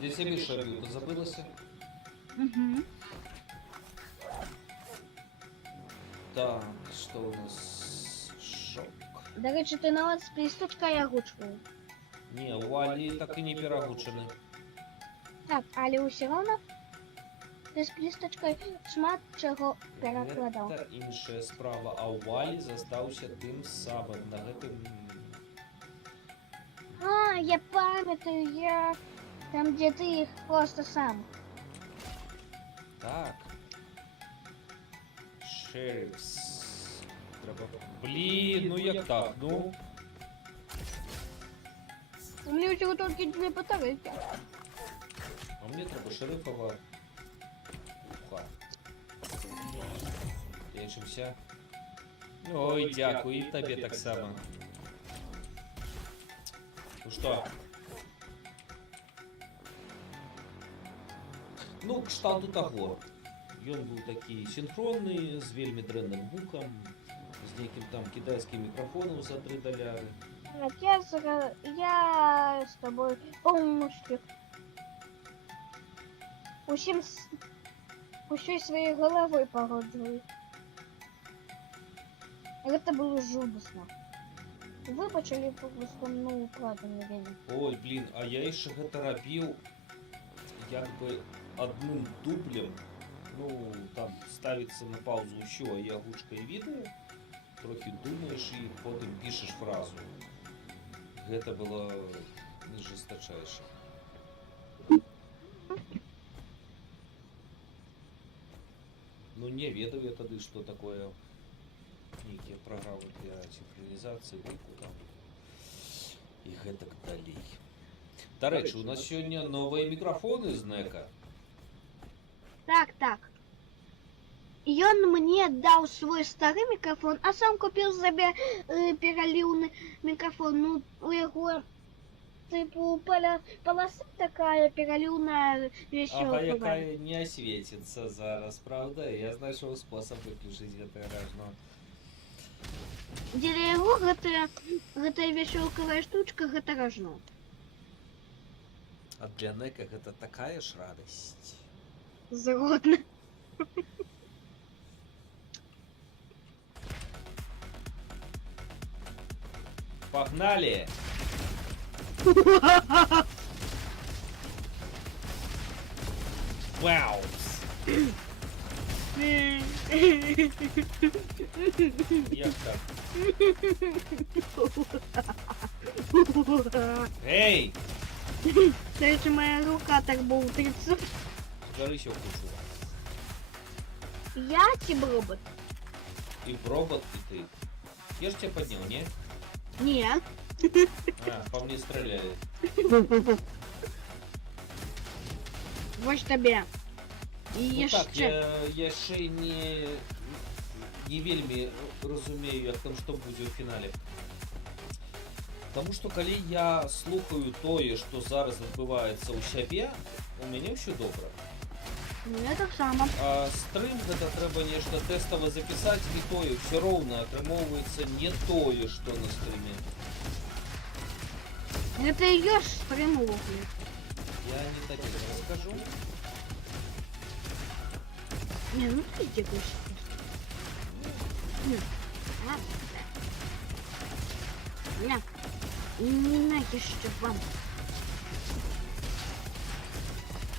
Для цябе шарю, ты забылася? Угу. Так, што у нас? Шок. До речі, ти нават з пісточкою агучвав. Не, Валі так і не перагучаны. Так, але ўсё роўна ты з пісточкой шмат чаго перакладаў. Гэта іншая справа, а Валі застаўся тым самым на гэтым. А, я памятаю, я там, дзе ты іх просто сам. Так. Шерифс. Трэба. Блін, ну як так, ну. У мене усього тільки 2 батарейки. А мне трэба шерифова. Уха. Лечимся. Ой, дякую, і табе так само. Ну что? Ну, кшталту таго. Ён быў такі синхронны, з вельмі дрэнным гукам, з нейкім там китайскім мікрафонам за $3. Так, я з тобою повністю усій своєю головою погоджую. Гэта было жудасно. Вы почали просто, ну, правильно время. Ой, блин, а я яшчэ гэта рабіў як бы адным дублем. Ну, там ставіцца на паузу ўсё, а я гучкай відэо, трохі думаеш і потым пішаш фразу. Гэта было жестачайша. Ну, не ведаю я тады, што такое нейкія праграмы для синхронізацыі гуку там і гэтак далей. Дарэчы, у нас сёння новыя мікрафоны з Нека. Так, так. И он мне дал свой старый микрофон, а сам купил себе переливный микрофон. Ну, у его типу полоса такая переливная Ага, вещь. яка не освітиться зараз, правда? Я знайшов спосіб виключити гэта ражно. Для яго гэта вясёлкавая штучка, гэта ражно. А для Нека гэта такая ж радасць. Згодна. Погнали! Вау! Як так? Эй! Даже моя рука так болтается. Скажи еще кучу. Я типа робот. И робот, и ты. Я ж тебя поднял, не? Нет. А, по мне стреляет. Вот тебе. І Ну так, ще. я ще не вельмі розумію, як там што будзе ў фінале. Таму што калі я слухаю тое, што зараз адбываецца ў сябе, у мяне ўсё добра. Мне так само. А стрым гэта трэба нешта тэстава запісаць, не тое, ўсё роўна атрымоўваецца не тое, што на стрыме. Это и ёсць стрімовки. Я не табе раскажу. Не, ну ты делаешь. Не знаєте, що вам.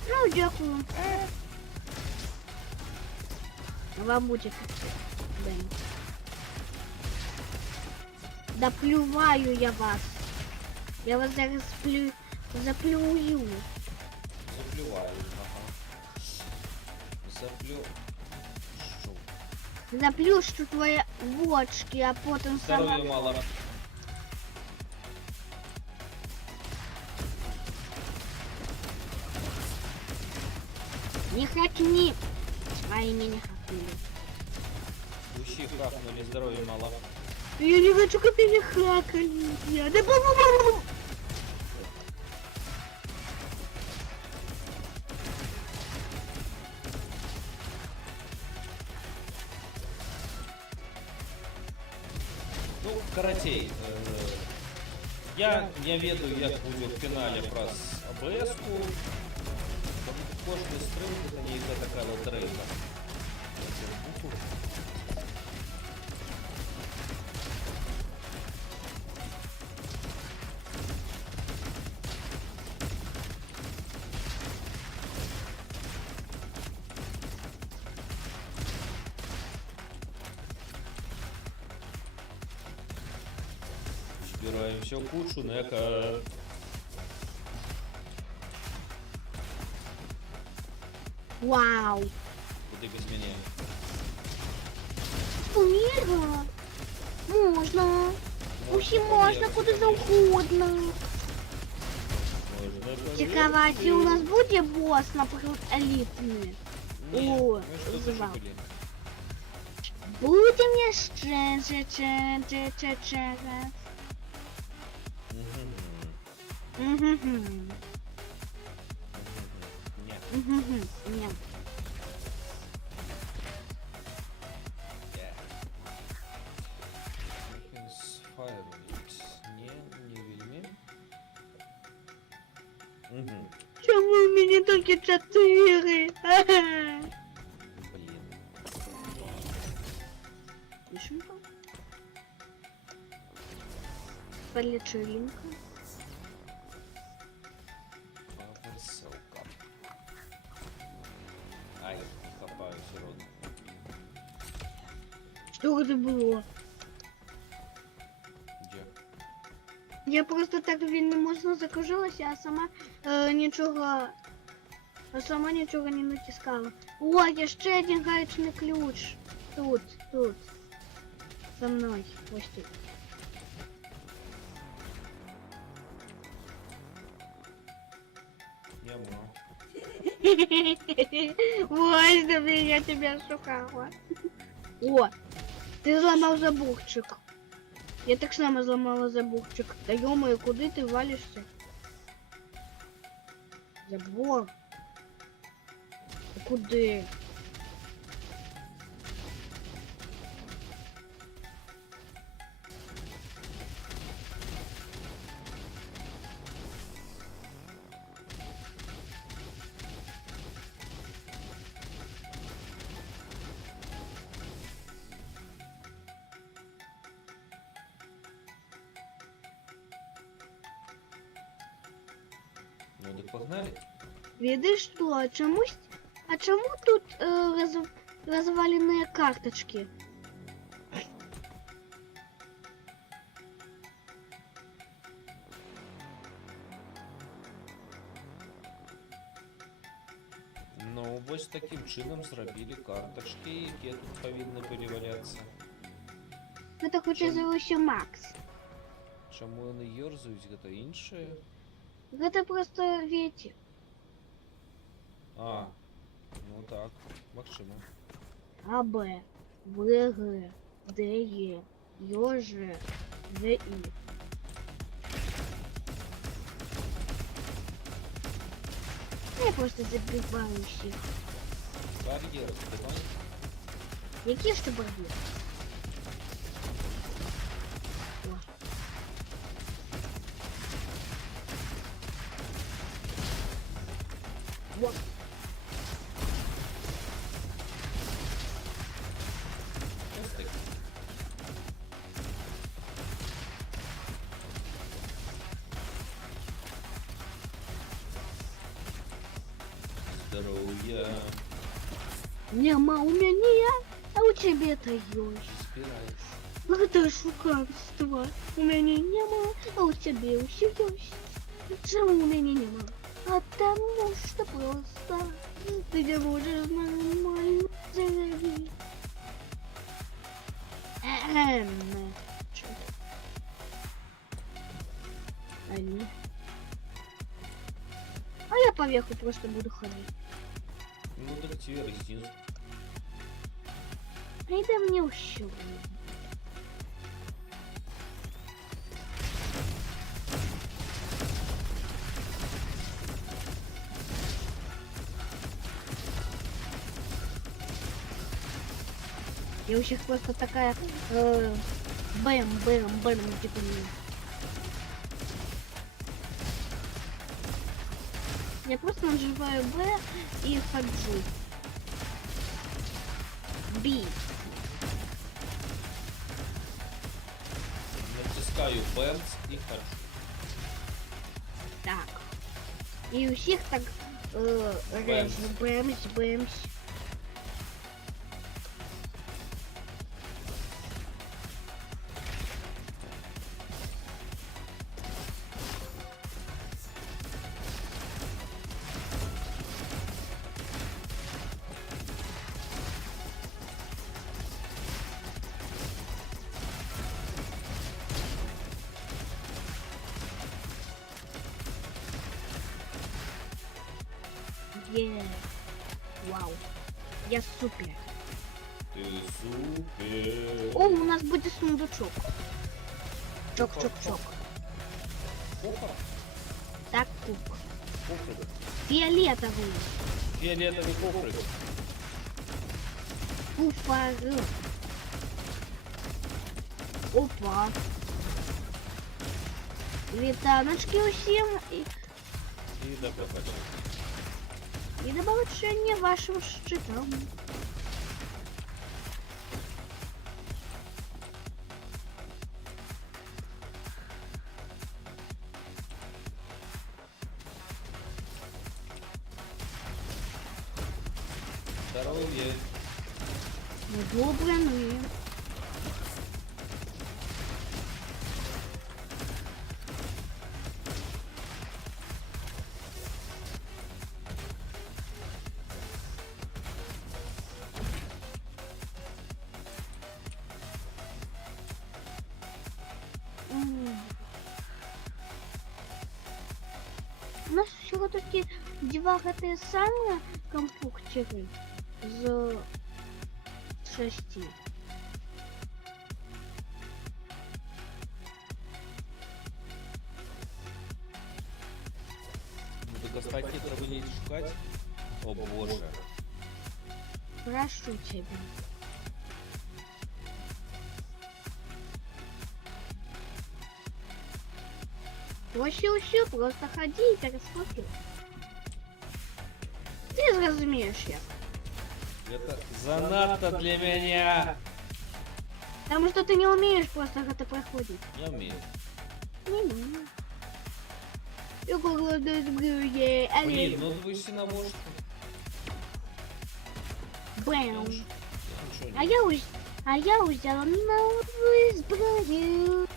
Ну, дякую. Вам буде. Да плюваю я вас. Я вас зараз заплюю. Заплюваю, ага. Заплю... Що? Заплющу твої вочки, а потім сама... Здоров'я мало. Не хакни. Своими не хакнули. Ущи хакнули, здоровья мало. Я не хочу, как меня хакали. Я... Да бу-бу-бу-бу. Ну, карацей, я не ведаю, як будзе в фінале праз АБС-ку. Кожны стрым гэта нейкая такая лотерейка. Збираем все кучу, Нека. Вау. Куди без мене? Уміга. Можна. Усі можна, куди завгодно. Можна. Цікаво, а чи у нас буде босс, наприклад, елітний? Ні, О, ми ж тут уже звав. були. Будем ще. Мгм. Мгм. Ні. Мгм. Ні. Fireworks. Не вельми. Угу. Чому в мене тільки 4? Блин. Вишенка. Полечилинка. Поверселка. Ай, хапаю все равно. Що це було? Где? Я просто так вільно закружилася, а сама нічого не натискала. О, є ще один гаечний ключ. Тут. Со мною. Ось тут. Нема. Ой, да я тебя шукала. О, ты зламав заборчик. Я так само зламала заборчик. Да ё-моё, куди ти валишся? Забор. Куди? Ну так погнали. Видиш що, а чому тут розвалені карточки? Ну, ось таким чином зробили карточки, які тут повинні були валятися. Это хоче зовуся Макс. Чому вони ёрзають, гэта іншае? Это просто ветер. А, ну так, магчыма. А, Б, В, Г, Д, Е, Ё, Ж, В, И. Я просто забиваю всіх. Бар'єр збивай. Які ж ти бар'єр? О. Вот. Ось так. Здоров'я. Нема у меня, а у тебя-то есть. Збираєш. Это шуканство. У меня нема, а у тебя все есть. Почему у меня нема? Потому что просто ты не можешь нормально заявить. Чё? Они. А я поверху просто буду ходить. Ну так тебе резину. А это мне ущёбно. И у всех просто такая бэм, типа не. Я просто нажимаю Б и ходжу. Би. Натискаю бэмс і хожу. Так. И у всех так Бэмс. бэмс. Вау. Я супер. Ти супер. О, у нас будет сундучок. Чок-чок-чок. Опа. Так, куб. Кофрик. Фиолетовый. Фіолетовий кофрик. Куфары. Опа. Витаночки усім І до побачення. и добавочение вашим щитам. Здоров'я. Ну, добре, ну. У нас всього таки два гэты самі компуктери з 6. Ну так остатні треба не шукати. О боже. Прошу тебя. Проще усё, просто ходи и перескочи. Ты зразумеешь я. Это занадто для меня. Потому что ты не умеешь просто это проходить. Не умею. Не умею. Я голодаю с груди. Блин, ну вы синовожка. Бэм. Ничего не. А я взяла новую зброю.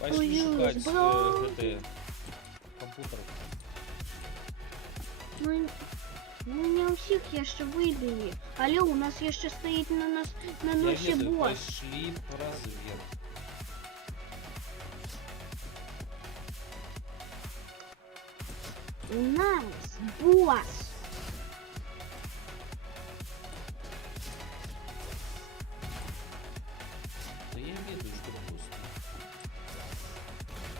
Пошли Ой, шукать зброю. компьютеров. Ну не у всіх ще вибили. Але у нас ще стоїть на Я носі ведаю, босс. пошли в разведку. У нас босс. Да я ведаю, что просто.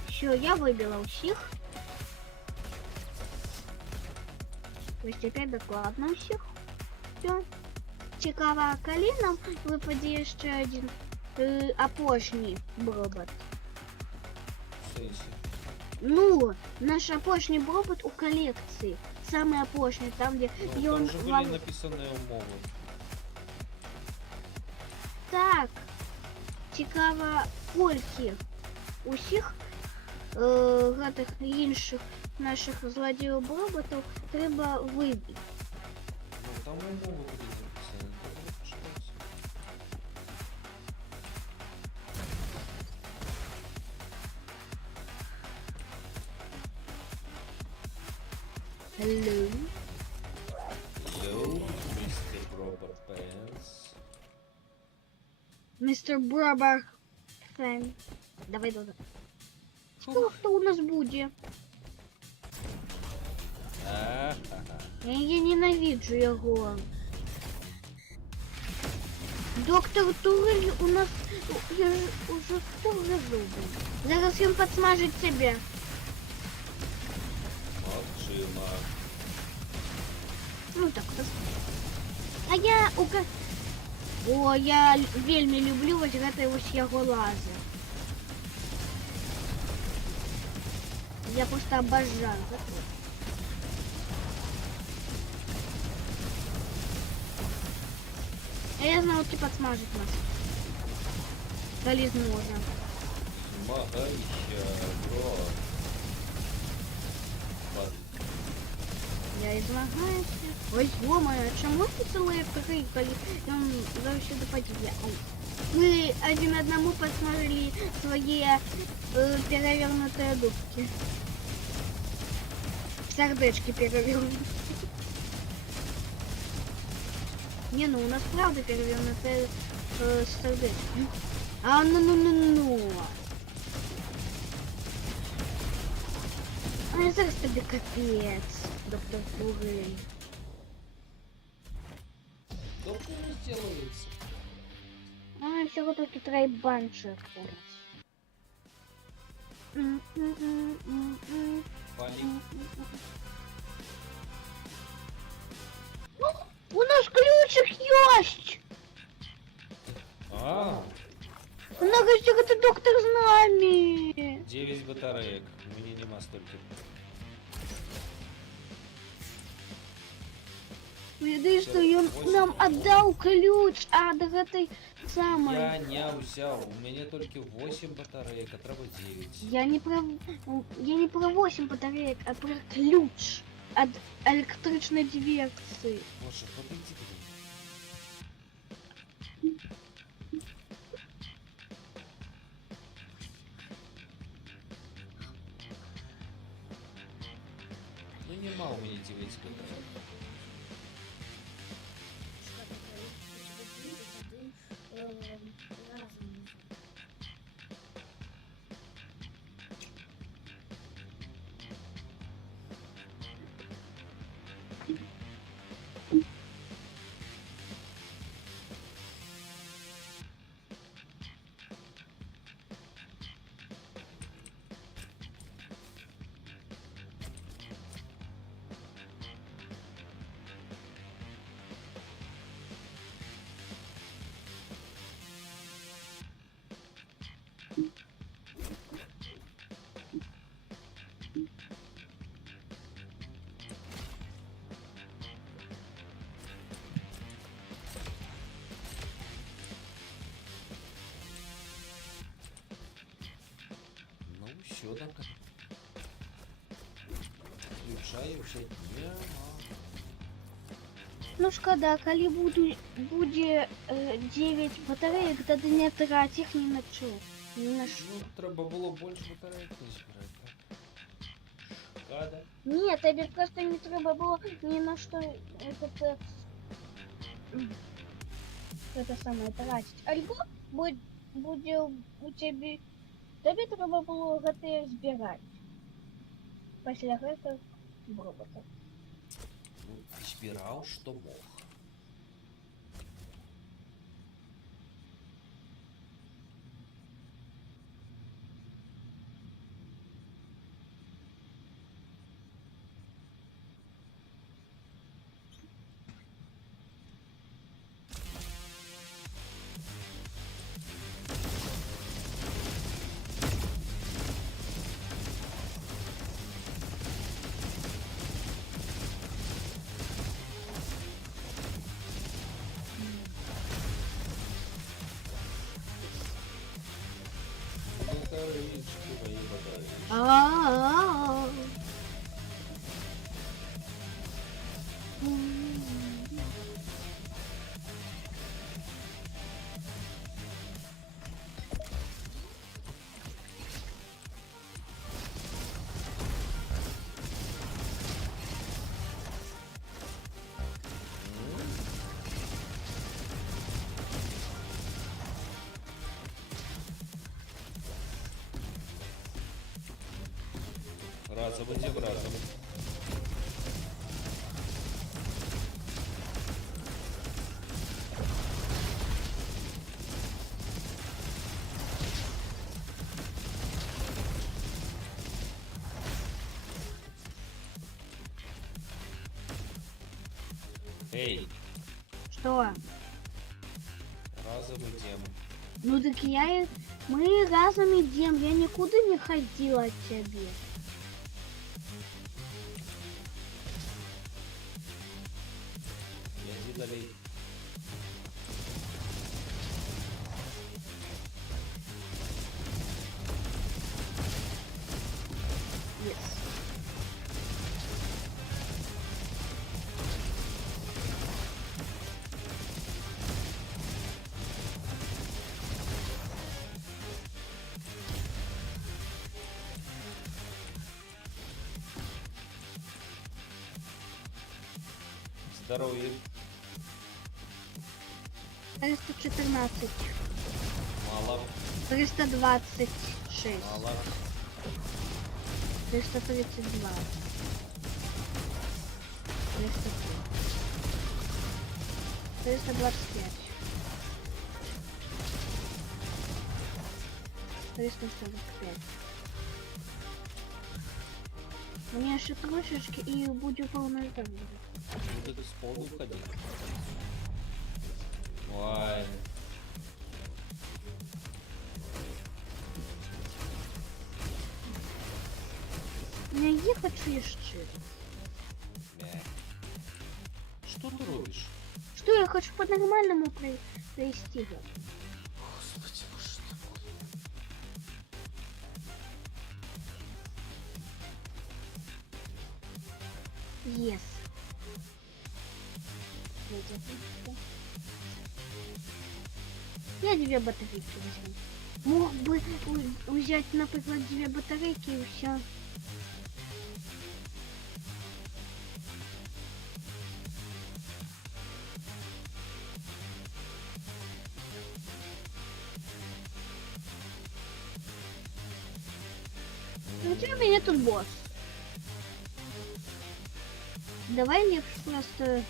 Все, я вибила усіх. Ось тепер докладно усіх. Все. Цікаво, коли нам випаде ще один апошній робот. Сенси. Ну, наш апошній робот у колекції. Самый опошний, там где Ну, там же были написаны умовы. Так, цікаво, кольки усіх гэтых інших наших злодіїв роботів треба вибити. Ну, там умовы были написаны. Надо почитать. Hello. Hello, Mr. Robert Pants. Мистер Бробер. Фен. Давай, давай. Хто у нас буде? Ага. Я ненавиджу його. Доктор Турель у нас уже тоже зубы. Зараз він подсмажить тебе. Максима. Ну так вот. А я О, я вельми люблю вось гэтай вось яго лазы. Я просто обожаю такое. А я знаю, ты подсмажить нас. Калі зможа. Смагайся, бро. Ладно. Я і змагаюся. Ой, ё-моё, чому ти цілує кри, коли він завжди допадає? Мы один одному посмотрели свои перевернутые дубки. Сердечки перевернутые. Не, ну у нас правда перевернутые сердечки. А ну. А зараз тобі капець, доктор Турель. Доктор не сделается. А, всього тільки трайбанчик. Паник. У нас ключик есть! А, У нас это доктор с нами! 9 батареек. Мне нема столько. Видишь, что он нам отдал ключ от этой самой. Я не взял. У меня только 8 батареек, а треба 9. Я не про 8 батареек, а про ключ от электричной дверцы. Боже, подойди к этому. Ну нема у меня 9 батареек. Чё так? Включаю взять няма. Ну шкода, калі будзе 9 батареек, тады не траць іх ні на чо. Ні на що. Ну, треба було більше батарейок не збирати, так? Шкода. Ні, тобі просто не треба було ні на що это самое тратить. Альбо буде у тебе, тобі треба було ГТ збирати. Після гэтага в робота. Ну, збирав, що мог. Батареечки, мои батареечки. А-а-а. Разово, где в разово. Эй, Что? разовый демон. Ну так мы разом идем, я никуда не ходила от тебя. Иди далее. Yes. Здоровье. 314, Мало. 326, Мало. 332, 303, 325, 345. Мне еще трошечки и будет полный здоровье. Ну ты с пола уходи. Ой. Я хочу еще. Мя. Что ты робишь? Что я хочу по-нормальному провести? Господи, боже ты мой. Yes. Я 2 батарейки возьму. Мог бы взять, например, 2 батарейки и все. Ну, у меня тут босс. Давай мне просто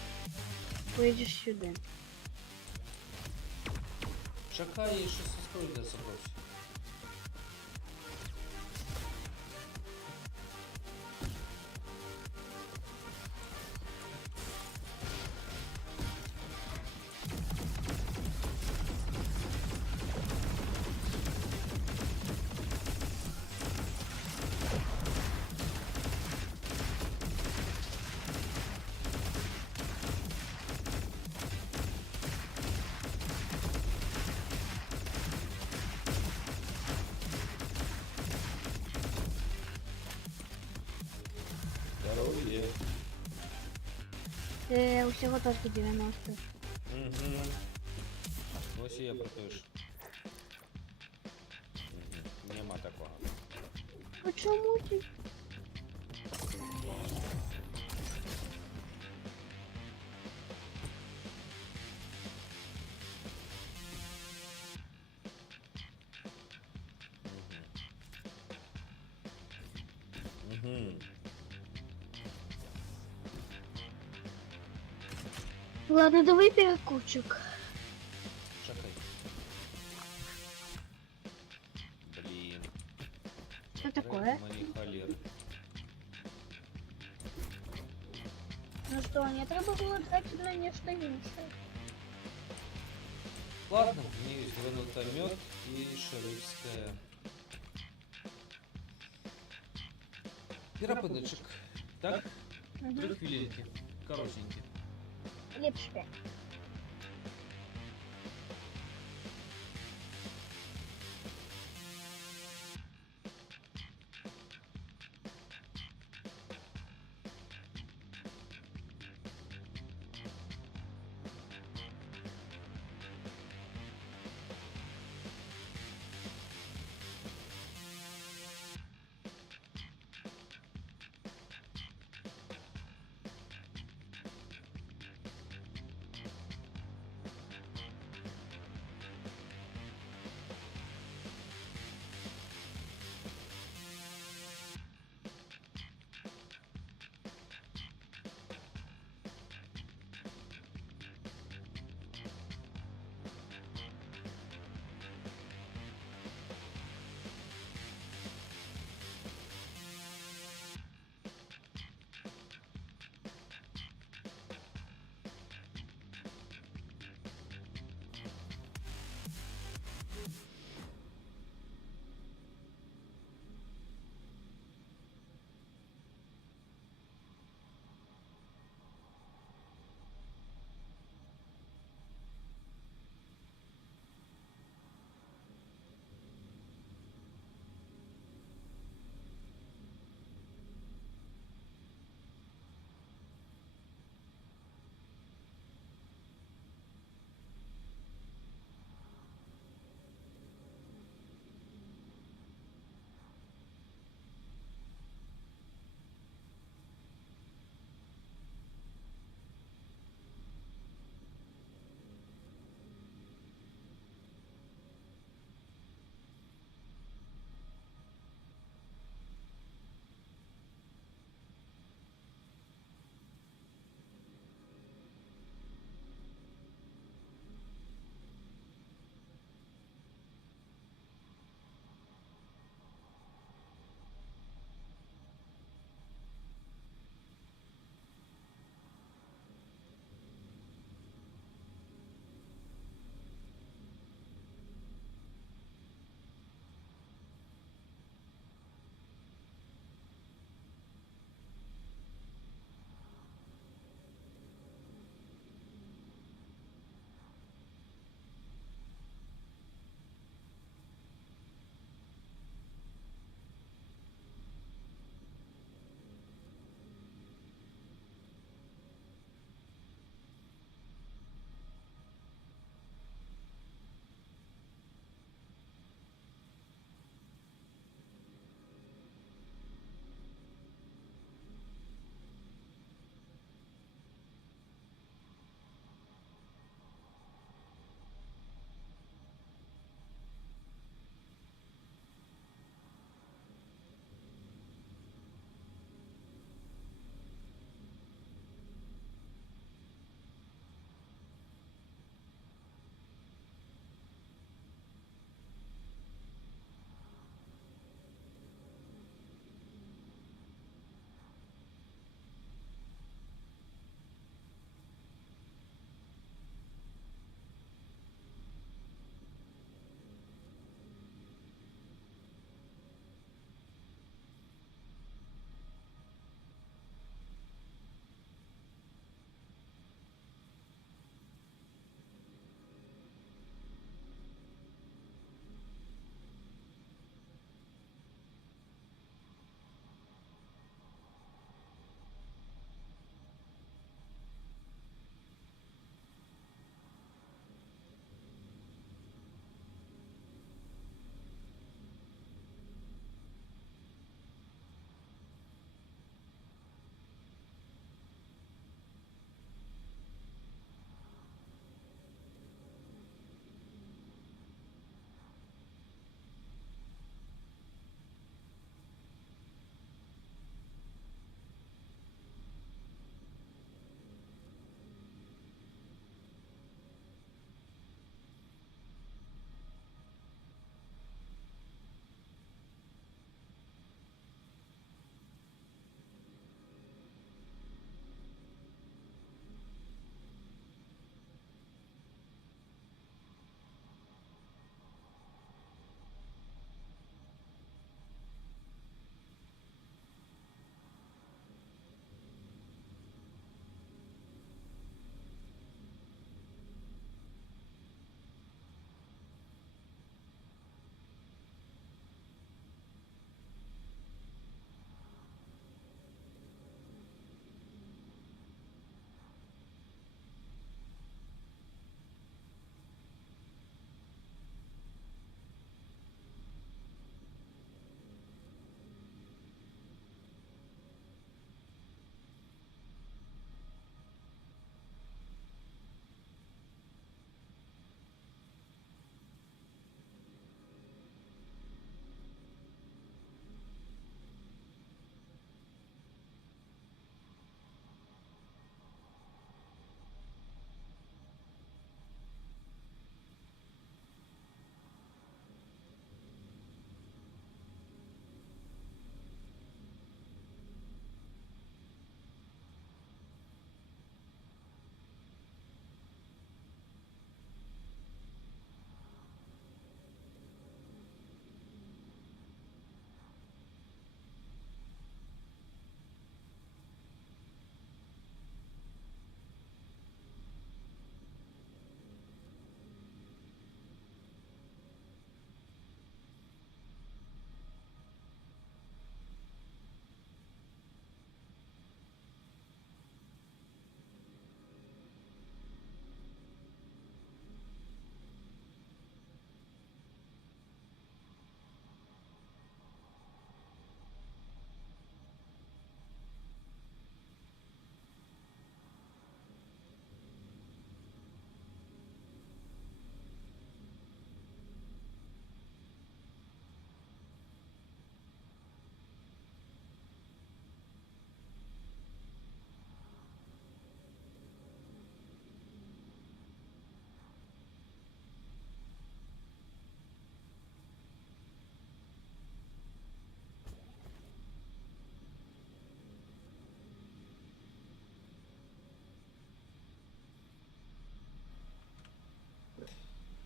пойдешь сюда. Чекай, я ще сестрою де забрався. Усього тільки 90. Угу. Ось і я про те ж. Нема такого. А чому ти? Угу. Ладно, давай перекурчик. Чекай. Блін. Що таке? Мої холери. Ну що, не треба було тратити на нечто інше. Ладно, у меня есть гранатомет и шерифская. Перепыночек. Так, 3 хвилинки. Коротенький. Ліпше 5.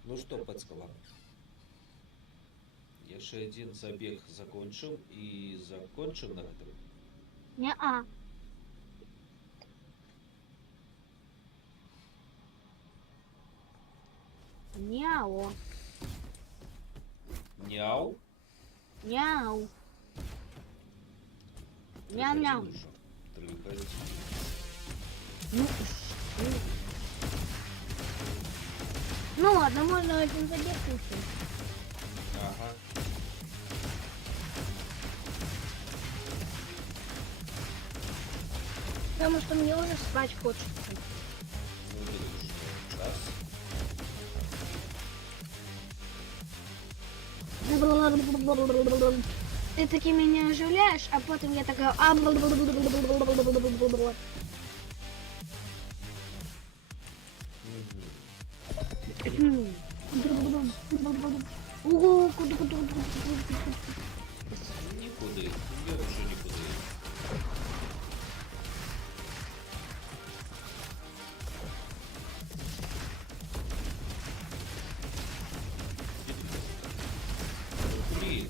Ну что, пацкала? Яшчэ один забег закончим и закончим на этом. Не-а. Няу. Няу. Няу. Три Мяу-мяу. годины уже. 3 годины. Ну, ну ладно, можно один забег и всё. Ага. Потому что мне уже спать хочется. Ну, это уже час. Ты таки меня оживляешь, а потом я такая... Никуда. Я уже никуда. Блин.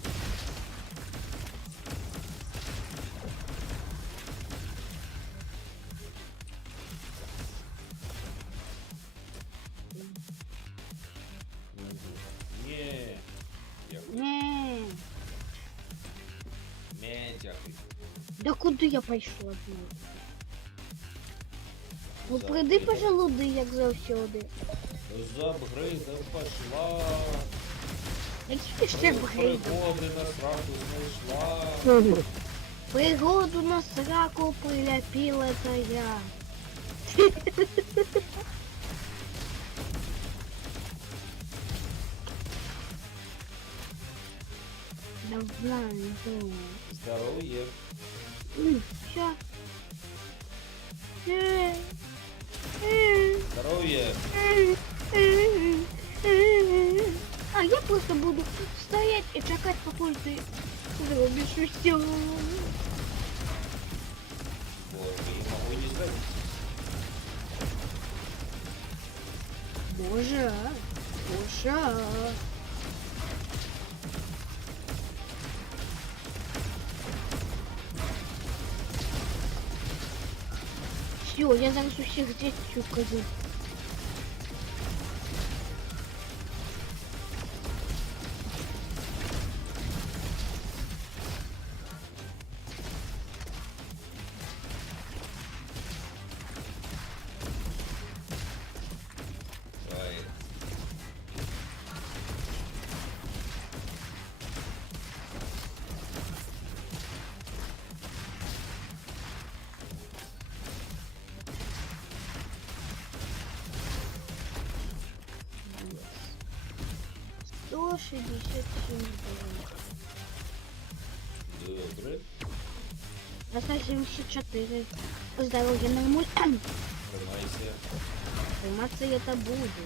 Не. Дякую. Не, Не, дякую. да куди я пішла знову? Ну За прийди апгрейдом. пожалуди, як завсюди. За апгрейдом пошла. Які ти ще апгрейди? Пригоди на сраку знайшла. Пригоду на сраку приляпила та я. Давно не думаю. Здоров'я. Все. Здоров'я. А я просто буду стоять и чекать, пока ты зробишь все. Вот, и могу не знать. Боже, боже. Все, я зараз усіх здесь кажу. Ай. Сто 67 долларов. Добре. На 74. Здоровье нормально. Тримайся. Триматися я та буду.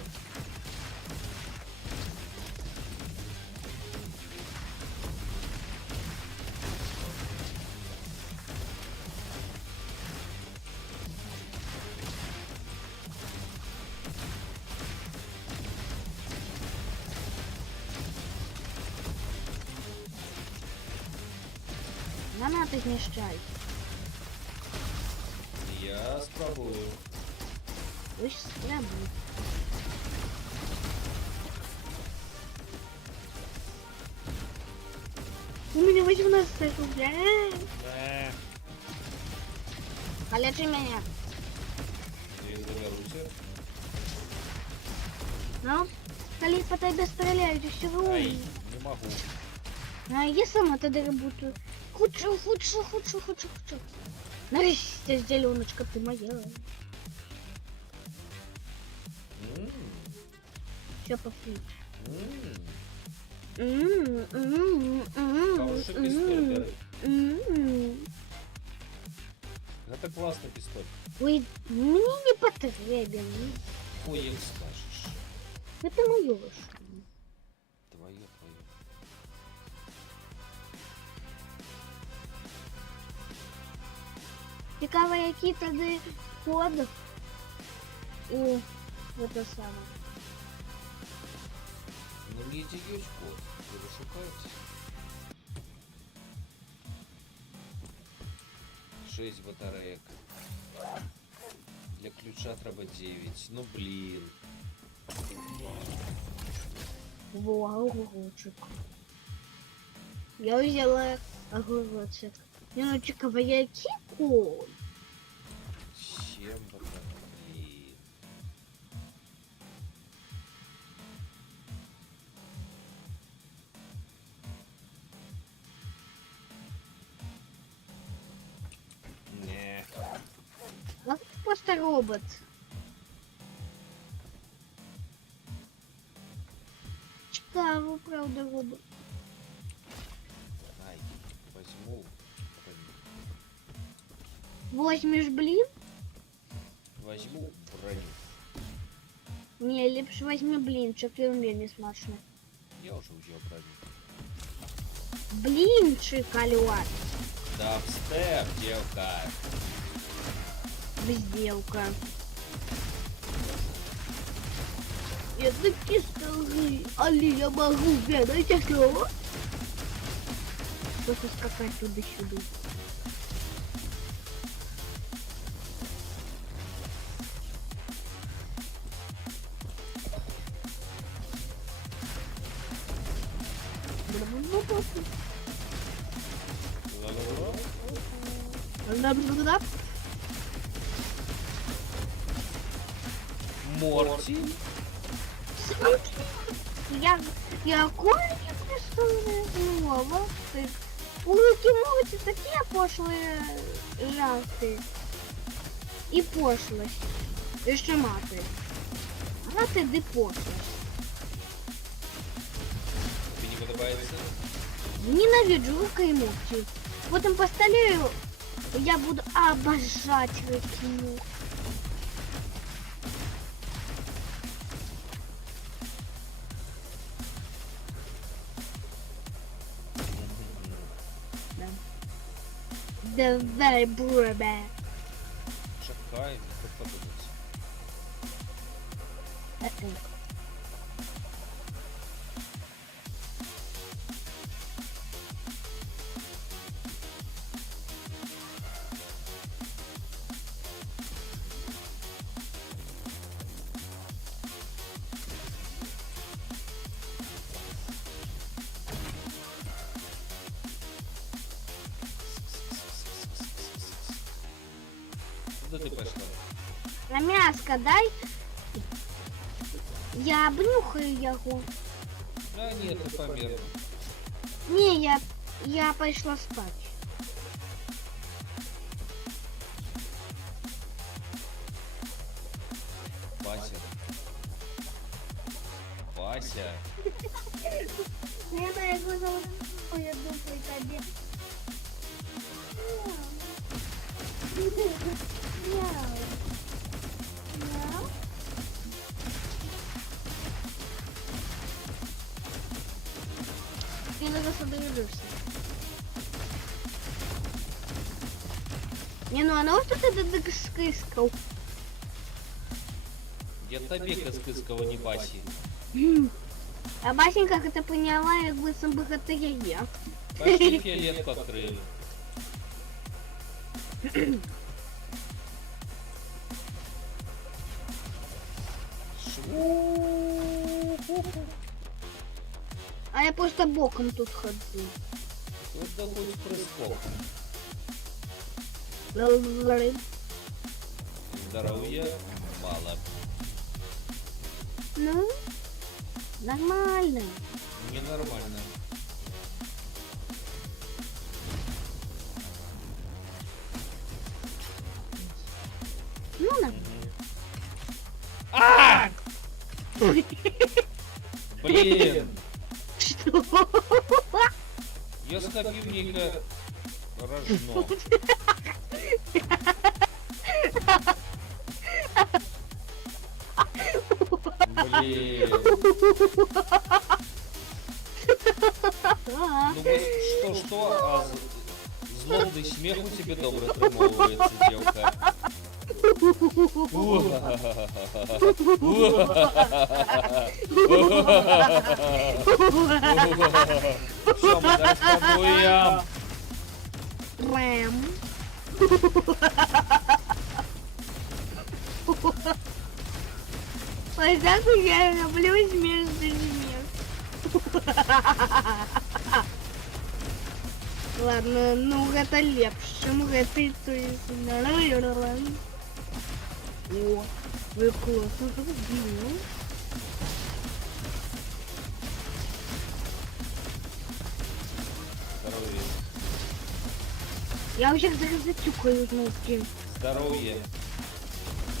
Гранати знищай. Я спробую. Ось спрямуй. У меня 18 рублей. Полечи меня. Я доберуся. Ну, коли по тебе стреляют, все Ай, равно. не могу. А я сама тогда работаю. Хочу. Нарешті, зеленочка, ты моя. Все пошли. Хороший пістоль, бери. Це класний пістоль. Ой, мне не потребен. Ой, як скажеш. Это мое ваше. Твоє. Цікаво, який тоді код у это саме. Недзе ёсць код. Вы его шукаете? 6 батареек. Для ключа треба 9. Ну блин. Во, огурчик. Я взяла огурчик. Не, ну чекай, який код? 7 батареек. Не. Ну, просто робот. Цікаво, правда, робот. Ай, возьму. Возьмеш, блін? Возьму броню. Не, ліпше возьми блінчик, він мені смачний. Я уже взял броню. Блінчик, алюат. Дабстеп, девка. Безделка. Я таки старый, але я могу бегать слово. Просто скакать туда-сюда. Морти. Я кое не представляю слова. У Луки Морти такие пошлые жарты. И пошлость. И ще мати. Мати де пошлость. Тебе не подобается? Ненавижу Лука и Морти. Потом постреляю, я буду обожать Рикину. Давай, броба. Чакай, не подобается. Куда ты пошла? На мяско дай. Я обнюхаю його. А нет, ты померла. Не, я пошла спать. Вася. Вася. Не знаю, як зовут. Ой, я думаю, тобі. Мяу. Мяу. Ти зараз обережешся. Не, ну а на что ты так скискал? Я тобі каскиского не Васі. А Басенька, как это поняла, якби сам бы это я. Пошли фиолетку открыли. А я просто боком тут хожу. Это будет прысков. Здоровья мало. Ну, нормально. Ненормально. Ну, на. А! Блин! Что? Я скопивненько рожно. Блин. Ну вот что, а злобный смех у тебя добре отримовывается, девка. Що, ми зараз пробуємо? Рэм. Ой, так я люблю смешный смех. Ладно, ну это лепшим, это то есть. О, вы классно зробили. Здоров'я. Я уже зараз затюкаю внутри. Здоров'я.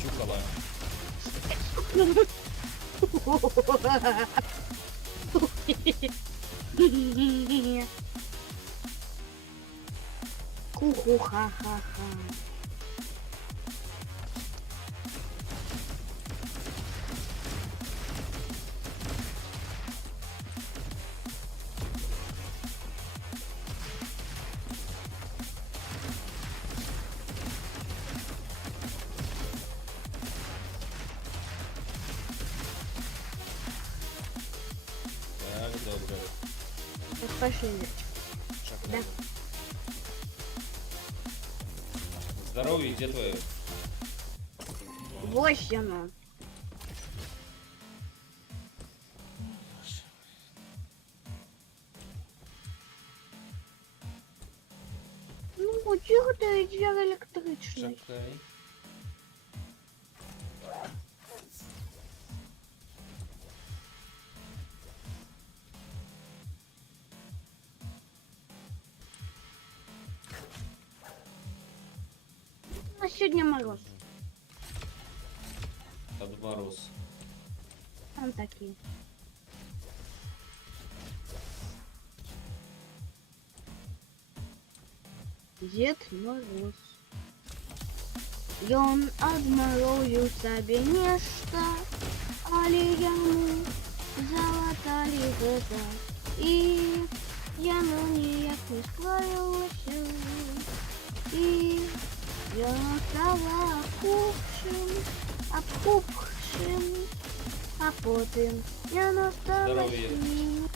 Чукала. Ку-ху-ха-ха-ха. Так, добре. Пошли. Шахмат. Да. Здоровье, где твое? Вот оно. Ну, чого ти зв'яр електричний? Чакай. А сьогодні мороз. Под мороз. Он такий. Дед Мороз. Ён адмарозіў сабе нешта, але яму залаталі гэта. І яно ніяк не склалася. І яно стала апухшым, а потым яно стала Здоровье. сінім.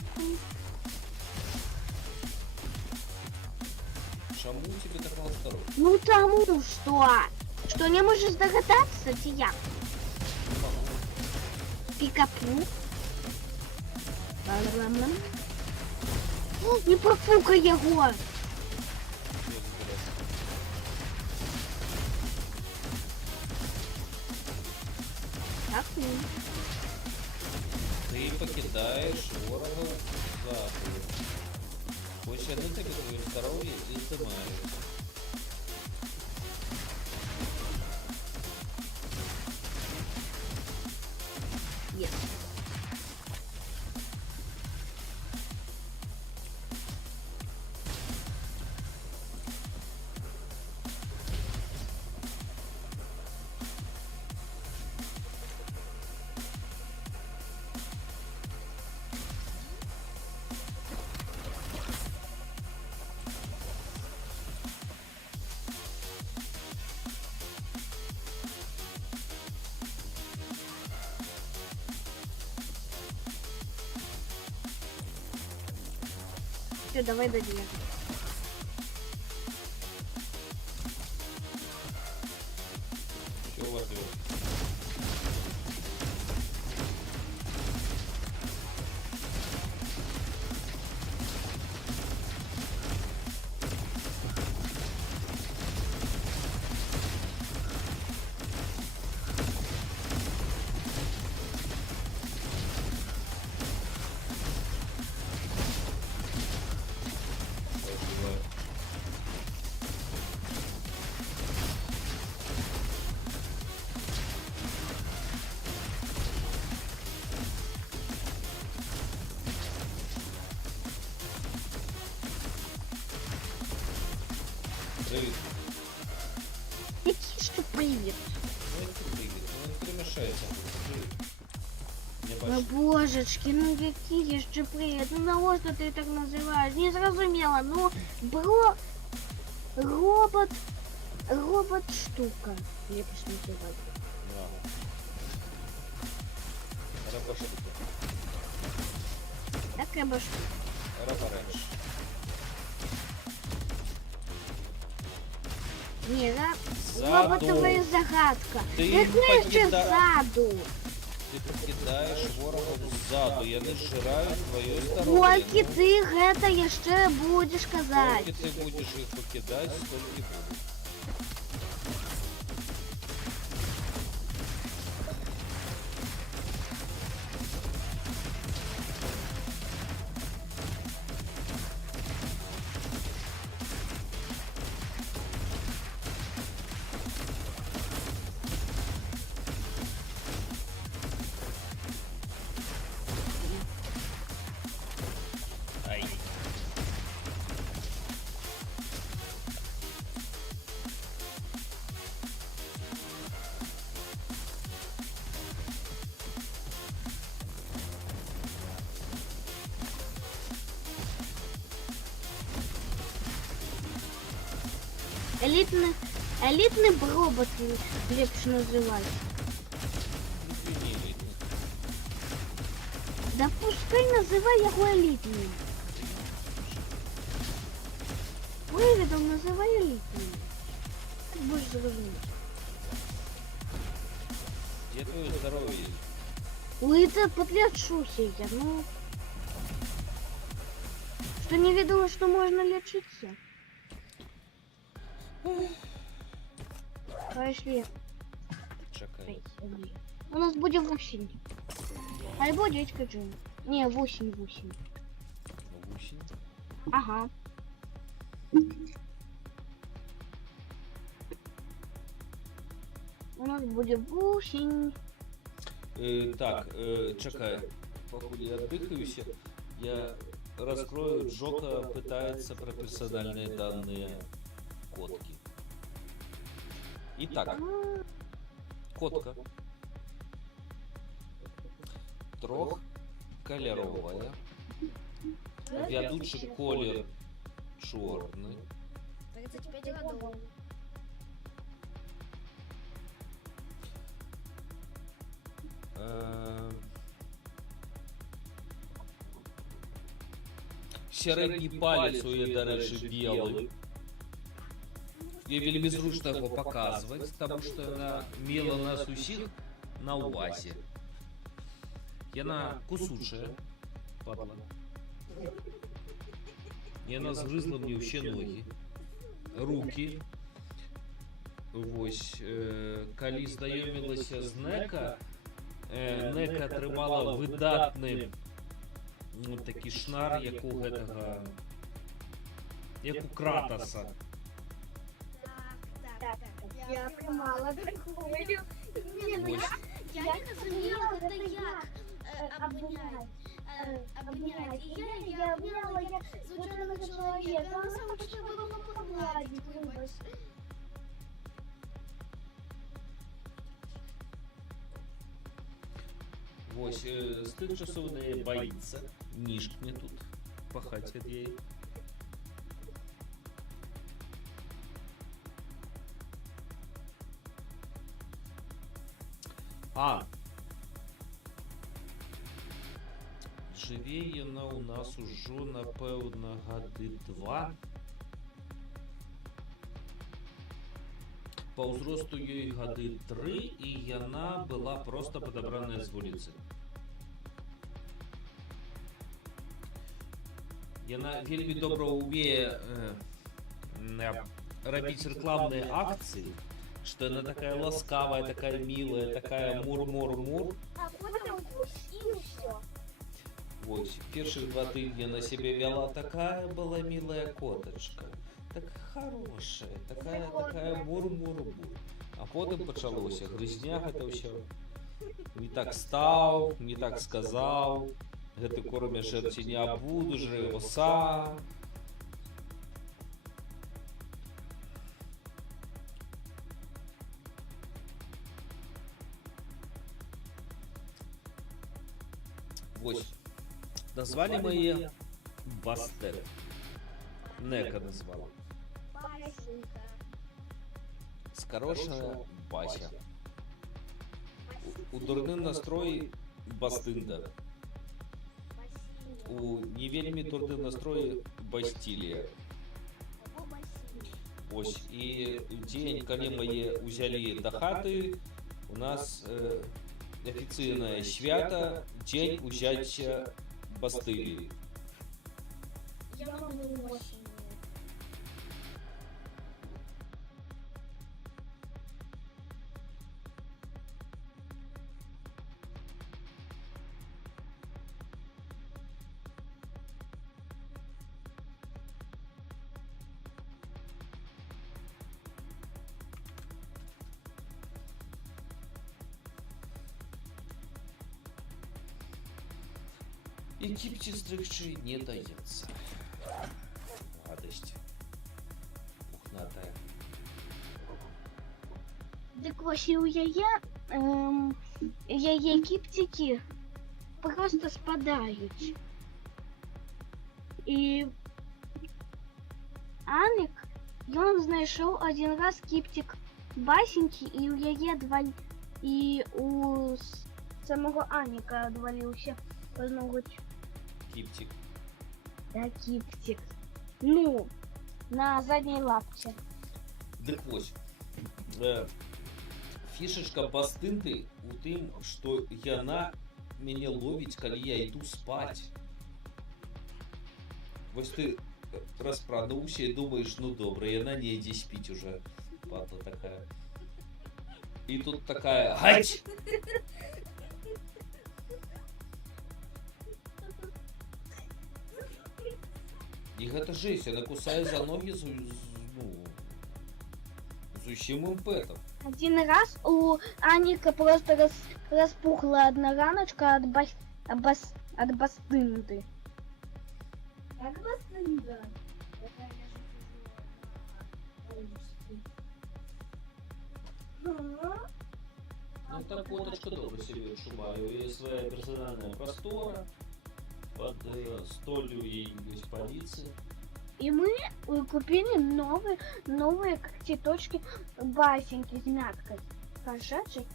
Чому тебе так мало здоровья? Ну тому что не можешь догадаться, ці як? Пикапу. О, не профукай його. Так, ну. Ты покидаешь ворога запад. Хочешь одну таки твое здоровье и изымаешь. Є. Все, давай дадим. Что у вас делать? Спасибо. Привет. Який що привіт? Ну это привет. Ну не перемешайся. Привет. Не Ну пошли. божечки, ну який є ще привіт? Ну навіщо ти так називаєш? Не зрозуміла, ну робот робот-штука. Лепш называть. Браво. Рабоштука. Так робот-штука. Раборенш. Не, Ззаду. роботовая загадка. Ти Як не ще покида- ззаду. Ты покидаешь ворогов сзаду, яны сжирают твое Колькі здоровье. ти гэта яшчэ будеш казаць? Сколько ты будешь их покидать, столько и будут. Ай. Елітний робот лепш називати. Извини, Да пускай називай його елітним. Вивідом називай елітним. Так будеш зрозуміти. где твое здоровье? Ой, это подлечуся я, ну. Что не видела, что можно лечиться? Пошли. Чекай. У нас будет 8. Альбо дядька Джон. Не, 8. Гусень. Ага. У нас будет 8. Так, чекай. Пока я отдыхаюсь, я раскрою. Джока пытается про персональные данные котки. Итак, котка. Трохкольоровая. Вядучий колір чорний. 35 годов. Середній палець у її, до речі, білий. Я вельми зручно його показувати, тому що вона мила нас усіх на увазі. Яна кусучая, падла. Яна згризла мені ще ноги, руки. Ось, калі знайомилася з Нека, Нека тримала видатний такий шнар, як у гэтага, як у Кратоса. Я тримала такую. Ось. Я не розуміла, це як обняти. І я обняла як звичайного чоловіка. А на самом деле було погладити, вибач. Ось, з тих часов не боїться. Ніжкне тут пахать від її. А. Живе яна у нас ужо, напэўна, гады 2. Па ўзросту ёй гады 3, і яна была проста падабраная з вуліцы. Яна вельмі добра ўмее рабіць рэкламныя акцыі, што яна такая ласкавая, такая милая, такая мур-мур-мур. А потім і все. Ось, першых 2 тыдня на себе вела, такая была милая коточка. Так хорошая, такая мур-мур-мур. А потым пачалося грызня гэта ўсё. Не так стаў, не так сказаў. Гэты кормя жэрці не буду, жрэ его сам. Вось. Назвали мы ее Бастер. Нека назвала. Пасенька. Скорошена Бася. У дурным настроі Бастында. У не вельмі дурным настроі Бастілія. Ось, і дзень, калі мы узялі да хаты, у нас афіцыйнае свята, дзень узяцця Бастыліі. Я могу осенью. І кіпці стригчы не даецца. Гадасць. Пухнатая. Дык вось і ў яе кіпцікі просто спадаюць. І Анік, ён знайшоў адзін раз кіпцік басенькі, і ў яе і у самого Аніка адваліўся ноготь. Кіпцік. Да, кіпцік. Ну, на задній лапці. Дык вось. Фішачка Бастынды у тым, што яна мяне ловіць, калі я іду спаць. Вось ты распрануўся і думаеш, ну добра, яна недзе спіць уже. Падла такая. І тут такая, гать! І гэта жесть, яна кусае за ногі з усім імпэтам. Один раз у Аника просто распухла одна раночка от Бастынды. Как Бастында? Ну так фоточка добре себе відчуваю. Є своя персональна простора, под столью и есть полиция. И мы купили новые когтеточки басеньки с мяткой. Кошачий.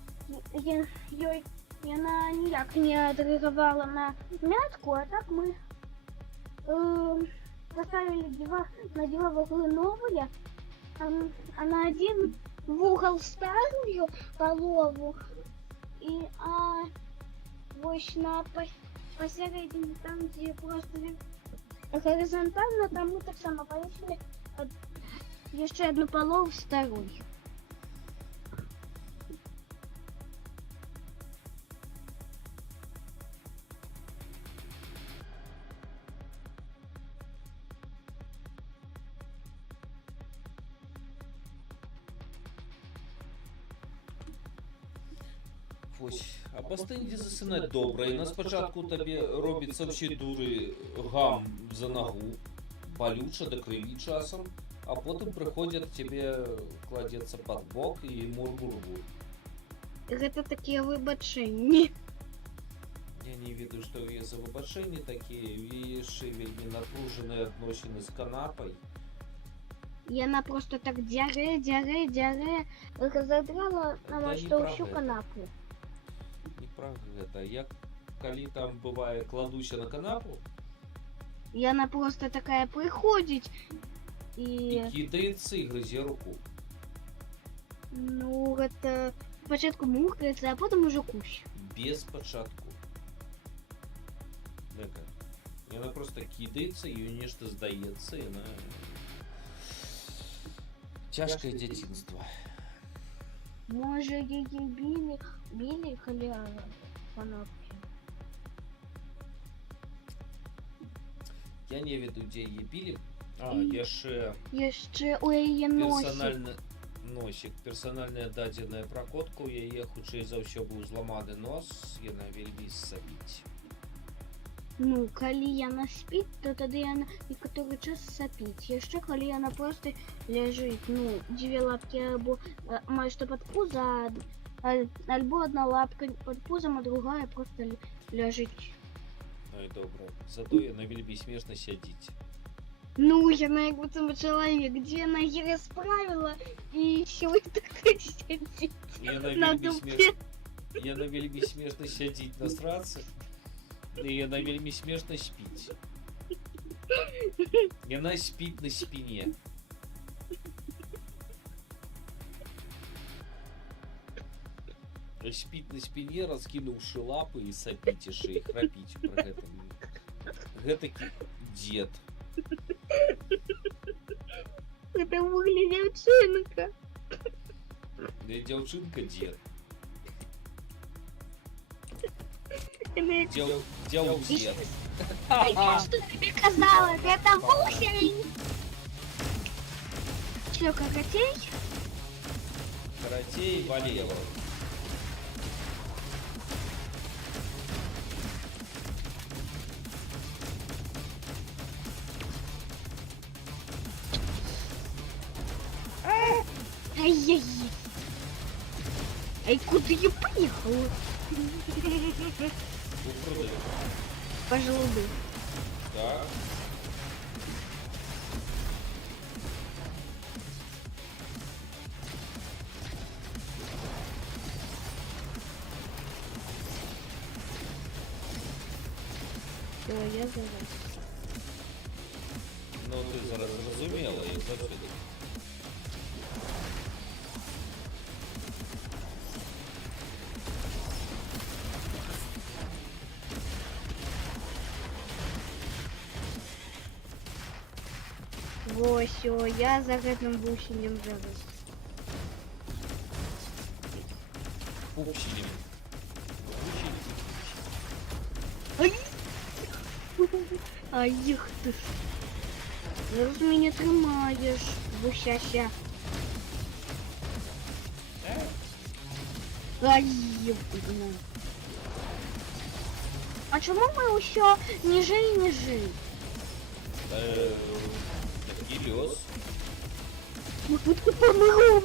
Она никак не отреагировала на мятку, а так мы поставили на два угла новые, а на один в угол старую полову, и вот на посередине, там где просто горизонтально, там мы так само повесили еще одну полову старую. Ось, а Бастынді засинать добре. І на спочатку тобі робиться всі дури гам за ногу, болюче до криві часом, а потім приходять, тебе кладеться під бок і мур-мур-мур. Это такие выбачения. Я не виду, что є за вибачення такі, видишь, вельми напружені відносини з канапой. И она просто так диаре, разодрала на что неправда всю это. канапу. Не про гэта. Я, коли там бывает, кладуся на канапу, И она просто такая приходит і и кидається і гризе руку. ну это спочатку мухается, а потом уже кусь. Без початку. Дека. І вона просто кидається, їй нечто здається, і вона... Тяжкое дитинство. Може її били халява канапки. Я не веду, де її били. А, І- я ще Еще у її носик. персональний носик, персональна дадзеная про котку, у яе хутчэй за ўсё быў зламаны нос, яна вельмі сапіць. Ну, калі яна спіць, то тады яна некаторы час сапіць. Яшчэ калі яна просто ляжыць, ну, дзве лапкі або амаль што пад пуза, альбо одна лапка пад пузам, а другая просто ляжыць. Ну і добра. Зато яна вельмі смешна сядзіць. Ну, яна як будто чоловік, де вона її розправила і ще ви така сидіть. Яна На вельмі дупе. смешна. Яна вельмі смешна сядзіць на срацы. І яна вельмі смешна спіць. Яна спіць на спине. Спіць на спине, раскінуўшы лапы і сапіць яшчэ і храпіць пры гэтым. Гэтакі дзед. Це вуглі дівчинка. Не дзяўчынка дзед. Вона Дзяў дзед. Я что тебе казала? Это гусень! Чё, каратей? Каратей Валева. Ай-яй-яй. Ай, куда я поехала? Укруди. По желуду. Так. Все, я за вас. Ну ти зараз зрозуміла, як завжди. Во, все, я за гэтым гусенем зараз. Пупсінем. Ай! Ай, їх ти ж. Зараз мене тримаєш, гусяся. Ай, ёпта. А чому ми усьо ніже і ніже? Такий льос. Ми тут помрем.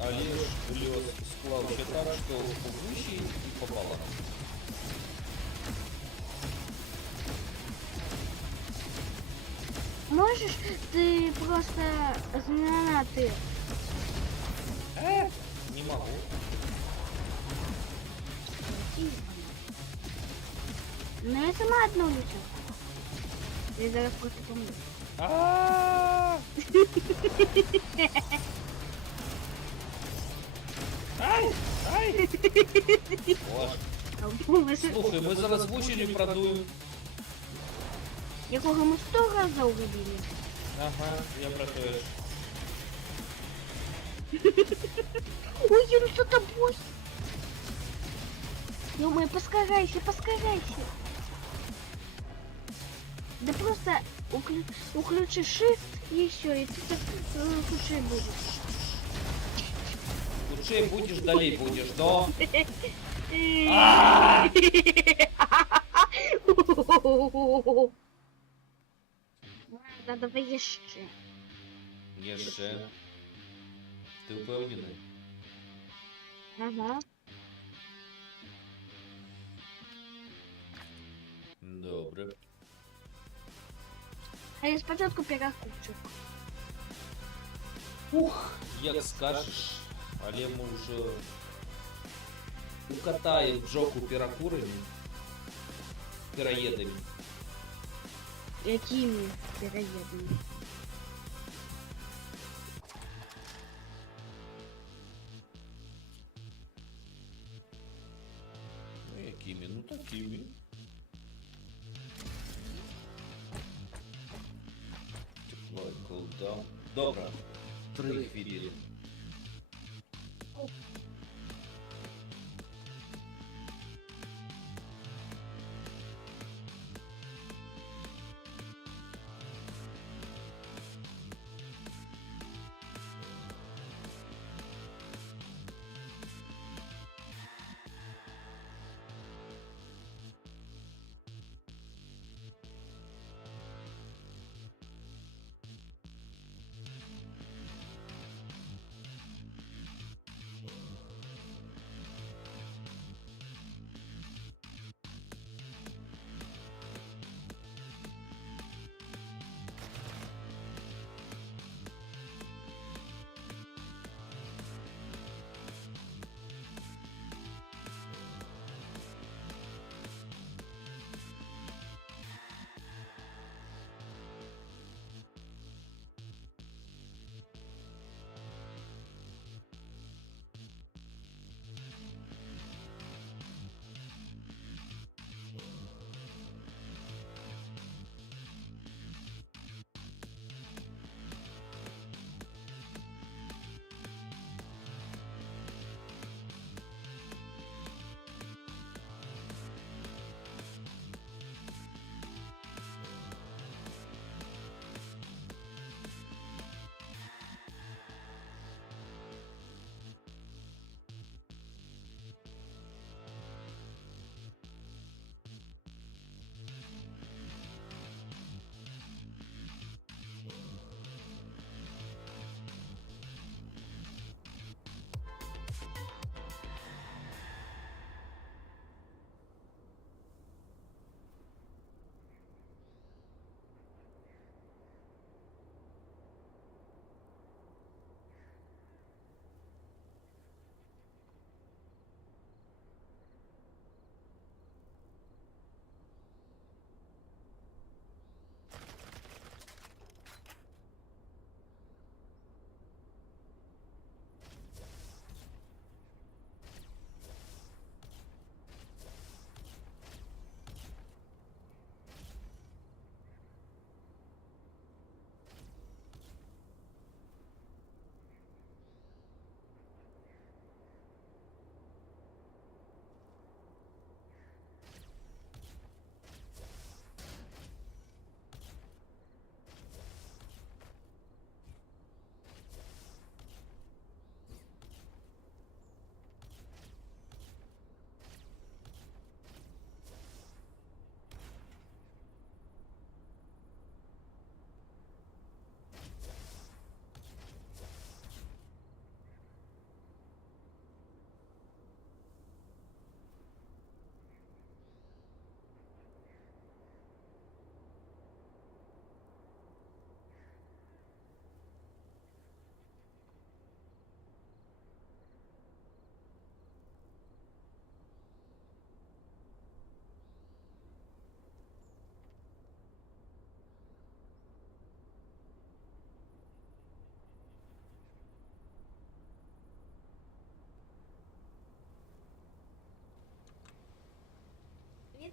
Але ж льос склався так, що по гущі і попала. Можеш ти просто знати? Не могу. Ну я сама одновлюся. Я зараз просто помру. Ай! Ай! Боже. Боже, Слухай, ми зараз гущі продуємо. якого ми 100 разів вибили. Ага, я про те ж. Ой, ну за тобой. Думаю, поскорайся, поскорайся. Да просто уключи shift и все, и ты так лучше будешь. Лучше будеш, далі будеш, но... Надо еще. Є ще. Ти впевнений? Ага. Добре. А я спочатку перекупчу. Ух, як скажеш, але ми вже укатаємо Джоку піракурами, піраєдами. Якими переедами? Ну, якими? Ну, такими. Тепло і кулдаун. Добре. 3 хвилини.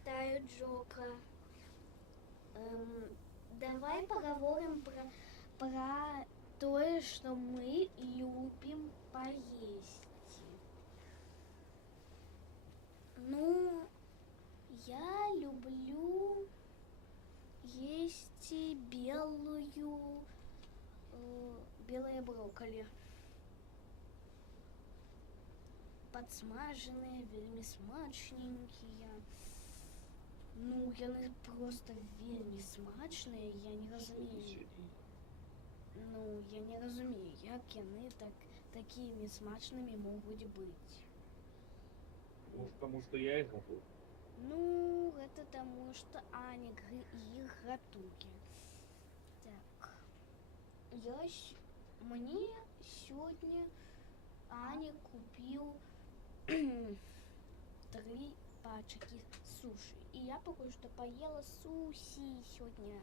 вітаю, Джока. Давай поговорим про то, что мы любим поесть. Ну, я люблю есть белые брокколи. Подсмаженные, вельми смачненькие. Ну, яны просто вельми смачныя, я не разумею. Ну, я не разумею, як яны такими смачными могуць быць. Может, потому что я их готовлю. Ну, гэта таму, што Анік іх гатуе. Так. Мне сёння Аня купіў 3 пачкі суши. И я пока что поела суши сегодня.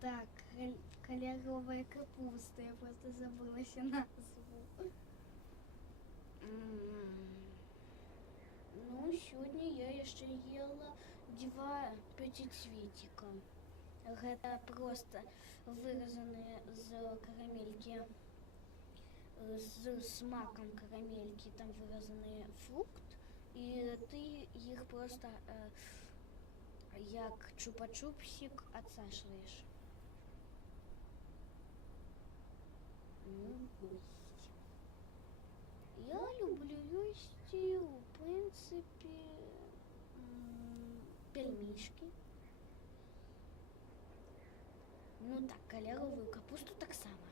Так, кольоровая капуста. Я просто забыла себе назву. Ну, сегодня я еще ела 2 пятицветика. Это просто выразанные з карамельки, з смаком карамельки, там выразанный фрукт, и ты их просто як чупа-чупсик отсашиваешь. Ну, я люблю есть, в принципе, пельмешки. Ну так, кольоровую капусту так само.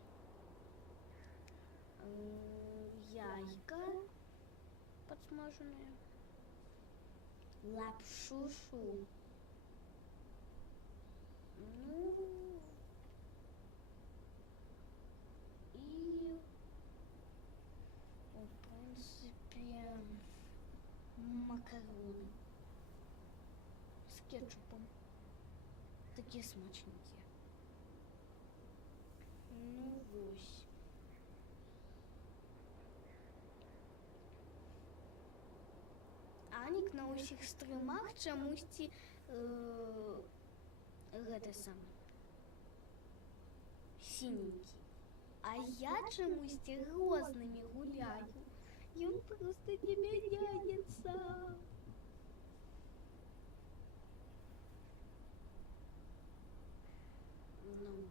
Яйка подсмаженные. Лапшу. Ну и в принципе макароны с кетчупом. Такие смачненькие. Ну вось. Анік на ўсіх стрымах чамусьці гэта самы сіненькі. А я чамусьці рознымі гуляю. Ён просто не мяняецца. Ну.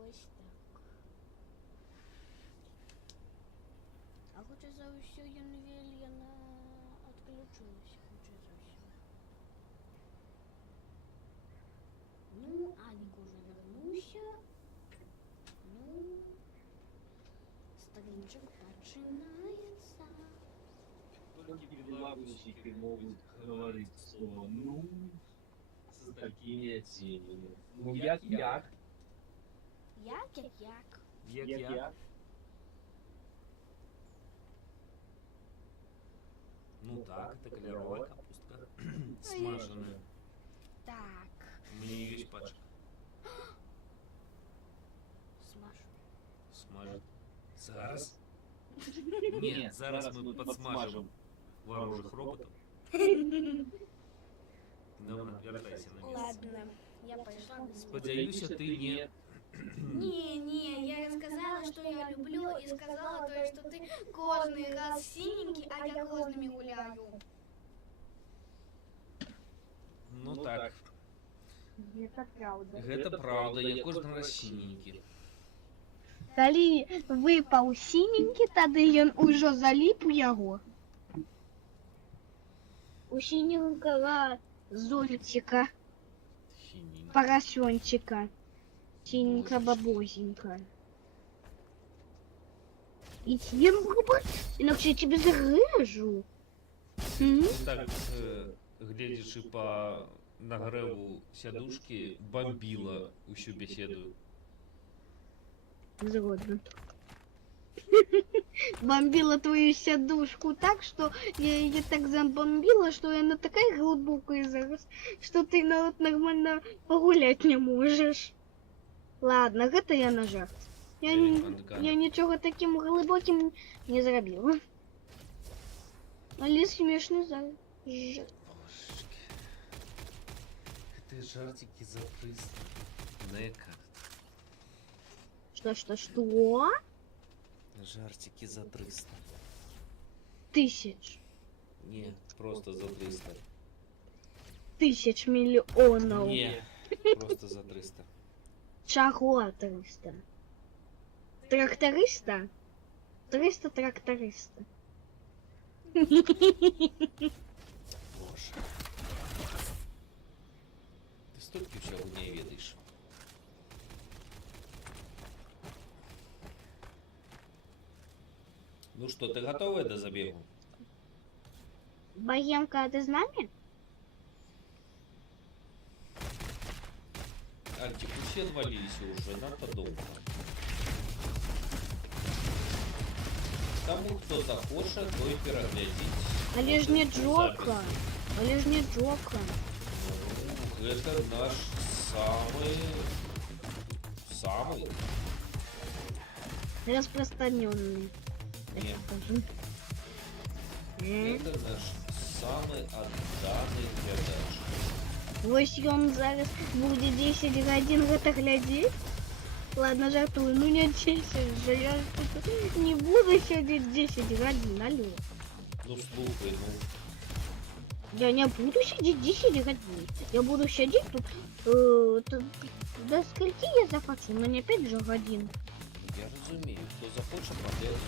Ось так. А хоча за ўсё яна отключилась, хоча за ўсё. Ну, Аник уже вернулся. Ну, стримчик начинается. Только перелагусики могут говорить слово «ну» с такими оттенками. Ну, як. Як. Ну так, это кольоровая капустка. Смаженная. Так. Мне весь пачка. Смажу. Зараз? Нет, зараз мы подсмажем ворожих роботов. Добре, вертайся на місце. Ладно, я пошла. Сподіваюся, ти не... Не, я сказала, что я люблю, и сказала то, что ты кожный раз синенький, а я кожными гуляю. Ну так, Гэта праўда. гэта правда, я кожны раз сіненькі. Калі выпаў сіненькі, тады ён ужо заліп у яго. У сіненькага зольціка, Сіненькі. парасёнчика, сіненька бабозенька. І ці баба, інакше я тебе зарежу. М? Так, глядячи по нагреву сядушки, бомбила усю беседу. Згодна. Бомбила твою сядушку так, что я ее так забомбила, что она такая глубокая зараз, что ты вот нормально погулять не можешь. Ладно, гэта я на жарт. Я нічого таким глибоким не зробила. Але смішно зараз. Божечки. Это жартики за 300. Нека. Что? Жартики за 300. Тисяч. Не, просто за 300. Тисяч мільйонів. Не, просто за 300. Чого 300? Тракториста? 300 тракториста. Боже. Ты столько всего не ведаешь. Ну что, ты готовая до забегу? Богемка, а ты с нами? Альтик, усе отвалились уже, надо долго. Тому, кто захочет, той переглядеть. Але ж не Джока. Але ж не Джока. Ну, это наш самый Распространенный. Нет. Скажем. Это наш самый отданий глядач. Вось ён зараз буде 10 годин гэта глядзець. Ладно, жартую, ну не 10 же, я тут не буду сидеть 10 годин, алло. Ну слухай, ну Я не буду сидеть 10 годин. Я буду сидеть тут, до скольки я захочу, но не 5 же годин. я разумею, кто захочет, поглядеть.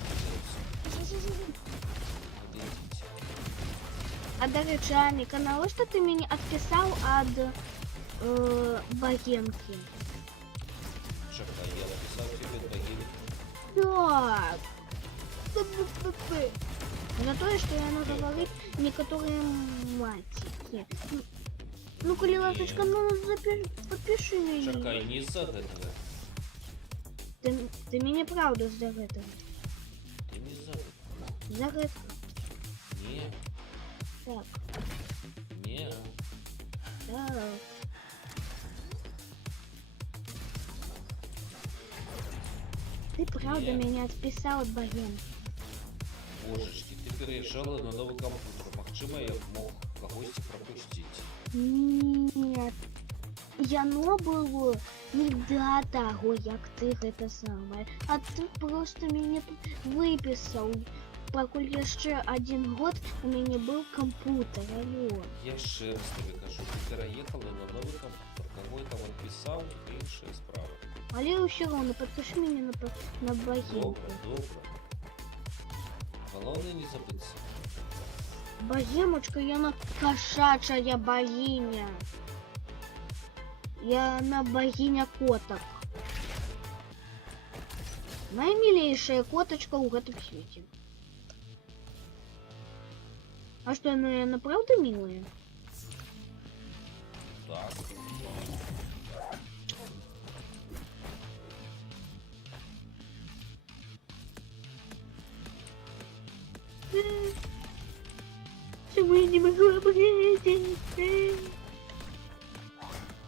А до речі, Аміка, навіщо ти мені відписав від богемки? Чекай, я написал тебе такие. Так. За то, что я надо говорить некоторые матики. Ну, коли ласточка, ну подпиши меня. Чекай, не за этого. Ты меня правда за это. Ты не за этого. За это. Не, Так. не. Так. Ты правда Нет. меня отписал от богемки. Божечки, ты переезжала на новый компьютер. Магчыма, я мог когось пропустить. Нет. Яно было не до того, як ты гэта самае. А ты просто мяне тут выпісаў. Пакуль яшчэ 1 год у мяне быў кампутер, алло. Я ще раз тебе кажу, ти переїхала на новий комп'ютер. Кого я там відписав, інша справа. Але ўсё роўно падпішы мяне на богемку. Добре, добре. Головне не забыться. Богемочка, яна кошачая богиня. Яна богиня коток. Наймилейшая коточка ў гэтым свеце. А что, она правда милая? Так. Чему я не могу обратить?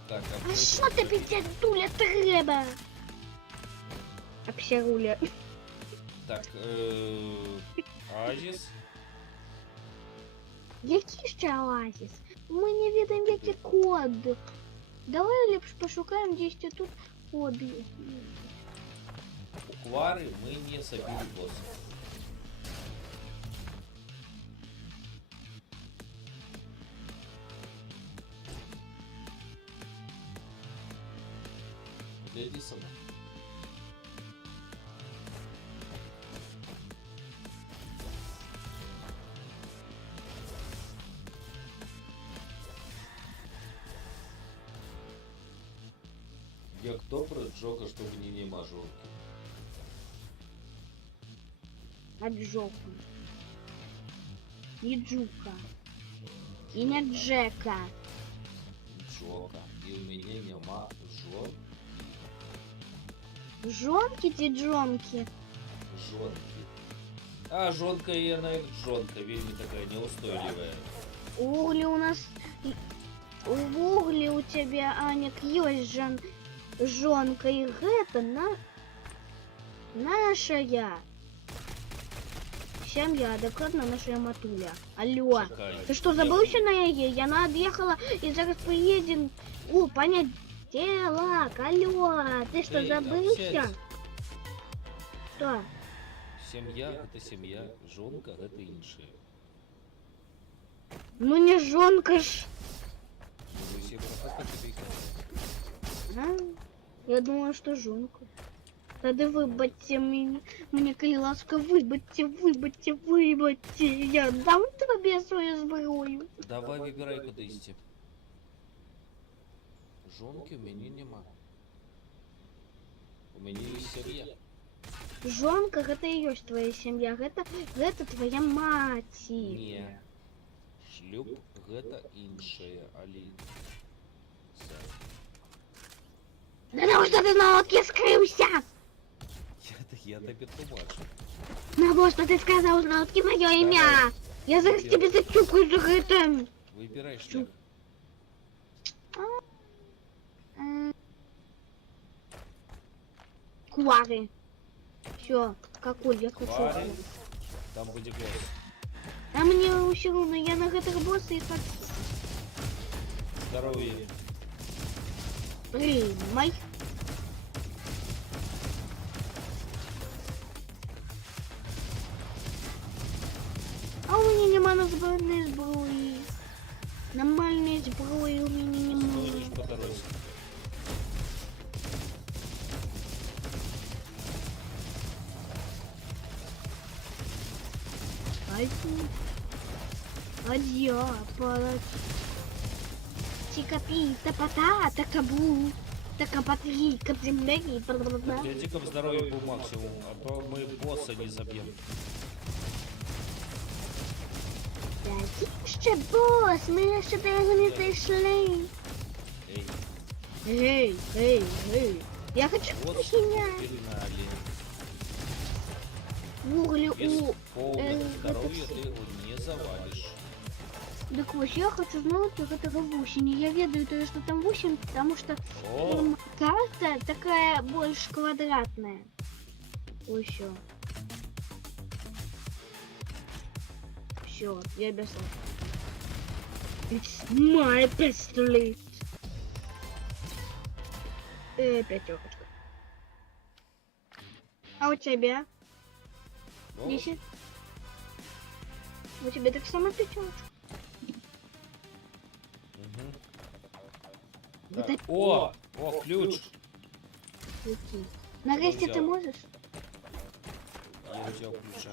Так, А що тобі ця дуля треба? А псяруля. Так, Азіс. Який ще оазіс? Ми не ведаем, який код. Давай лепш пошукаем, десь тут код. У Клари ми не забили босса. Гляди сама. Як добре Джока, щоб не мажорки. Аджока. И Джука. И не Джека. Джока. І у мене нема жон. Жонки ті джонки. Жонки. А, жонка і вона як жонка, вельми така неустойливая. Угли у нас... В угле у тебя, Аник, есть жонка. И это нашая семья, докладно наша матуля. Алло. Чекай. Ты что, забылся на яе? Яна отъехала и зараз поедем. О, понять дело. Алло. Ты что, Эй, забылся? сядь. Что? Сім'я – гэта сім'я, жонка – гэта іншая. Ну не жонка ж. Ви всі просто тобі і кажуть. А? Я думала, что жонка. Тогда выбачьте мне коли ласка, выбачьте. Я дам тебе свою зброю. Давай вибирай, куди йти. Жонки у мене нема. У мене є сім'я. Жонка, это и есть твоя семья, это твоя мать. Не. Шлюб – гэта іншая, Аліса. Да потому что ты на лодке скрылся. Я тобі тлумачу. Потому что ты сказал на лодке мое имя. Я зараз тебе зачукаю за это. Вибирай шлях. Куары. Все, какой я хочу. Пари. Там буде босс. А мне все равно, я на гэтых босса и хочу. Здоровье. Приймай. А у меня нема назборной зброї. Нормальной зброї у меня нема. Стоїш по дорозі. Адьяпа. Тикапи, тапата, такабу. Такапатри, капзембеги. Я тільки в здоров'ї був максимум, а то ми босса не заб'ємо. Ще бос, ми ще до його не дійшли. Ей, Эй. Я хочу вот похинять. погнали. В угле Без у... повного здоров'я ти його не завалиш. Так вот, я хочу знать, как это в Усине. Я ведаю, то, что там 8, потому что О, карта такая больше квадратная. Ой, все, я обещал. It's my pistol. Пятерочка. А у тебя? ну, 10? У тебя так само пятерочка. мгм. Вот Так, о, ключ. Окей. Нарешті взял. ти можеш? Я взял ключа.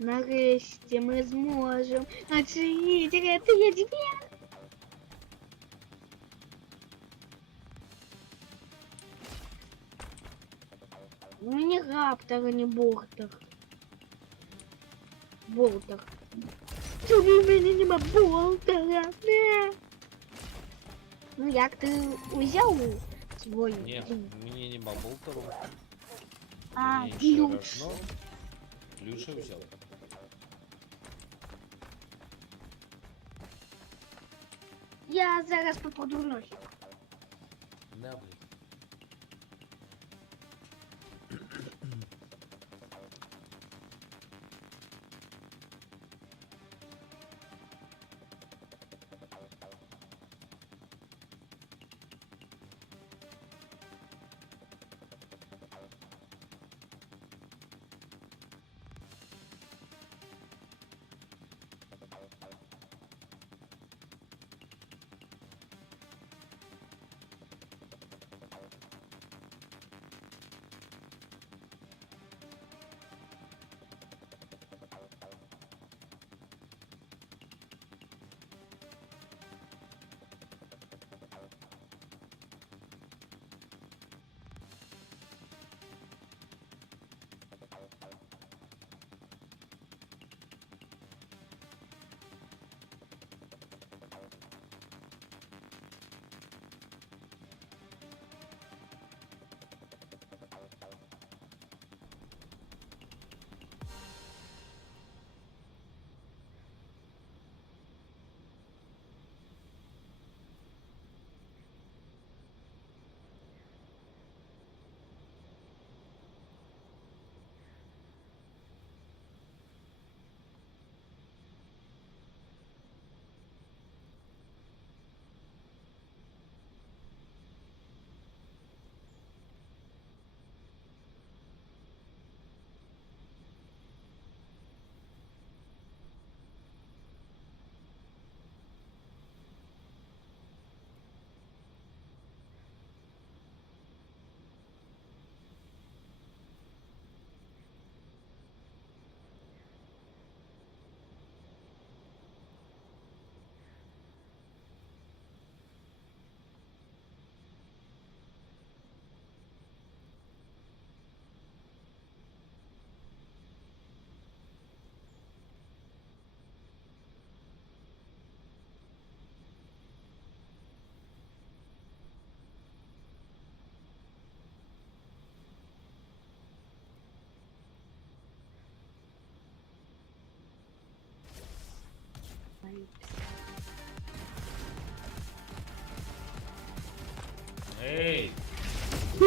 Нарешті ми зможемо оцінити рятує двір. У мене раптор, а не болтер. Болтер. Чому в мене нема болтера? Не. Ну як ти взяв свій? Не, мне нема болтеру. А, Мне ключ. еще рожно. Ключ я взял. Я зараз попаду в носик. Давай.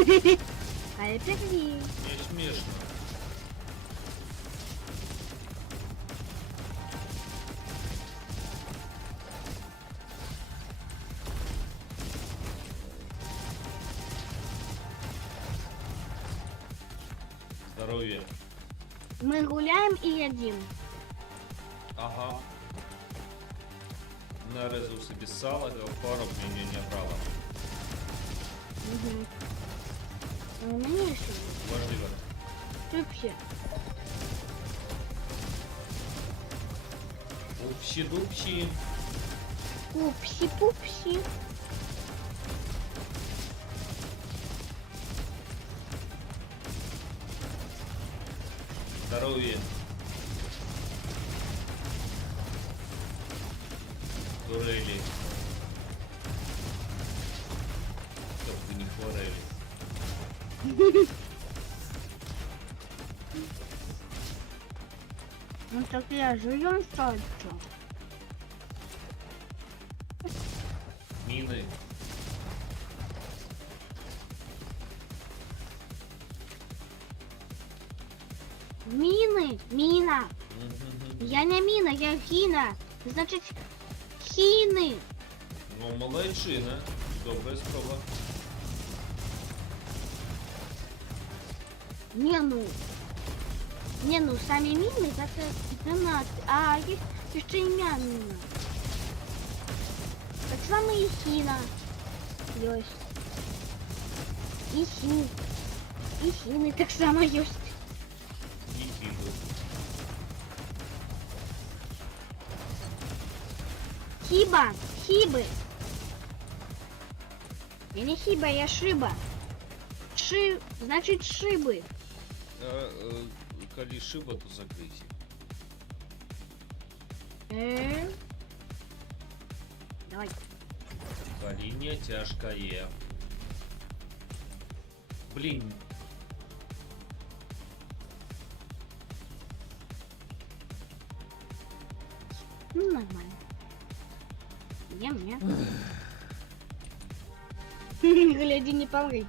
Хайпер-Ли. Не смешно. Здоровье. Мы гуляем и едим. Ага. Нарезал себе сало, пару мне не брала. Угу. А у меня еще Важливо. вообще. Упси-дупси. Пупси-пупси. Здоровье. Турели. Чтоб вы не хворели. Ну так я живем что? Мины. Мины. Мина. Я не мина, я хина. Значит, хины. Ну, молодчина. Добрая спроба. Не ну, самі міни так гранати, а їх ще ім'я міна. Так само і хіна. Йось. І хі. І хіни так само йось. И фибы. Хіба, хіби. Я не хіба, я шиба. Значить шиби. Коли шиба, то закрыть. Давай. Коли не тяжкое. Блин. Ну, нормально. Мне. Гляди, не помри.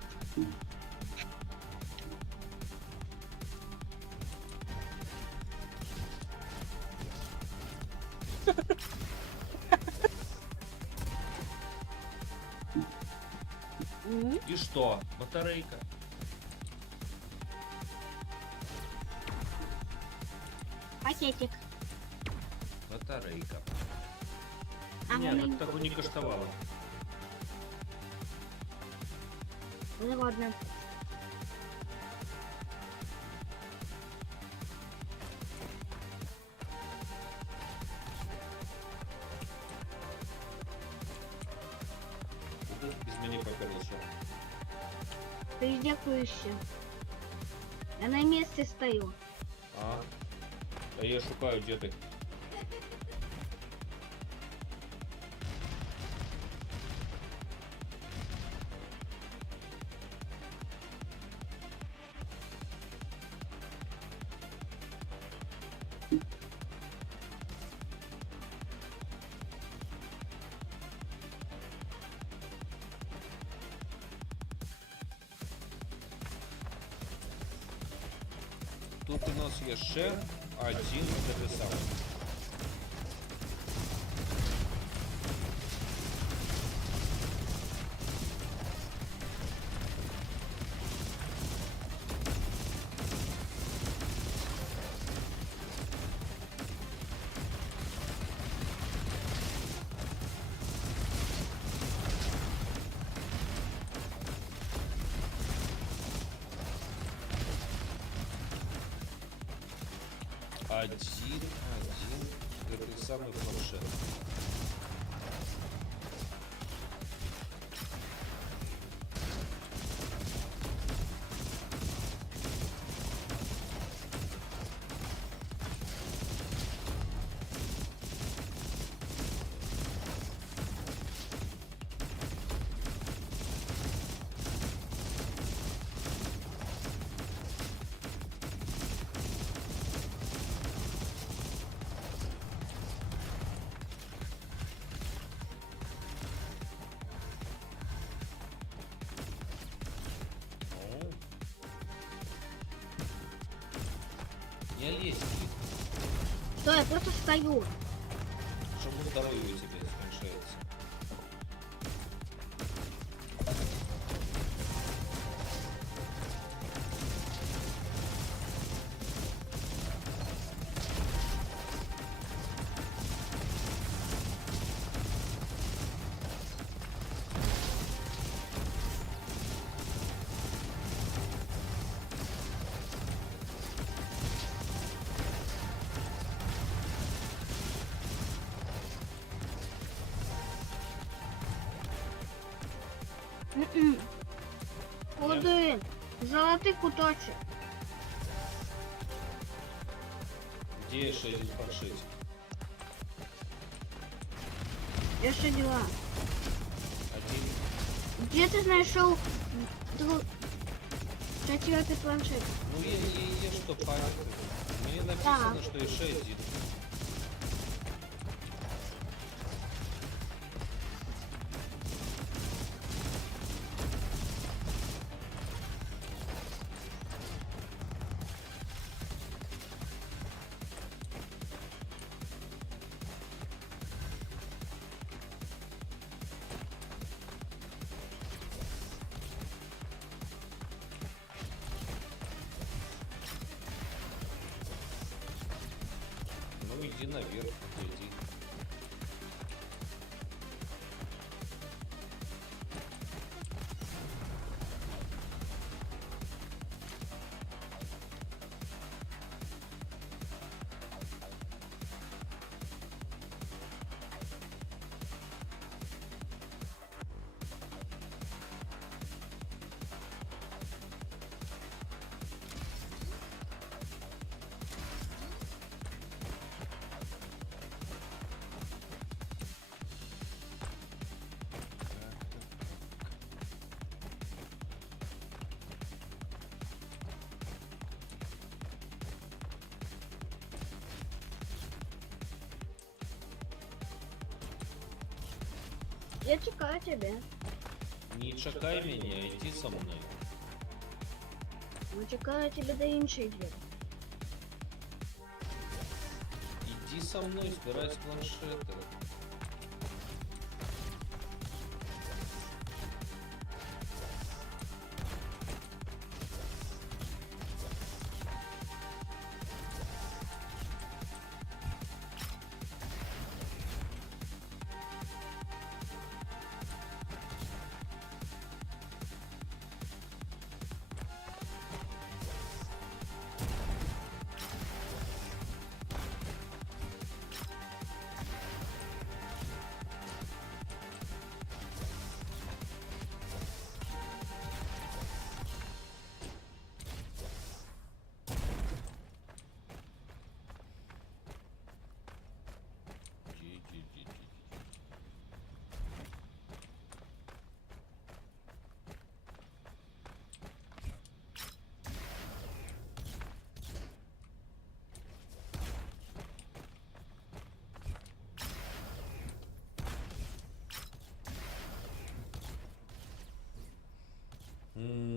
И что? Батарейка. Пакетик. Батарейка. А Не, вони- ну так не коштовало. Згодна. Тут без мене поперлося. Ты дякуєшся. Я на місці стою. А? А я шукаю, де ти. Тут у нас є ще один такий самий. Один, это самый планшет. Не лезь, блин. Что, я просто стою. Чтобы здоровье у тебя зменшается. М-м. Один. Золотий куточок. Где шериф паршить? Я что дела? Один. Где ты нашел четвертый планшет? Ну я что, порядок? Мне написано, что еще один. Ну иди наверх, иди. Я чекаю тебя. Не чекай меня, иди со мной. Я чекаю тебя до іншої двері. Иди со мной, собирай с планшета. Иди.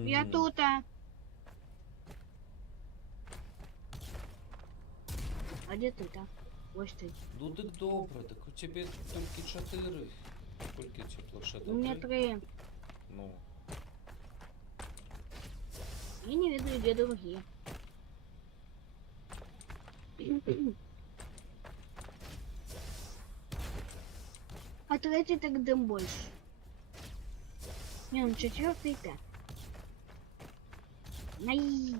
Я тут. А де ти так? Ось ти. Ну так добре, так у тебе тільки 4. Скільки ці планшети? У мене 3. Ну, Я не веду, де другі. А третій так дым больше. Не, ну четвертый так. Най.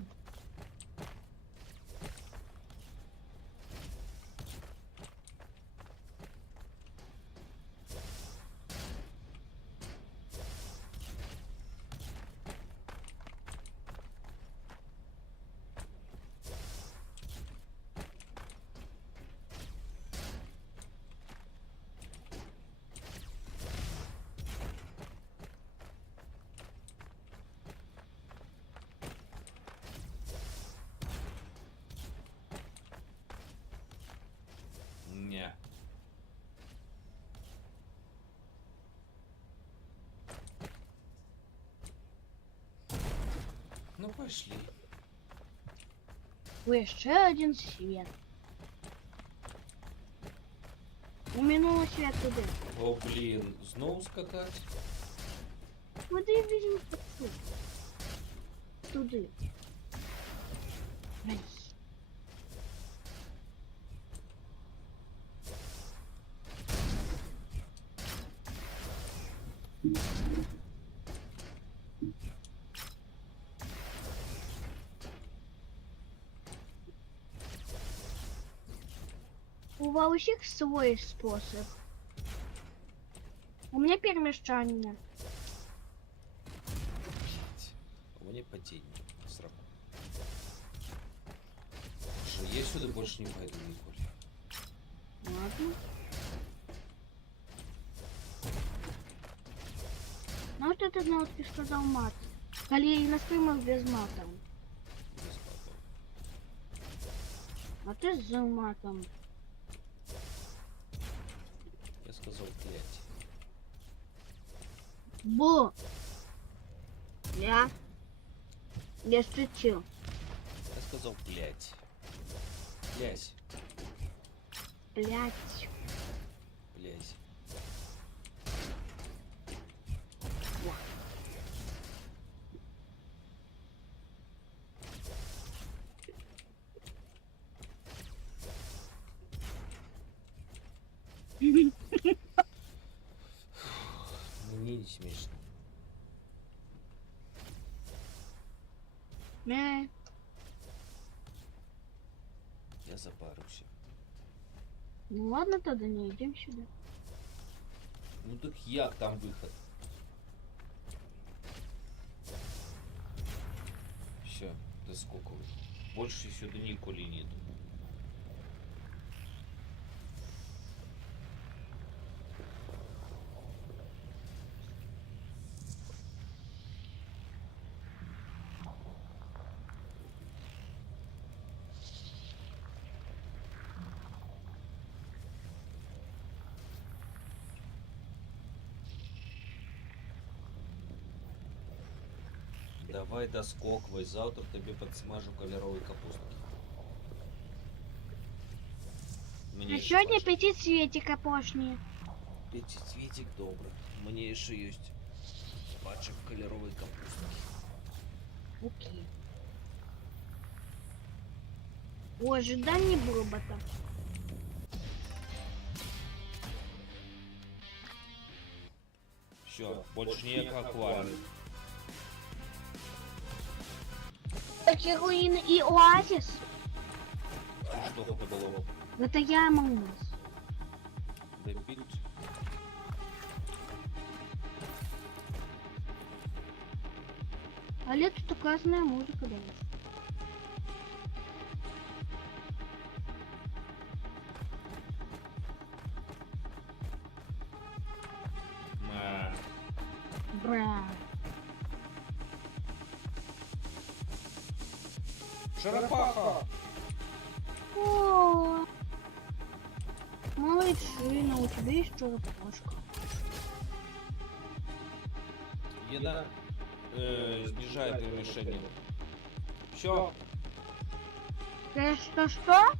не. Ну пошли. Ой, ще один світ. У минуло світ туди. О, блін, знову скакать. Куди візьму тут? Туди. Ай. У всех свой способ. У меня перемещание. Блядь. У меня падение. Сраку. Слушай, я сюда больше не пойду, Николь. Ладно. Ну вот это знал, ты сказал мат. Коли на стримах без мата. Без матов. А ты с матом. Я сказал, блядь. Бо. Я шутил. Я сказал, блядь. Блядь. Блять. Блядь. Мне не смешно. Не. Я запарусь. Ну ладно, тогда не идем сюда. Ну так як там выход? Все, да сколько вы? Больше сюда николи нет. Давай доскоквай, завтра тобі підсмажу кольорові капустки. Мені А ще сегодня важко. пятицветика пошли. Пятицветик добре. Мені ще є пачок кольорової капустки. Окей. О, ожидание робота. Все, больше ніяк акваріум. Так руины и оазис. Це що это було? Это яма у нас. Дебіт. А лето тут классная музыка дает. Бра. Черепаха! О, молодчина, у тебя есть черепашка. Еда снижает перемещение. Все, Что?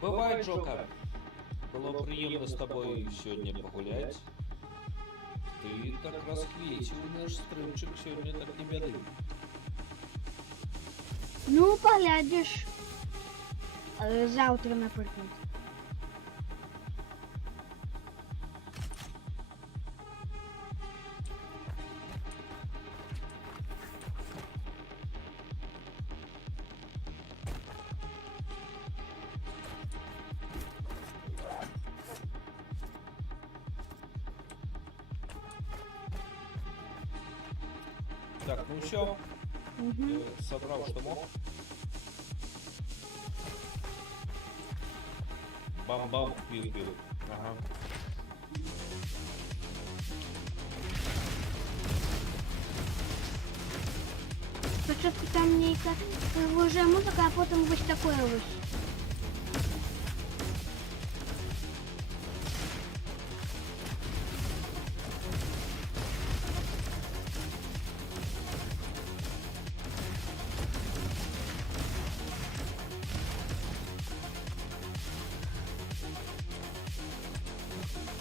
бывай, Джокер. Было приємно з тобою сьогодні погулять. Ти так розхвітив наш стримчик сьогодні, так не бяди. Ну, поглядишь. Завтра, например. Так, ну все, Угу. собрал, что мог. Бам-бам, пил-пил. Ага. Спочатку там нейка вже музика, а потім ось такое ось.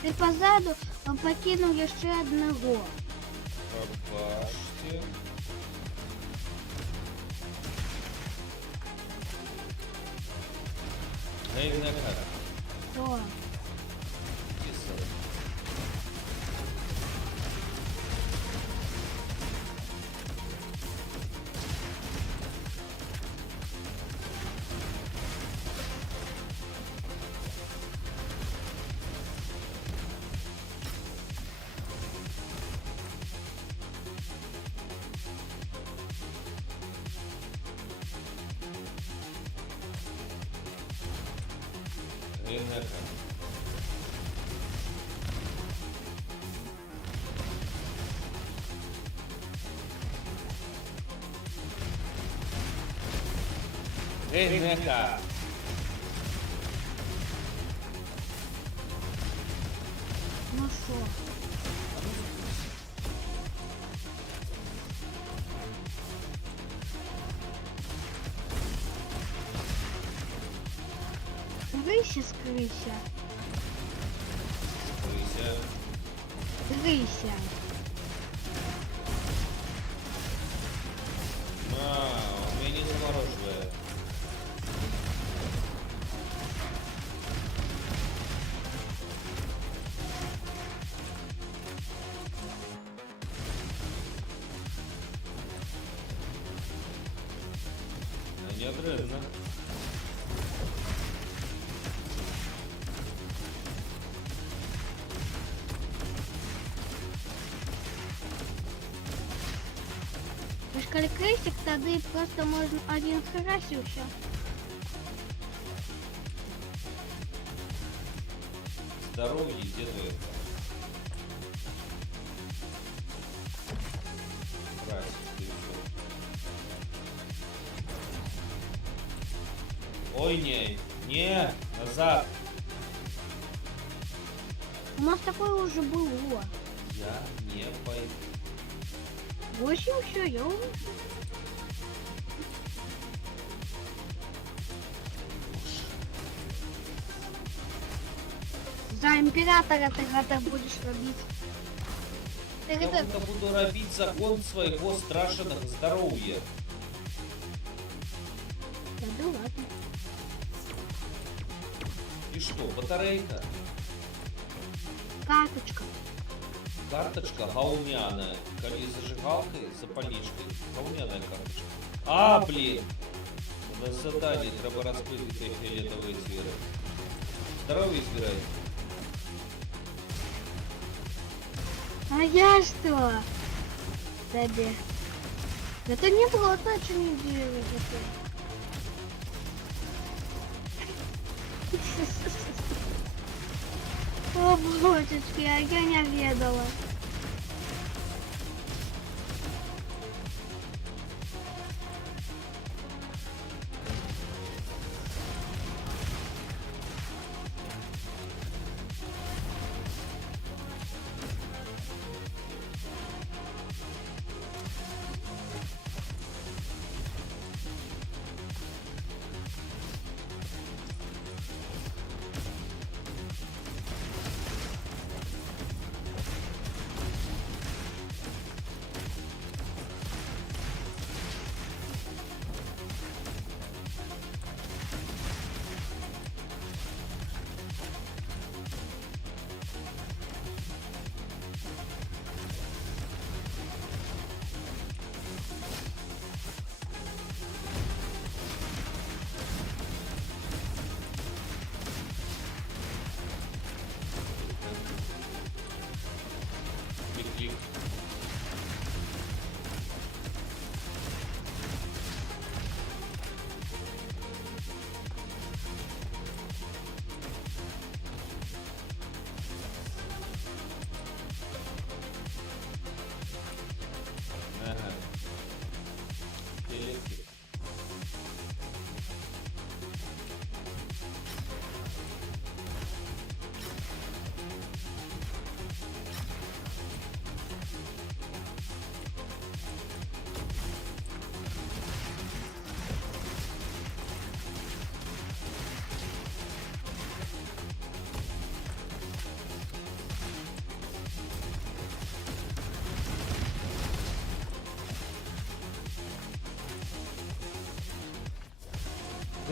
Ти позаду покинув ще одного. Пробачте. Эй, Нека, Що? писал. Эй, Нека. Эй, Нека. Ну що? Грися, скрися. Крыся. Грися. У меня не замороженное. Неотрывно. Ви ж коли крисик, тоді просто можна один раз і все. Здоровье, деду это. Красик, ты всё. Ой, не, назад. У нас такое уже было. Я не пойду. В общем, все, я уже. За императора ты это будешь робить. Ты Я это... буду робить закон своего страшного здоровья. Да ладно. И что, батарейка? Карточка. Карточка гаумяная. Коли зажигалкой, запальничкой. Гаумяная карточка. А, блин! На задании треба раскрыть эти фиолетовые зверы. Здоровье избирай. А я что? Тебе. Это не было точно не делать. О, божечки, а я не ведала.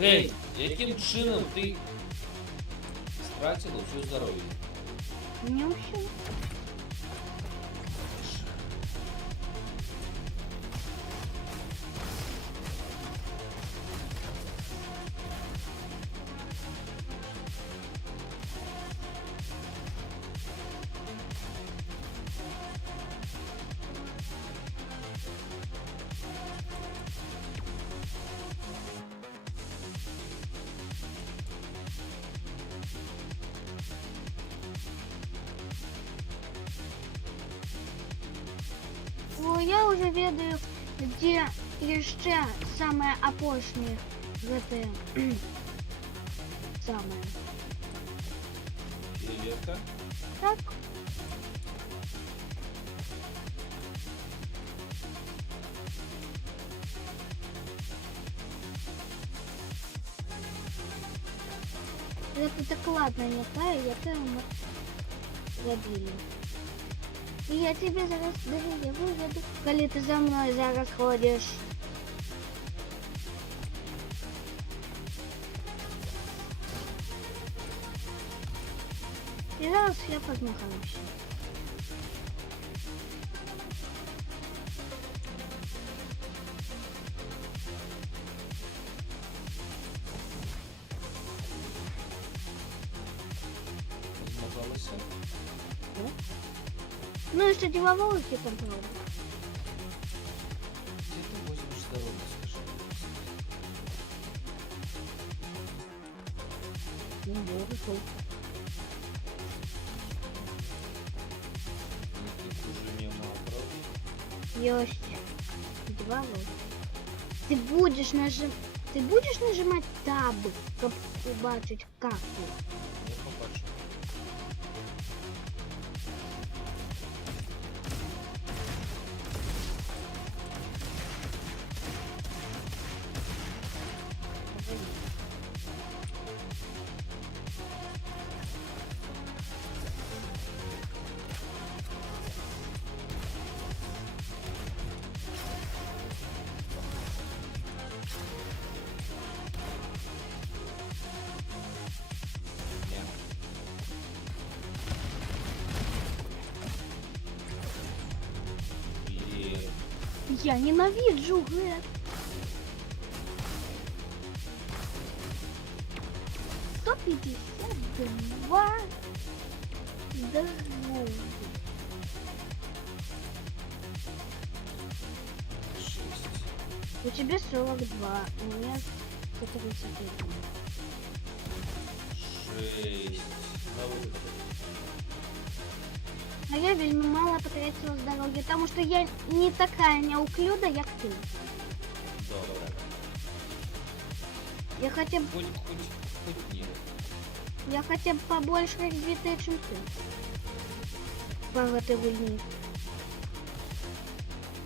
Эй, яким чином ты стратила все здоровье? Не все. О, я уже ведаю, где еще самое опошнее гэты самое. Переветка. Так. Это так ладно, не та, яка ми зробили. І я тебе зараз я виведу, коли ти за мною зараз ходиш. І зараз я позмахаюся. Змоталася. Ну і ще ділового контролю. Где ты возьмешь здоровье, скажи? Не можу. Ты уже не мало, правда? Есть. Ділового. Ти будеш нажимати таб, щоб побачити карту. Я побачу. Блин. Я ненавиджу гэта. 152 здоровья. 6. У тебя 42, у меня 131. 6. На выход. А я вельми мало потратила здоровья, потому что я не такая неуклюда, як ты. Добре. Я хотя бы Хоть нет. Я хотя бы побольше развитая, чем ты. По этой гульне.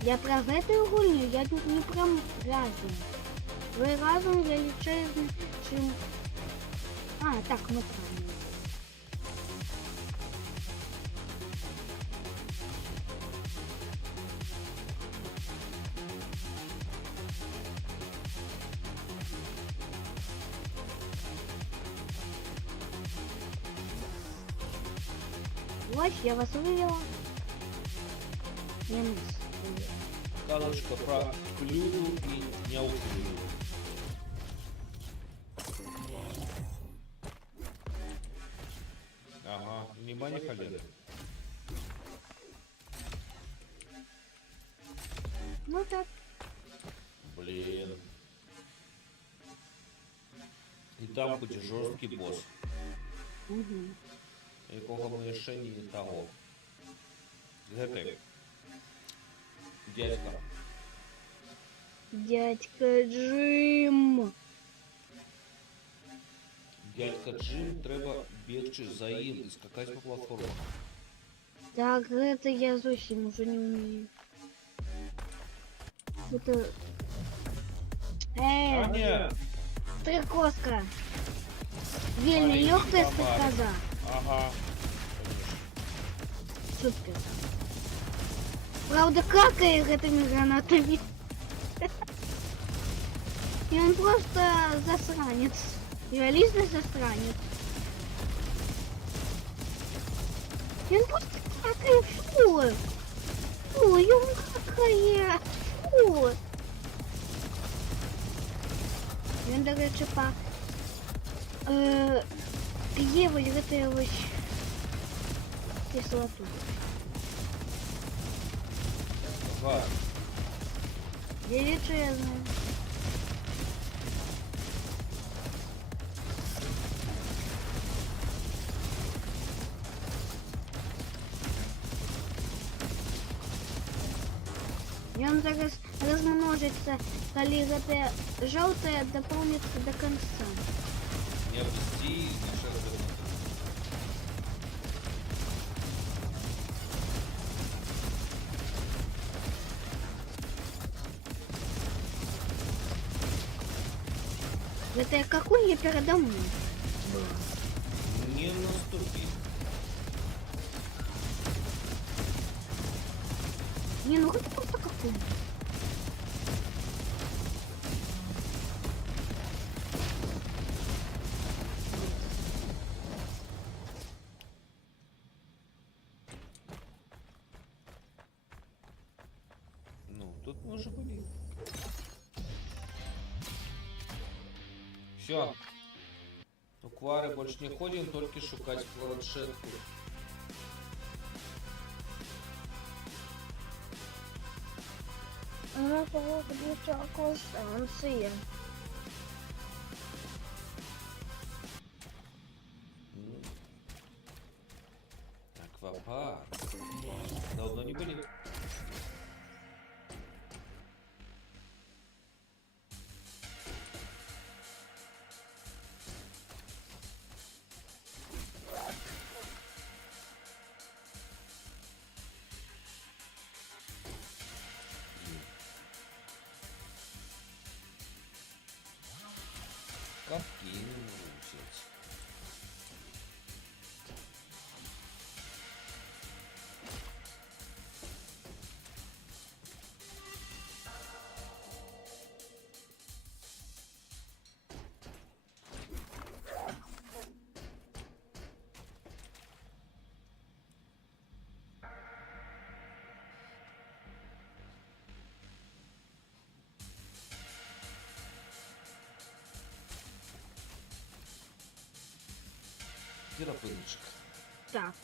Я про гэтую гульню, я не про разум. Твой разум я лечаю, чем... А, так, ну правильно. Вот, я вас увидела. Я нас увидела. Сказочка про клюду и неуклюду. Ага, внимание, коллега. Ну так. Блин. І там хоч жорсткий босс, Угу. якого ми ще не того. Гетик. Дядька. Дядька Джим. Дядька Джим, треба бігти за їм і скакати по платформах. Так, это я зовсім уже не умею. Это... А ні! Стрекозка. Вельми Маленький легкая комар. стрекоза. Ага. Супер. Правда, какает этими гранатами. И он просто засранец. Реалистный засранец. И он просто какая фу. Фу, он какая. Фу. Він, до речі, п'є виготовлювач кислоту. Ага. Величезно. И он зараз размножится, коли это желтое дополнится до конца. Не обвести, не шарпать. Это какой я передо мной? Не наступи. Не, ну это просто какой. Ну, тут мы уже были. Все. У Квары больше не ходим, только шукать планшетку. Она того більше станція. Аквапарк. Давно не были. Капки не могу взять. Киропылочка. Так.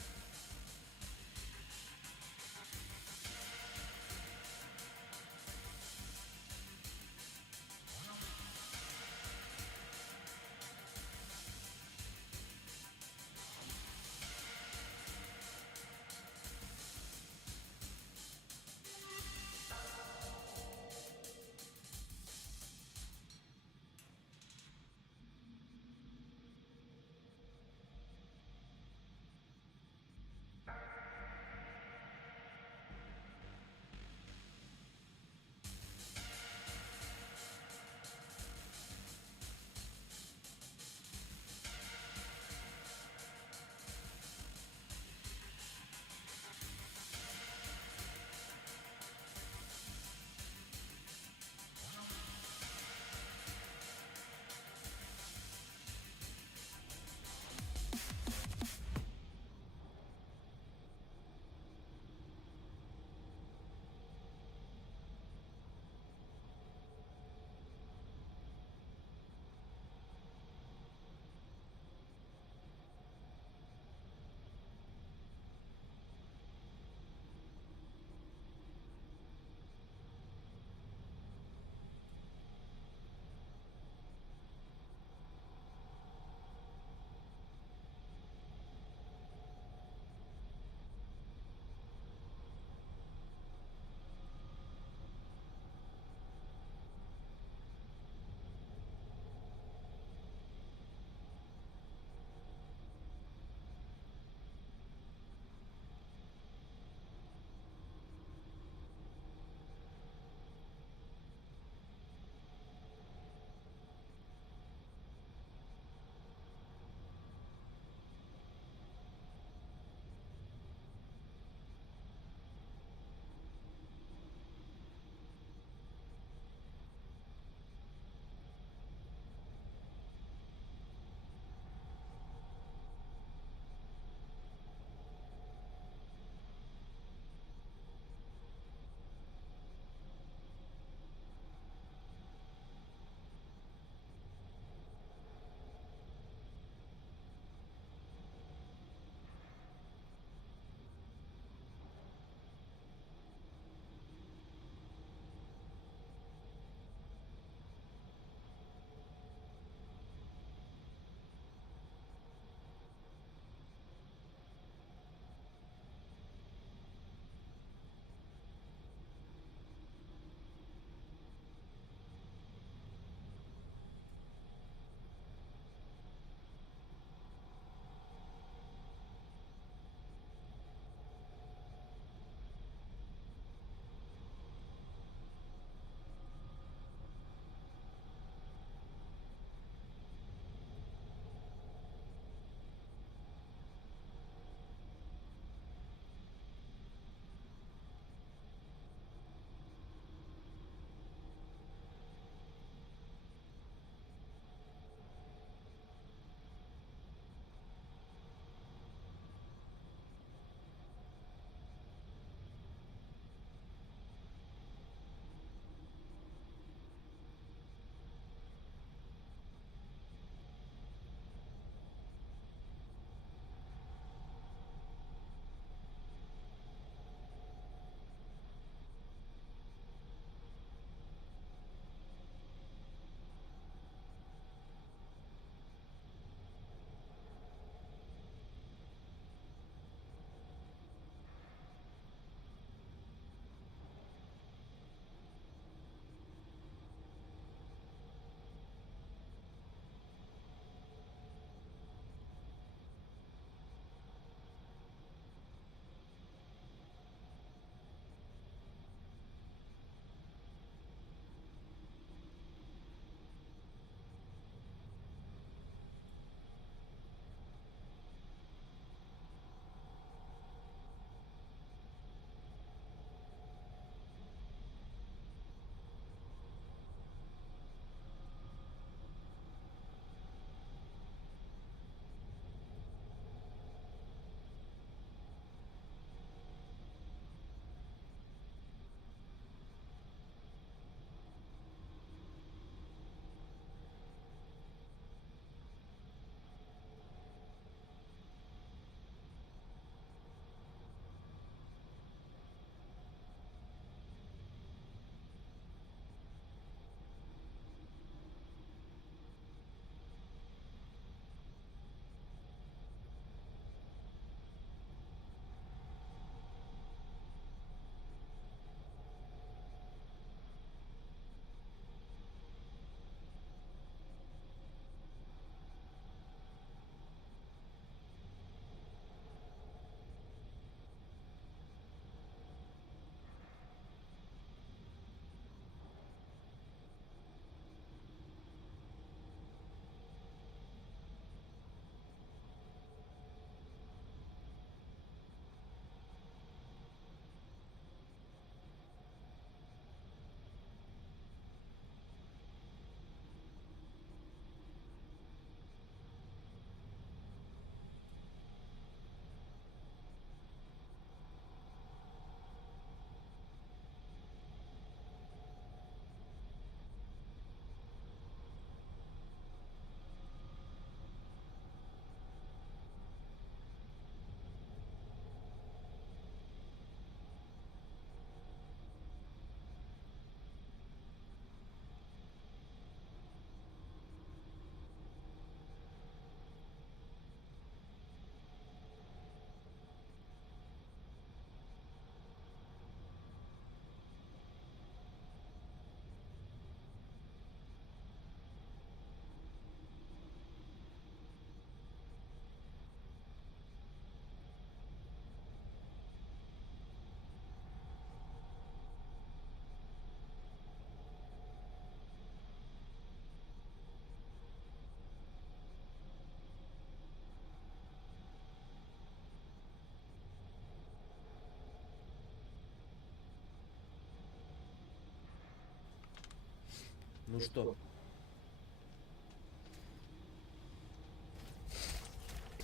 Ну что?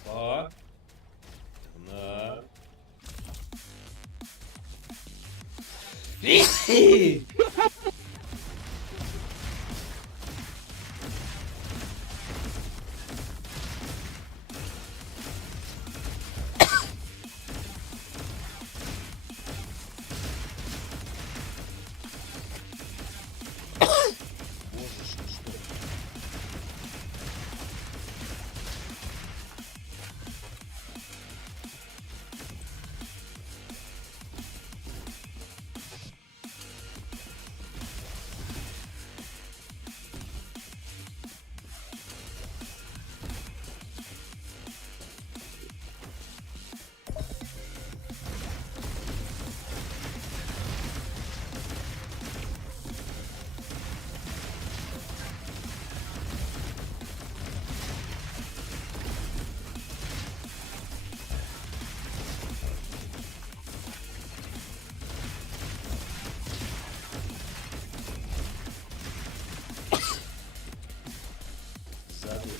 А? На. Боже ж, что? Сзади.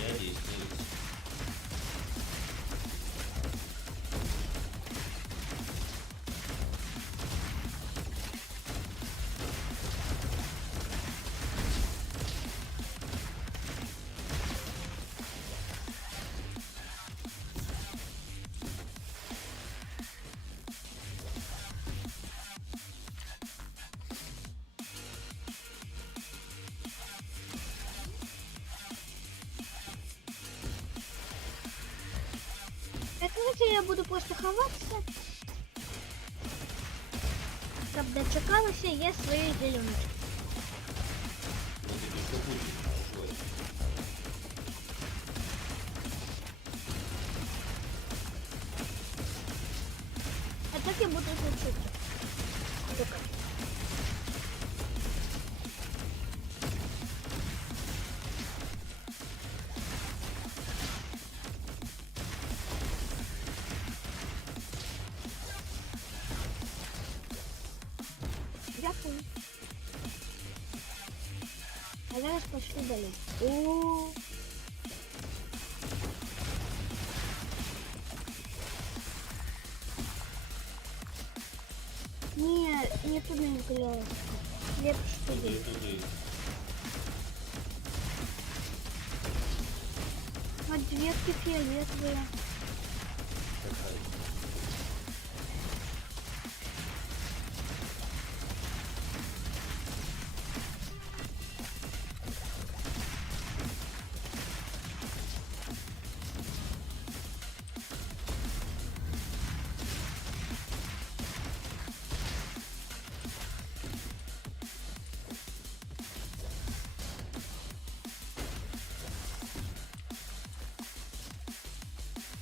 Я действую. Так, знаете, я буду просто ховаться. Щоб дочекалася я своєї зеленочки. Ну тебе что будет? Ой. А так я буду тут. Дякую. А зараз пошли далі. О. Не туди не клево. Лепше туди. Туди. Ответки фиолетовые. Какая?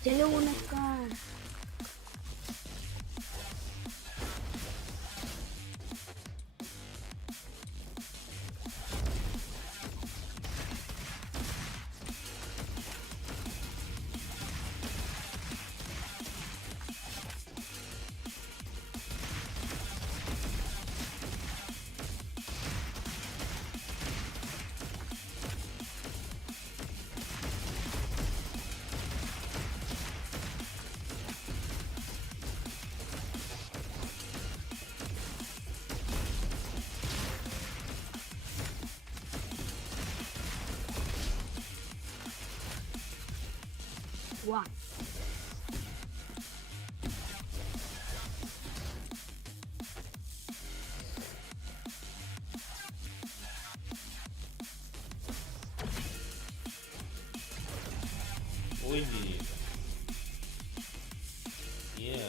Зеленочка. Вау. Ой, не. Не.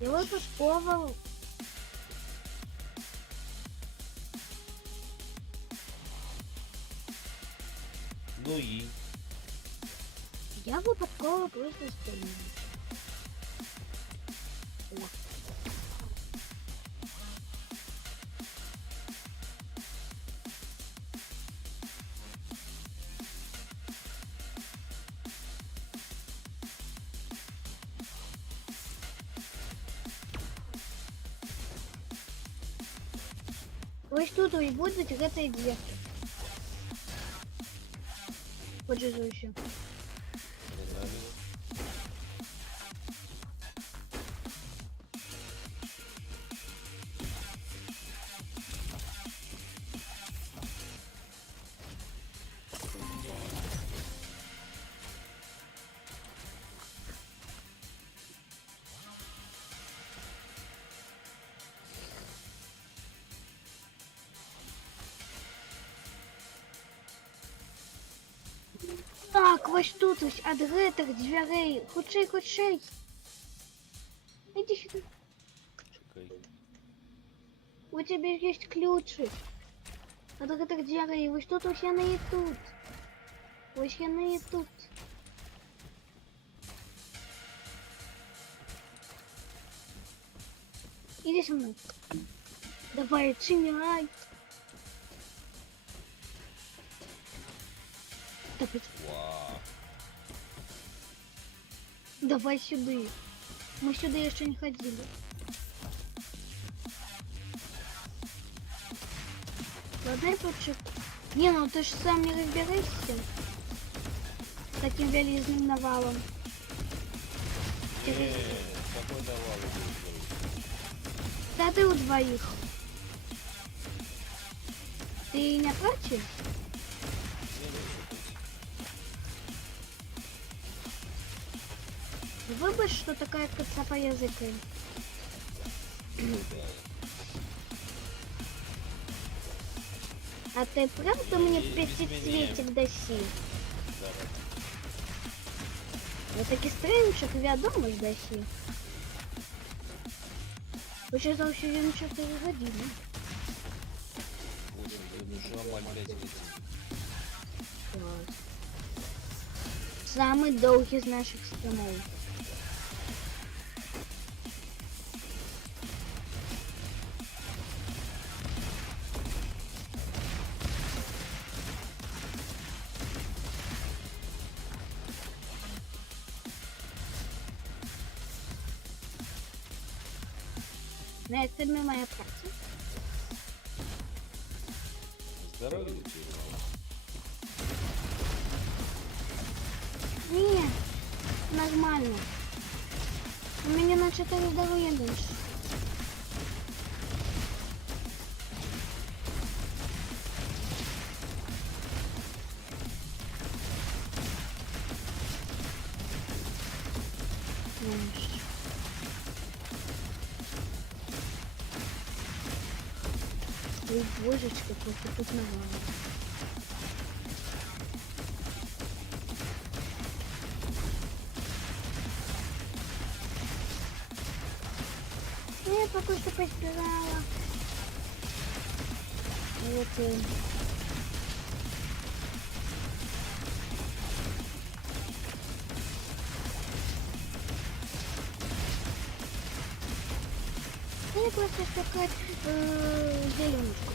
Я випадково. Ну і. Я випадково просто стою. Ось тут ось будуть гэтай дверки. Отже, ще. Погнали. Так, ось тут ось ад гэтых дзвярэй. Хутчэй, хутчэй. Иди сюда. Чекай. У тебя есть ключик. Ад гэтых дзвярэй. Вось тут ось яны і тут. Ось яны і тут. Иди со мной. Давай, отчиняй. Давай, Вау. давай сюда. Мы сюда еще не ходили. Ладно, почек. Не, ну ты ж сам не разбираешься с таким велизным навалом. Какой давал уже. Да ты у двоих. Ты не против? Выбрать, что такая коса по языку. А ты правда мне пятицветик даси? Я таки стрелочек вядомо ж даси. Ви ще завжди він 4 години. Боже, блин, уже ломать 5 минут. Так. Самый довгий з наших стримов. На як тобі моя праця? Здоровье тебе. Ні, нормально. У мене на 4 здоров'я більше. Менше. Ой, божечки, просто тут навалом. Я пока что поиграла. Вот и... Я просто скакать зеленушку.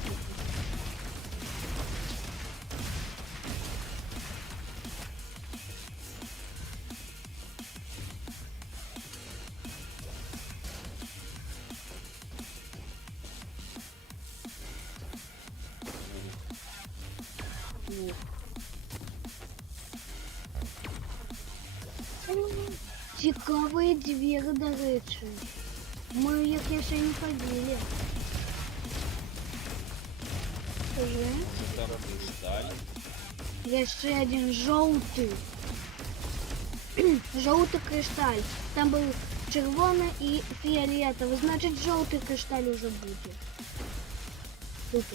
Цікаві двері, до речі. Ми їх ще не ходили. Скажи. Там сталь. Є ще один жовтий. Жовтий кришталь. Там був червоний і фіолетовий. Значить, жовтий кришталь уже буде. Тут.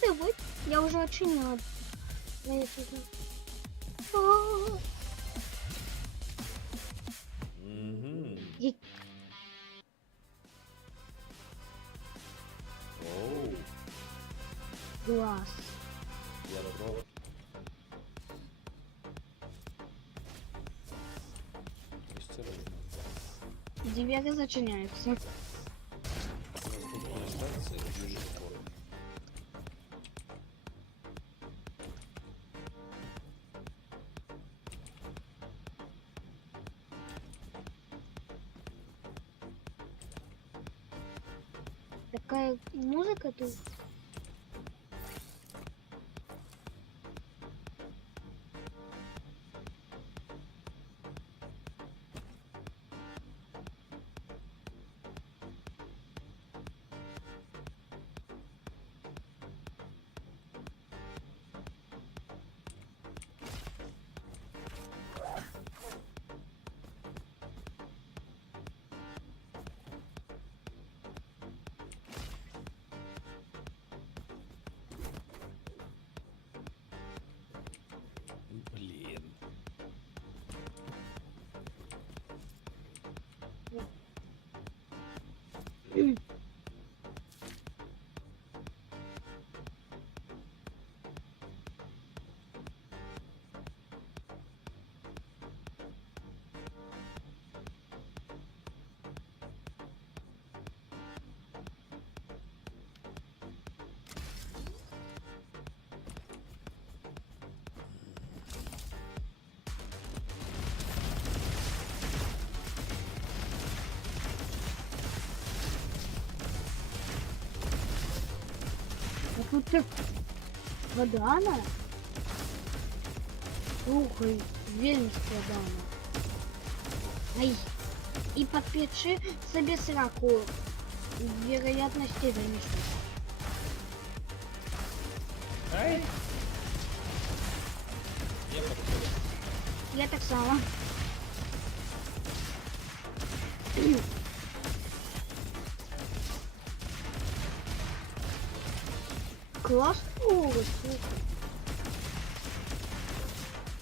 Давай. Я уже отчинила. Угу. Класс. Я готов. Осторожно. Двери зачиняются. Наступная станция Южный. Такая музыка тут. Блин. А тут так вода она? Слухай, вельми складана. Ай, и подпечи себе сраку. Вероятности вынесу. Ай! Я подходил. Я так само. Классно, слухай.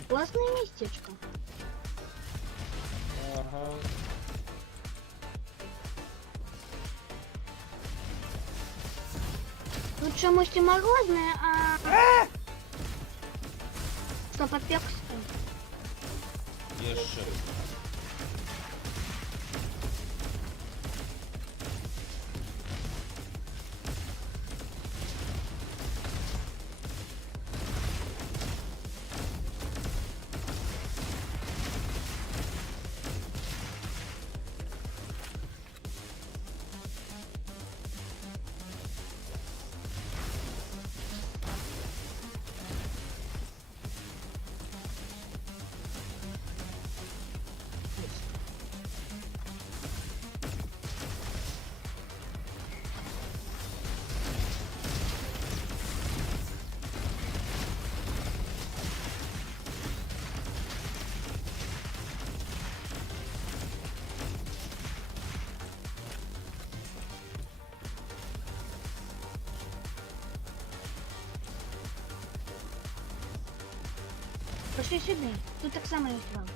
Классное местечко. Ага. Тут чомусь и морозное, а... Что, подпекся? Я шеф. Пошли сюда. Тут так само есть вам.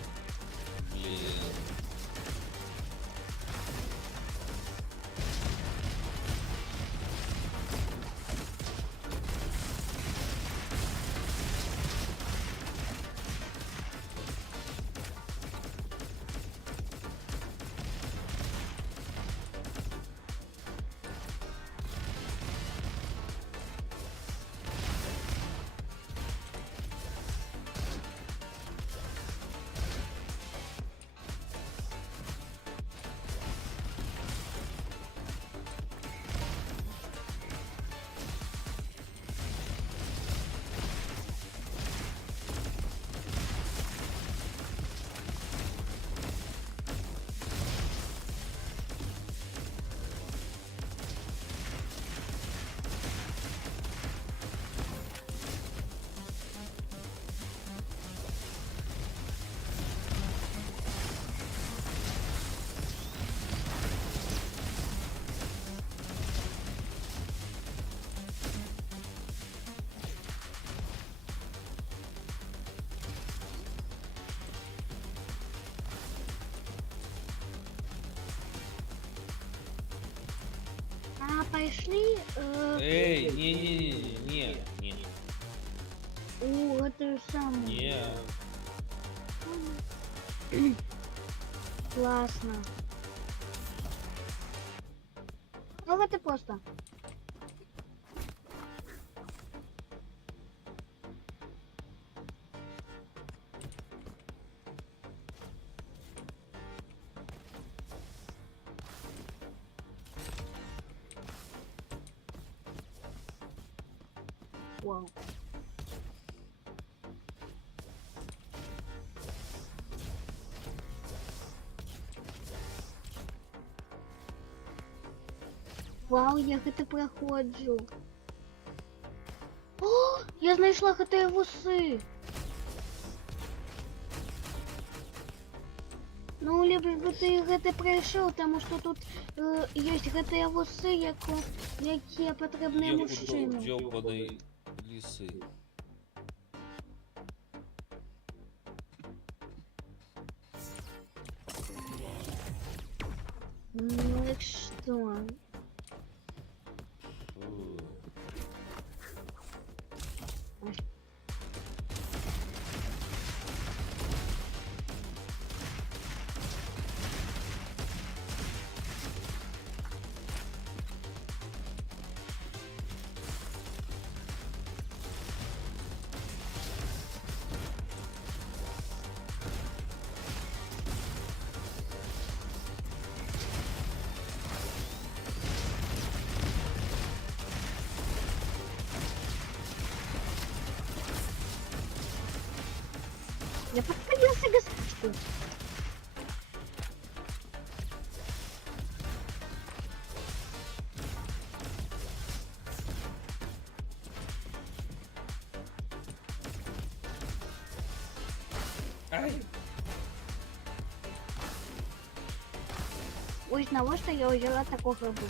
Блин. пошли. Эй, не. О, это самое. Не. Классно. Ну это просто. Вау. Вау, я это проходжу. О, я знайшла ГТ вуси. Ну, ліпше би ти ГТ пройшов, тому що тут є ГТ вуси, які потрібні Є мужчинам. удьобаний ліси. Ну, як що? Фу. Я подходил себе сучку. Ай! Ось на что я взяла такого робота.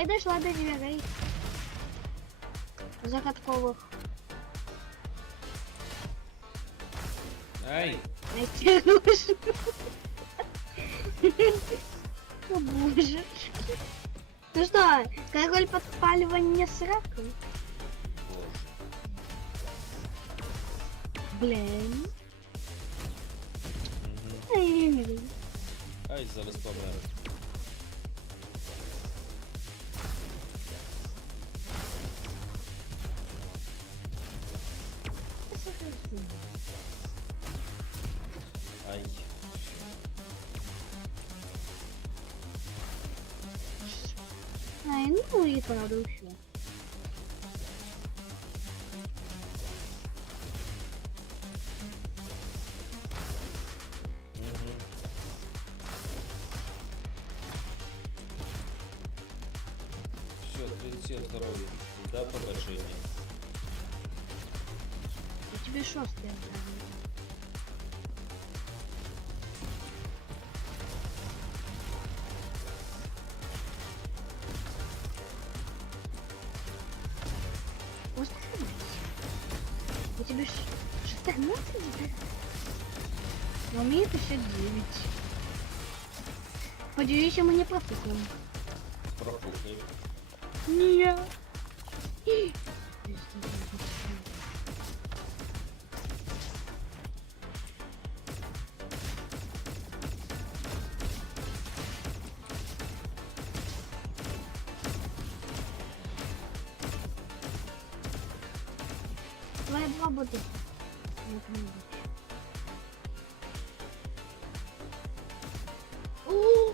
Я дошла до дверей загадковых. Ай! Найти. О боже. Ну что, король подпаливания сраку? Боже. Блин. Угу. Ай, Ай, зараз помер. Ай. Ай, ну и правда все. Угу. Все, 37 здоровья. До побачення. У тебя шостая. У тебя 14? А мне 59. Поделись, мы не профукаем. Профукай. Нет. Твоя два будет. О!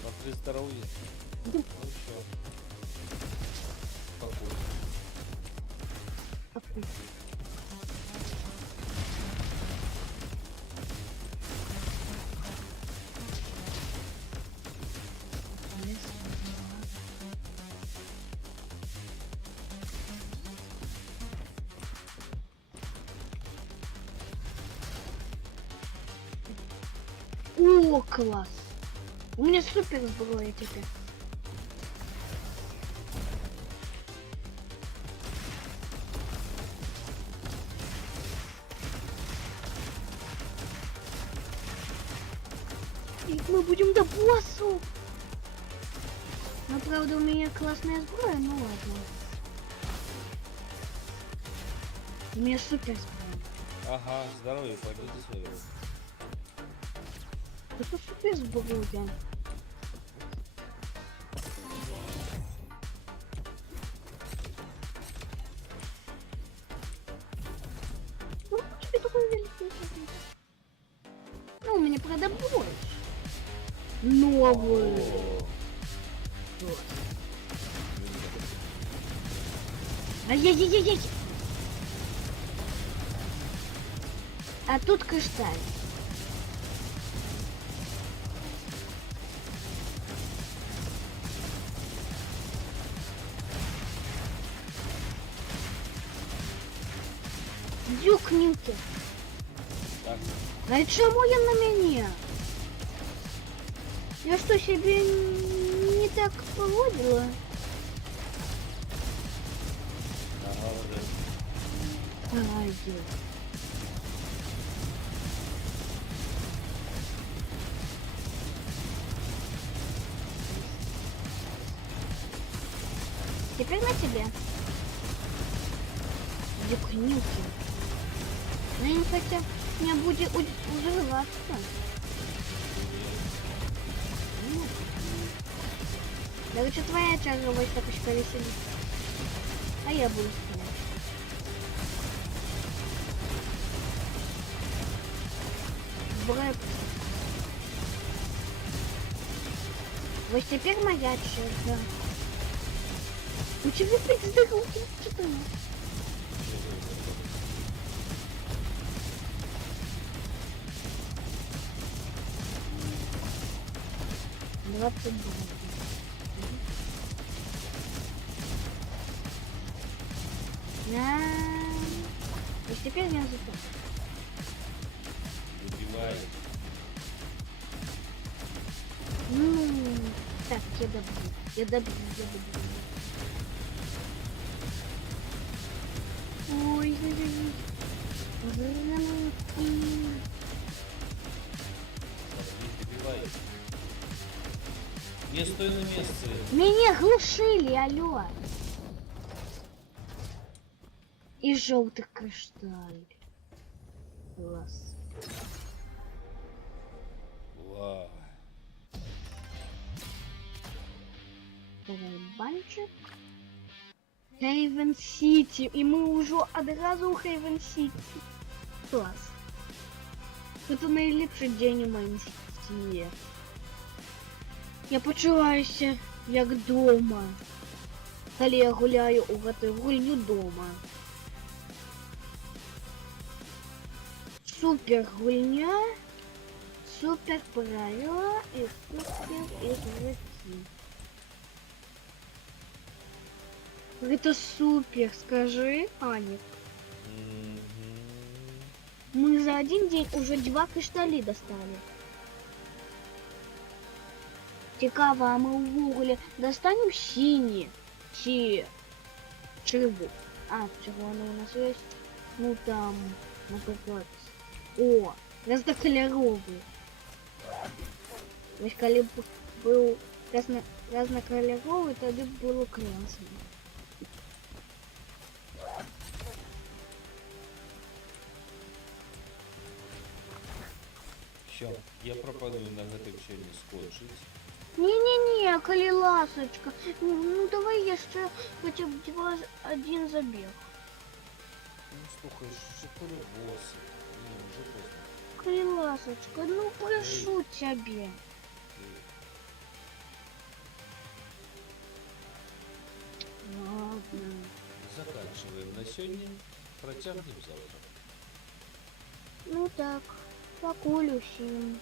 Смотри, здоровье. Да. Ну все. Спокойно. Какой? О, класс! У меня супер зброя теперь. И мы будем до боссу. Но правда у меня классная зброя, ну ладно. У меня супер зброя. Ага, здоровье, пойду до своего. Это супер зброя. Ну, тебе такой великий. Ну, у меня правда больше. Новый. Ай-яй-яй-яй-яй. А тут кришталь. Дюкнюки. Так, А чому я на меня? Я что, себе не так поводила? ага, уже. Ай, теперь на тебе. Дюкнюки. Ну, они хотя не будет уживаться. Короче, твоя чага выставочка веселит. А я буду стрелять. Брэп. Вот теперь моя черга. У тебя пизды руки, что-то нет. Двадцать два. На. И теперь я запомню. Убивай. Ну, так, я добью. Я добью. Ой, ой. Убивай. Не стой на месте. Меня глушили, алло. И желтый кришталь. Класс. Вау. Банчик. Хейвен Сити. И мы уже одразу у Хейвен Сити. Класс. Это найліпший день у моєму житті. Я почуваюся як дома. Коли я гуляю у гэту гульню дома. Супер гульня, супер правила и супер игроки. Это супер, скажи, Аник. Мы за один день уже 2 криштали достали. Цікаво, а ми увогуле достанем сині чи червоні? А, червоні у нас є. Ну там, наприклад. О, разнокольоровий. Ось коли б був разнокольоровий, тоді б було класно. Все, я пропоную на гэтым сёння скончыць. Не-не-не, коли ласочка. Ну давай еще хотя бы один забег. Ну слухай, що перебоси. Ні, вже поздно. Коли ласочка, ну прошу тебе. Ладно. Заканчиваем на сёння. Працягнем завтра. Ну так, покулю всем.